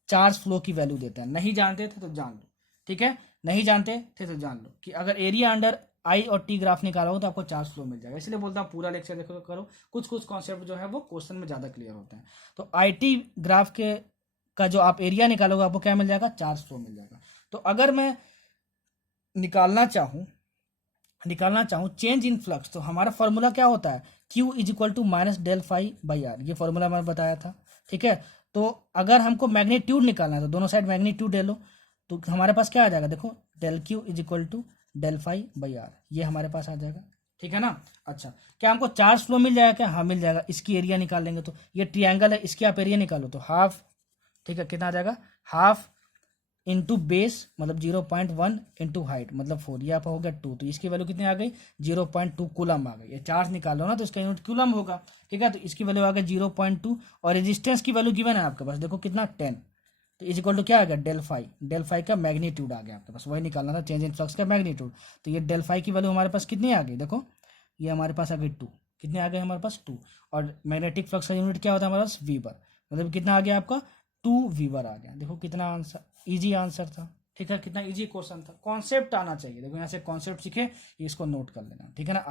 चार्ज फ्लो की वैल्यू देता है। नहीं जानते थे तो जान लो, ठीक है। नहीं जानते थे तो जान लो कि अगर एरिया अंडर I और T ग्राफ निकालोगे तो आपको चार्ज फ्लो मिल जाएगा। इसलिए बोलता हूँ पूरा लेक्चर देखो करो, कुछ कुछ कॉन्सेप्ट जो है वो क्वेश्चन में ज़्यादा क्लियर होते हैं। तो IT ग्राफ के का जो आप एरिया निकालोगे आपको क्या मिल जाएगा? चार्ज फ्लो मिल जाएगा। तो अगर मैं निकालना चाहूँ चेंज इन फ्लक्स, तो हमारा फॉर्मूला क्या होता है? Q is equal to -del∅/r, ये फॉर्मूला मैंने बताया था, ठीक है। तो अगर हमको मैग्नीट्यूड निकालना है तो दोनों साइड मैग्नीट्यूड ले लो, तो हमारे पास क्या आ जाएगा? देखो del∆Q is equal to del∅/r, ये हमारे पास आ जाएगा, ठीक है ना। अच्छा, क्या हमको चार्ज फ्लो मिल जाएगा क्या? हाँ मिल जाएगा। इसकी एरिया निकाल लेंगे, तो ये ट्रायंगल है, इसकी आप एरिया निकालो तो हाफ, ठीक है। कितना आ जाएगा? हाफ इंटू बेस मतलब 0.1 इंटू हाइट मतलब 4, ये आपका हो गया 2। तो इसकी वैल्यू कितनी आ गई? 0.2 कूलम आ गई। ये चार्ज निकालो ना तो इसका यूनिट कूलम होगा, ठीक है। तो इसकी वैल्यू आ गई 0.2, और रेजिस्टेंस की वैल्यू गिवन है आपके पास, देखो कितना 10। तो इज इक्वल टू क्या आ गया? del∅ का मैग्नीट्यूड आ गया आपके पास, वही निकालना था, चेंज इन फ्लक्स का मैग्नीट्यूड। तो ये del∅ की वैल्यू हमारे पास कितनी आ गई? देखो ये हमारे पास आ गई 2। कितने आ गए हमारे पास? 2। और मैग्नेटिक फ्लक्स का यूनिट क्या होता है हमारे पास? वीबर, मतलब कितना आ गया आपका? 2 वीबर आ गया। देखो कितना आंसर, इजी आंसर था, ठीक है। कितना इजी क्वेश्चन था, कॉन्सेप्ट आना चाहिए। देखो यहाँ से कॉन्सेप्ट सीखे, ये इसको नोट कर लेना, ठीक है ना।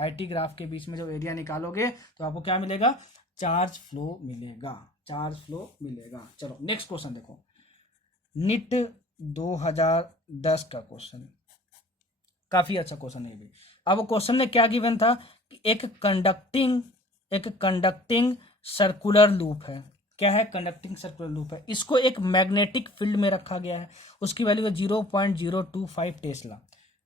IT ग्राफ के बीच में जब एरिया निकालोगे तो आपको क्या मिलेगा? चार्ज फ्लो मिलेगा, चार्ज फ्लो मिलेगा। चलो नेक्स्ट क्वेश्चन देखो, निट 2010 का क्वेश्चन, काफी अच्छा क्वेश्चन है ये भी। अब क्वेश्चन में क्या गिवन था कि एक कंडक्टिंग सर्कुलर लूप है। क्या है? कंडक्टिंग सर्कुलर लूप है। इसको एक मैग्नेटिक फील्ड में रखा गया है, उसकी वैल्यू है 0.025 टेस्ला,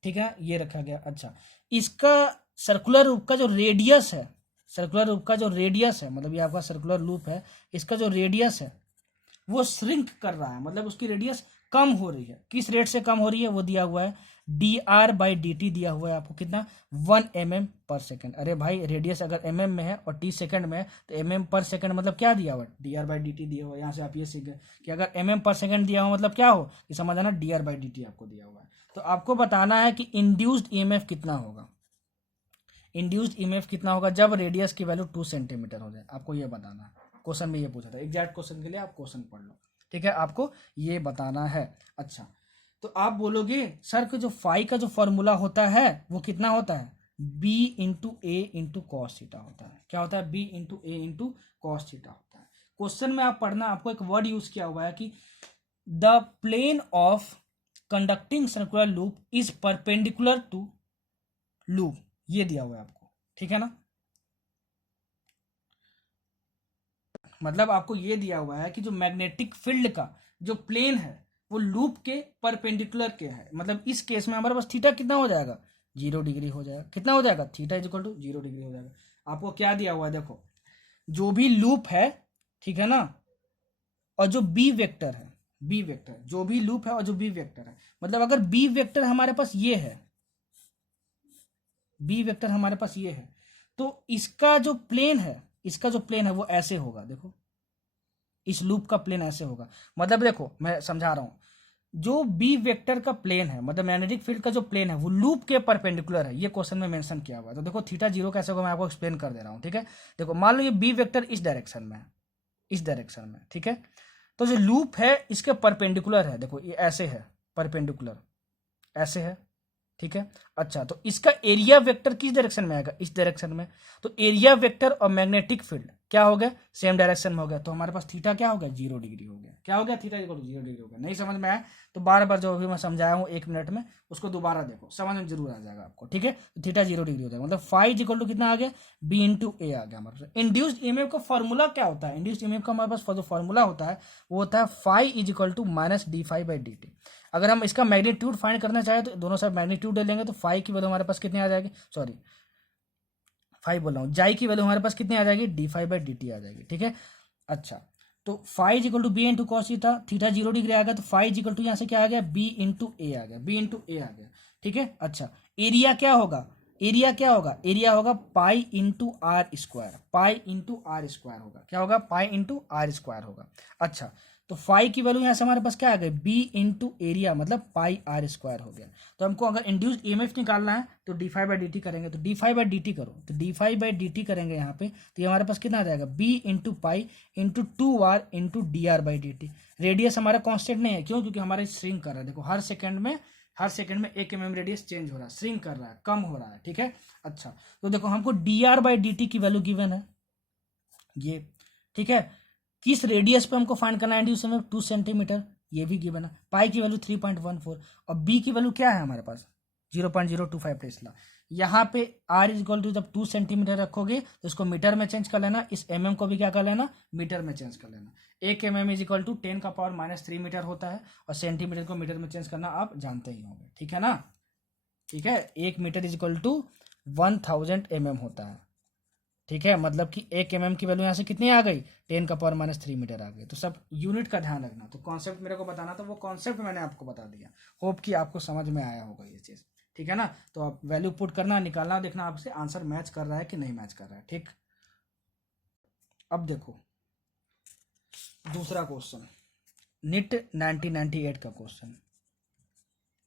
ठीक है, ये रखा गया। अच्छा, इसका सर्कुलर लूप का जो रेडियस है, सर्कुलर लूप का जो रेडियस है, मतलब ये आपका सर्कुलर लूप है, इसका जो रेडियस है वो श्रिंक कर रहा है, मतलब उसकी रेडियस कम हो रही है। किस रेट से कम हो रही है वो दिया हुआ है, dr/dt दिया हुआ है आपको कितना, 1 mm/सेकेंड। अरे भाई रेडियस अगर mm में है और t सेकंड में है तो mm/सेकेंड मतलब क्या दिया हुआ है, dr/dt दिया हुआ है। यहाँ से आप ये सीख गए कि अगर mm/सेकेंड दिया हुआ मतलब क्या हो, कि समझ आना dr/dt आपको दिया हुआ है। तो आपको बताना है कि इंड्यूस्ड ईएमएफ कितना होगा, इंड्यूस्ड ईएमएफ कितना होगा जब रेडियस की वैल्यू 2 सेंटीमीटर हो जाए, आपको ये बताना है। क्वेश्चन में ये पूछा था, एग्जैक्ट क्वेश्चन के लिए आप क्वेश्चन पढ़ लो, ठीक है, आपको ये बताना है। अच्छा, तो आप बोलोगे सर कि जो फाई का जो फॉर्मूला होता है वो कितना होता है, b इंटू ए इंटू कॉस थीटा होता है। क्या होता है, b इंटू ए इंटू कॉस थीटा होता है। क्वेश्चन में आप पढ़ना, आपको एक वर्ड यूज किया हुआ है कि the plane of conducting circular loop is perpendicular to loop, ये दिया हुआ है आपको, ठीक है ना। मतलब आपको ये दिया हुआ है कि जो मैग्नेटिक फील्ड का जो प्लेन है वो लूप के परपेंडिकुलर के है। मतलब इस केस में हमारे पास थीटा कितना हो जाएगा, 0 डिग्री हो जाएगा। कितना हो जाएगा, theta is equal to 0 degree हो जाएगा। आपको क्या दिया हुआ है, देखो जो भी लूप है, ठीक है ना, और जो बी वेक्टर है, बी वेक्टर जो भी लूप है और जो बी वेक्टर है, मतलब अगर बी वेक्टर हमारे पास ये है, बी वेक्टर हमारे पास ये है, तो इसका जो प्लेन है, इसका जो प्लेन है वो ऐसे होगा। देखो इस लूप का प्लेन ऐसे होगा। मतलब देखो मैं समझा रहा हूं, जो बी वेक्टर का प्लेन है, मतलब मैग्नेटिक फील्ड का जो प्लेन है वो लूप के परपेंडिकुलर है, ये क्वेश्चन में मेंशन किया हुआ है। तो देखो थीटा 0 कैसे होगा मैं आपको एक्सप्लेन कर दे रहा हूं, ठीक है। देखो मान लो ये बी वेक्टर इस डायरेक्शन में है, इस डायरेक्शन में, ठीक है। तो जो लूप है इसके परपेंडिकुलर है, देखो ये ऐसे है, परपेंडिकुलर ऐसे है, ठीक है। अच्छा, तो इसका एरिया वेक्टर किस डायरेक्शन में आएगा, इस डायरेक्शन में। तो एरिया वेक्टर और मैग्नेटिक फील्ड क्या हो गया, सेम डायरेक्शन में हो गया। तो हमारे पास थीटा क्या हो गया, 0 डिग्री हो गया। क्या हो गया, थीटा इक्वल टू 0 डिग्री हो गया। नहीं समझ में आया तो बार बार जो भी मैं समझाया हूँ 1 मिनट में उसको दोबारा देखो, समझ में जरूर आ जाएगा आपको, ठीक है। तो थीटा 0 डिग्री हो जाएगा, मतलब फाइव इक्वल टू कितना आ गया, बी इंटू ए आ गया हमारे पास। इंड्यूस्ड ईएमएफ का फॉर्मूला क्या होता है, इंड्यूस्ड ईएमएफ का हमारे पास जो फॉर्मूला होता है वो होता है phi is equal to minus dy/dt। अगर हम इसका मैग्नीट्यूड फाइंड करना चाहें तो दोनों साइड मैग्नीट्यूड ले लेंगे, तो फाइव की वैल्यू हमारे पास कितनी आ जाएगी, सॉरी फाइव बोल रहा हूँ, जाई की वैल्यू हमारे पास कितनी आ जाएगी, dy/dt आ जाएगी, ठीक है। अच्छा, तो five equal to B into cos theta, theta 0 degree आ गया, तो फाइव इक्वल टू यहाँ से क्या आ गया, बी इंटू ए आ गया, बी इंटू ए आ गया, ठीक है। अच्छा, एरिया क्या होगा, एरिया क्या होगा, एरिया होगा pi into R square, pi into R square होगा। क्या होगा, पाई इंटू आर स्क्वायर होगा। अच्छा, तो फाई की वैल्यू यहाँ से हमारे पास क्या आ गई, बी इंटू एरिया मतलब पाई आर स्क्वायर हो गया। तो हमको अगर इंड्यूस्ड ईएमएफ निकालना है तो dy/dt करेंगे, तो dy/dt करो, तो dy/dt करेंगे यहाँ पे, तो ये हमारे पास कितना आ जाएगा, b into pi into 2r into dr/dt। Radius हमारा कांस्टेंट नहीं है, क्यों, क्योंकि हमारा श्रिंक कर रहा है। देखो हर सेकंड में 1 mm रेडियस चेंज हो रहा है, श्रिंक कर रहा है, कम हो रहा है, ठीक है। अच्छा, तो देखो हमको dr/dt की वैल्यू गिवन है ये, ठीक है। किस रेडियस पे हमको फाइंड करना है, इंड्यूस में 2 सेंटीमीटर, ये भी गिवन है। पाई की वैल्यू 3.14 और बी की वैल्यू क्या है हमारे पास, 0.025 टेस्ला। यहाँ पे आर इज इक्वल टू जब 2 सेंटीमीटर रखोगे तो इसको मीटर में चेंज कर लेना, इस mm को भी क्या कर लेना, मीटर में चेंज कर लेना। 1 mm is equal to 10⁻³ metre होता है, और सेंटीमीटर को मीटर में चेंज करना आप जानते ही होंगे, ठीक है ना। ठीक है, 1 metre is equal to 1000 mm होता है, ठीक है। मतलब कि 1 mm की वैल्यू यहाँ से कितनी आ गई, 10⁻³ मीटर आ गई। तो सब यूनिट का ध्यान रखना, तो कॉन्सेप्ट मेरे को बताना था, वो कॉन्सेप्ट मैंने आपको बता दिया। होप कि आपको समझ में आया होगा ये चीज़, ठीक है ना। तो आप वैल्यू पुट करना, निकालना, देखना आपसे आंसर मैच कर रहा है कि नहीं मैच कर रहा है, ठीक। अब देखो दूसरा क्वेश्चन, निट 1998 का क्वेश्चन,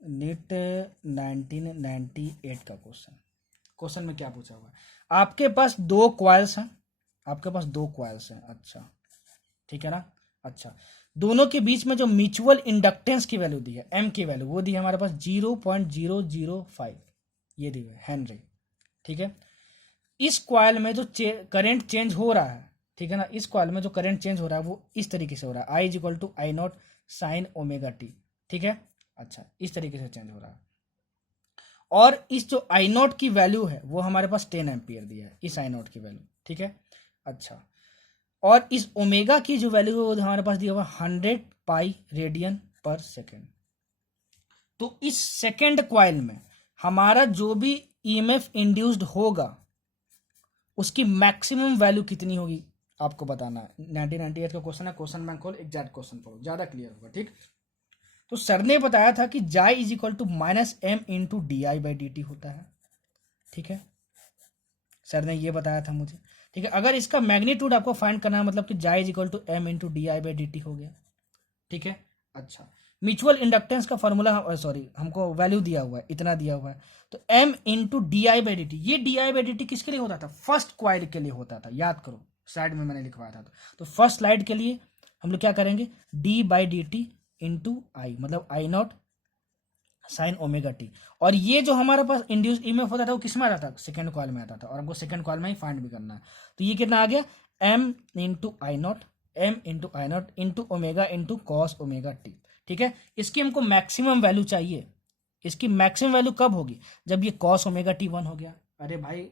निट 1998 का क्वेश्चन में क्या पूछा हुआ है, आपके पास 2 क्वाइल्स हैं, आपके पास 2 क्वाइल्स हैं, अच्छा ठीक है ना। अच्छा, दोनों के बीच में जो म्यूचुअल इंडक्टेंस की वैल्यू दी है, एम की वैल्यू वो दी है हमारे पास 0.005, ये दी है हेनरी, ठीक है। इस क्वाइल में जो करंट चेंज हो रहा है, ठीक है ना, इस क्वाइल में जो करंट चेंज हो रहा है वो इस तरीके से हो रहा है, I is equal to I0 sine omega T, ठीक है। अच्छा, इस तरीके से चेंज हो रहा है, और इस जो I0 की वैल्यू है वो हमारे पास 10 एम्पियर दिया है, इस I0 की वैल्यू, ठीक है। अच्छा, और इस ओमेगा की जो वैल्यू है वो हमारे पास दिया हुआ 100 पाई रेडियन पर सेकेंड। तो इस सेकेंड क्वाइल में हमारा जो भी ईएमएफ इंड्यूस्ड होगा उसकी मैक्सिमम वैल्यू कितनी होगी आपको बताना है। 1998 का क्वेश्चन है, क्वेश्चन बैंक खोल, एग्जैक्ट क्वेश्चन पढ़ो, ज़्यादा क्लियर होगा। ठीक, तो सर ने बताया था कि जाई is equal to -m into D I by D T होता है। ठीक है, सर ने ये बताया था मुझे। ठीक है, अगर इसका मैग्नीट्यूड आपको फाइंड करना है, मतलब कि जाई is equal to m into D I by D T हो गया। ठीक है, अच्छा, म्यूचुअल इंडक्टेंस का फॉर्मूला, सॉरी हमको वैल्यू दिया हुआ है, इतना दिया हुआ है, तो m into D I by D T, ये D I by D T किसके लिए होता था? फर्स्ट क्वाइल के लिए होता था, याद करो, स्लाइड में मैंने लिखवाया था। तो फर्स्ट स्लाइड के लिए हम लोग क्या करेंगे, d by D t into I, मतलब I naught sine omega t. और ये जो हमारे पास इंड्यूस ईएमएफ होता था वो किस में आता था? सेकंड कॉइल में आता था, और हमको सेकंड कॉइल में ही फाइंड भी करना है। तो ये कितना आ गया, m into I naught, M into I naught into omega into cos omega T. ठीक है, इसकी हमको मैक्सिमम वैल्यू चाहिए। इसकी मैक्सिमम वैल्यू कब होगी? जब ये कॉस ओमेगा टी 1 हो गया। अरे भाई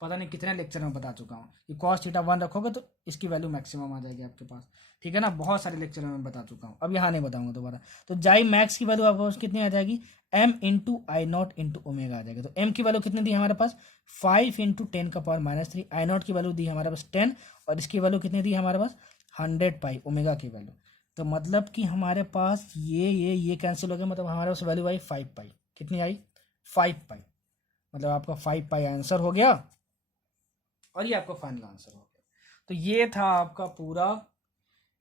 पता नहीं कितने लेक्चर में बता चुका हूँ कि कॉस थीटा 1 रखोगे तो इसकी वैल्यू मैक्सिमम आ जाएगी आपके पास। ठीक है ना, बहुत सारे लेक्चर में बता चुका हूँ, अब यहाँ नहीं बताऊंगा दोबारा। तो जाई मैक्स की वैल्यू आपके पास कितनी आ जाएगी, m into I naught into omega आ जाएगा। तो m की वैल्यू कितनी दी हमारे पास, 5 इंटू 10⁻³ आई नॉट की वैल्यू दी हमारे पास 10, और इसकी वैल्यू कितनी दी हमारे पास 100 पाई ओमेगा की वैल्यू। तो मतलब कि हमारे पास ये कैंसिल हो गया, मतलब हमारे पास वैल्यू आई 5 पाई। कितनी आई, 5 पाई, मतलब आपका 5 पाई आंसर हो गया, और ये आपका फाइनल आंसर हो गया। तो ये था आपका पूरा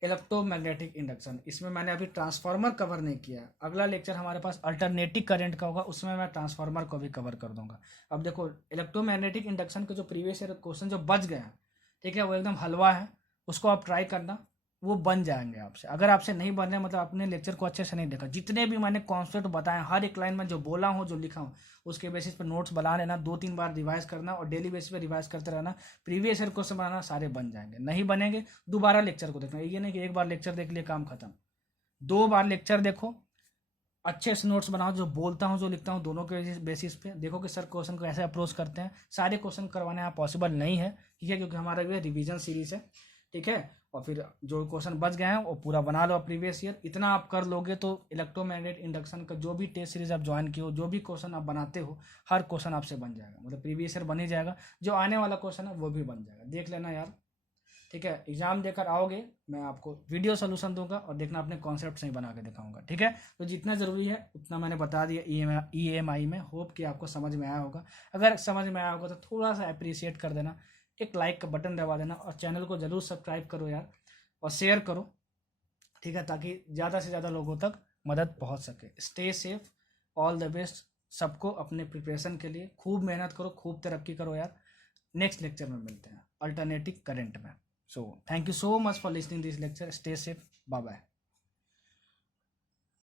इलेक्ट्रोमैग्नेटिक इंडक्शन। इसमें मैंने अभी ट्रांसफार्मर कवर नहीं किया है, अगला लेक्चर हमारे पास अल्टरनेटिव करंट का होगा, उसमें मैं ट्रांसफार्मर को भी कवर कर दूंगा। अब देखो इलेक्ट्रोमैग्नेटिक इंडक्शन के जो प्रीवियस ईयर क्वेश्चन जो बच गए हैं, ठीक है, वो एकदम हलवा है, उसको आप ट्राई करना, वो बन जाएंगे आपसे। अगर आपसे नहीं बन रहे मतलब आपने लेक्चर को अच्छे से नहीं देखा, जितने भी मैंने कॉन्सेप्ट बताए हर एक लाइन में जो बोला हूँ जो लिखा हूँ उसके बेसिस पे नोट्स बना लेना, 2-3 बार रिवाइज करना और डेली बेसिस पे रिवाइज करते रहना। प्रीवियस ईयर क्वेश्चन बनाना, सारे बन जाएंगे। नहीं बनेंगे दोबारा लेक्चर को देखना, ये नहीं कि एक बार लेक्चर देख लिए काम खत्म, 2 बार लेक्चर देखो, अच्छे से नोट्स बनाओ, जो बोलता हूँ जो लिखता हूँ दोनों के बेसिस पे देखो कि सर क्वेश्चन को ऐसे अप्रोच करते हैं। सारे क्वेश्चन करवाने यहाँ पॉसिबल नहीं है, ठीक है, क्योंकि हमारा ये रिवीजन सीरीज है। ठीक है, और फिर जो क्वेश्चन बच गए हैं वो पूरा बना लो प्रीवियस ईयर। इतना आप कर लोगे तो इलेक्ट्रोमैग्नेट इंडक्शन का जो भी टेस्ट सीरीज आप ज्वाइन किए हो, जो भी क्वेश्चन आप बनाते हो, हर क्वेश्चन आपसे बन जाएगा, मतलब प्रीवियस ईयर बन ही जाएगा। जो आने वाला क्वेश्चन है वो भी बन जाएगा, देख लेना यार। ठीक है, एग्जाम देकर आओगे मैं आपको वीडियो सोल्यूशन दूंगा और देखना अपने कॉन्सेप्ट से ही बना के दिखाऊंगा। ठीक है, तो जितना ज़रूरी है उतना मैंने बता दिया EMI में। होप कि आपको समझ में आया होगा। अगर समझ में आया होगा तो थोड़ा सा अप्रिशिएट कर देना, एक लाइक का बटन दबा देना, और चैनल को ज़रूर सब्सक्राइब करो यार, और शेयर करो। ठीक है, ताकि ज़्यादा से ज़्यादा लोगों तक मदद पहुंच सके। Stay safe, all the best सबको अपने प्रिपरेशन के लिए। खूब मेहनत करो, खूब तरक्की करो यार। नेक्स्ट लेक्चर में मिलते हैं अल्टरनेटिव करंट में। So thank you so much for listening this lecture. Stay safe. Bye bye.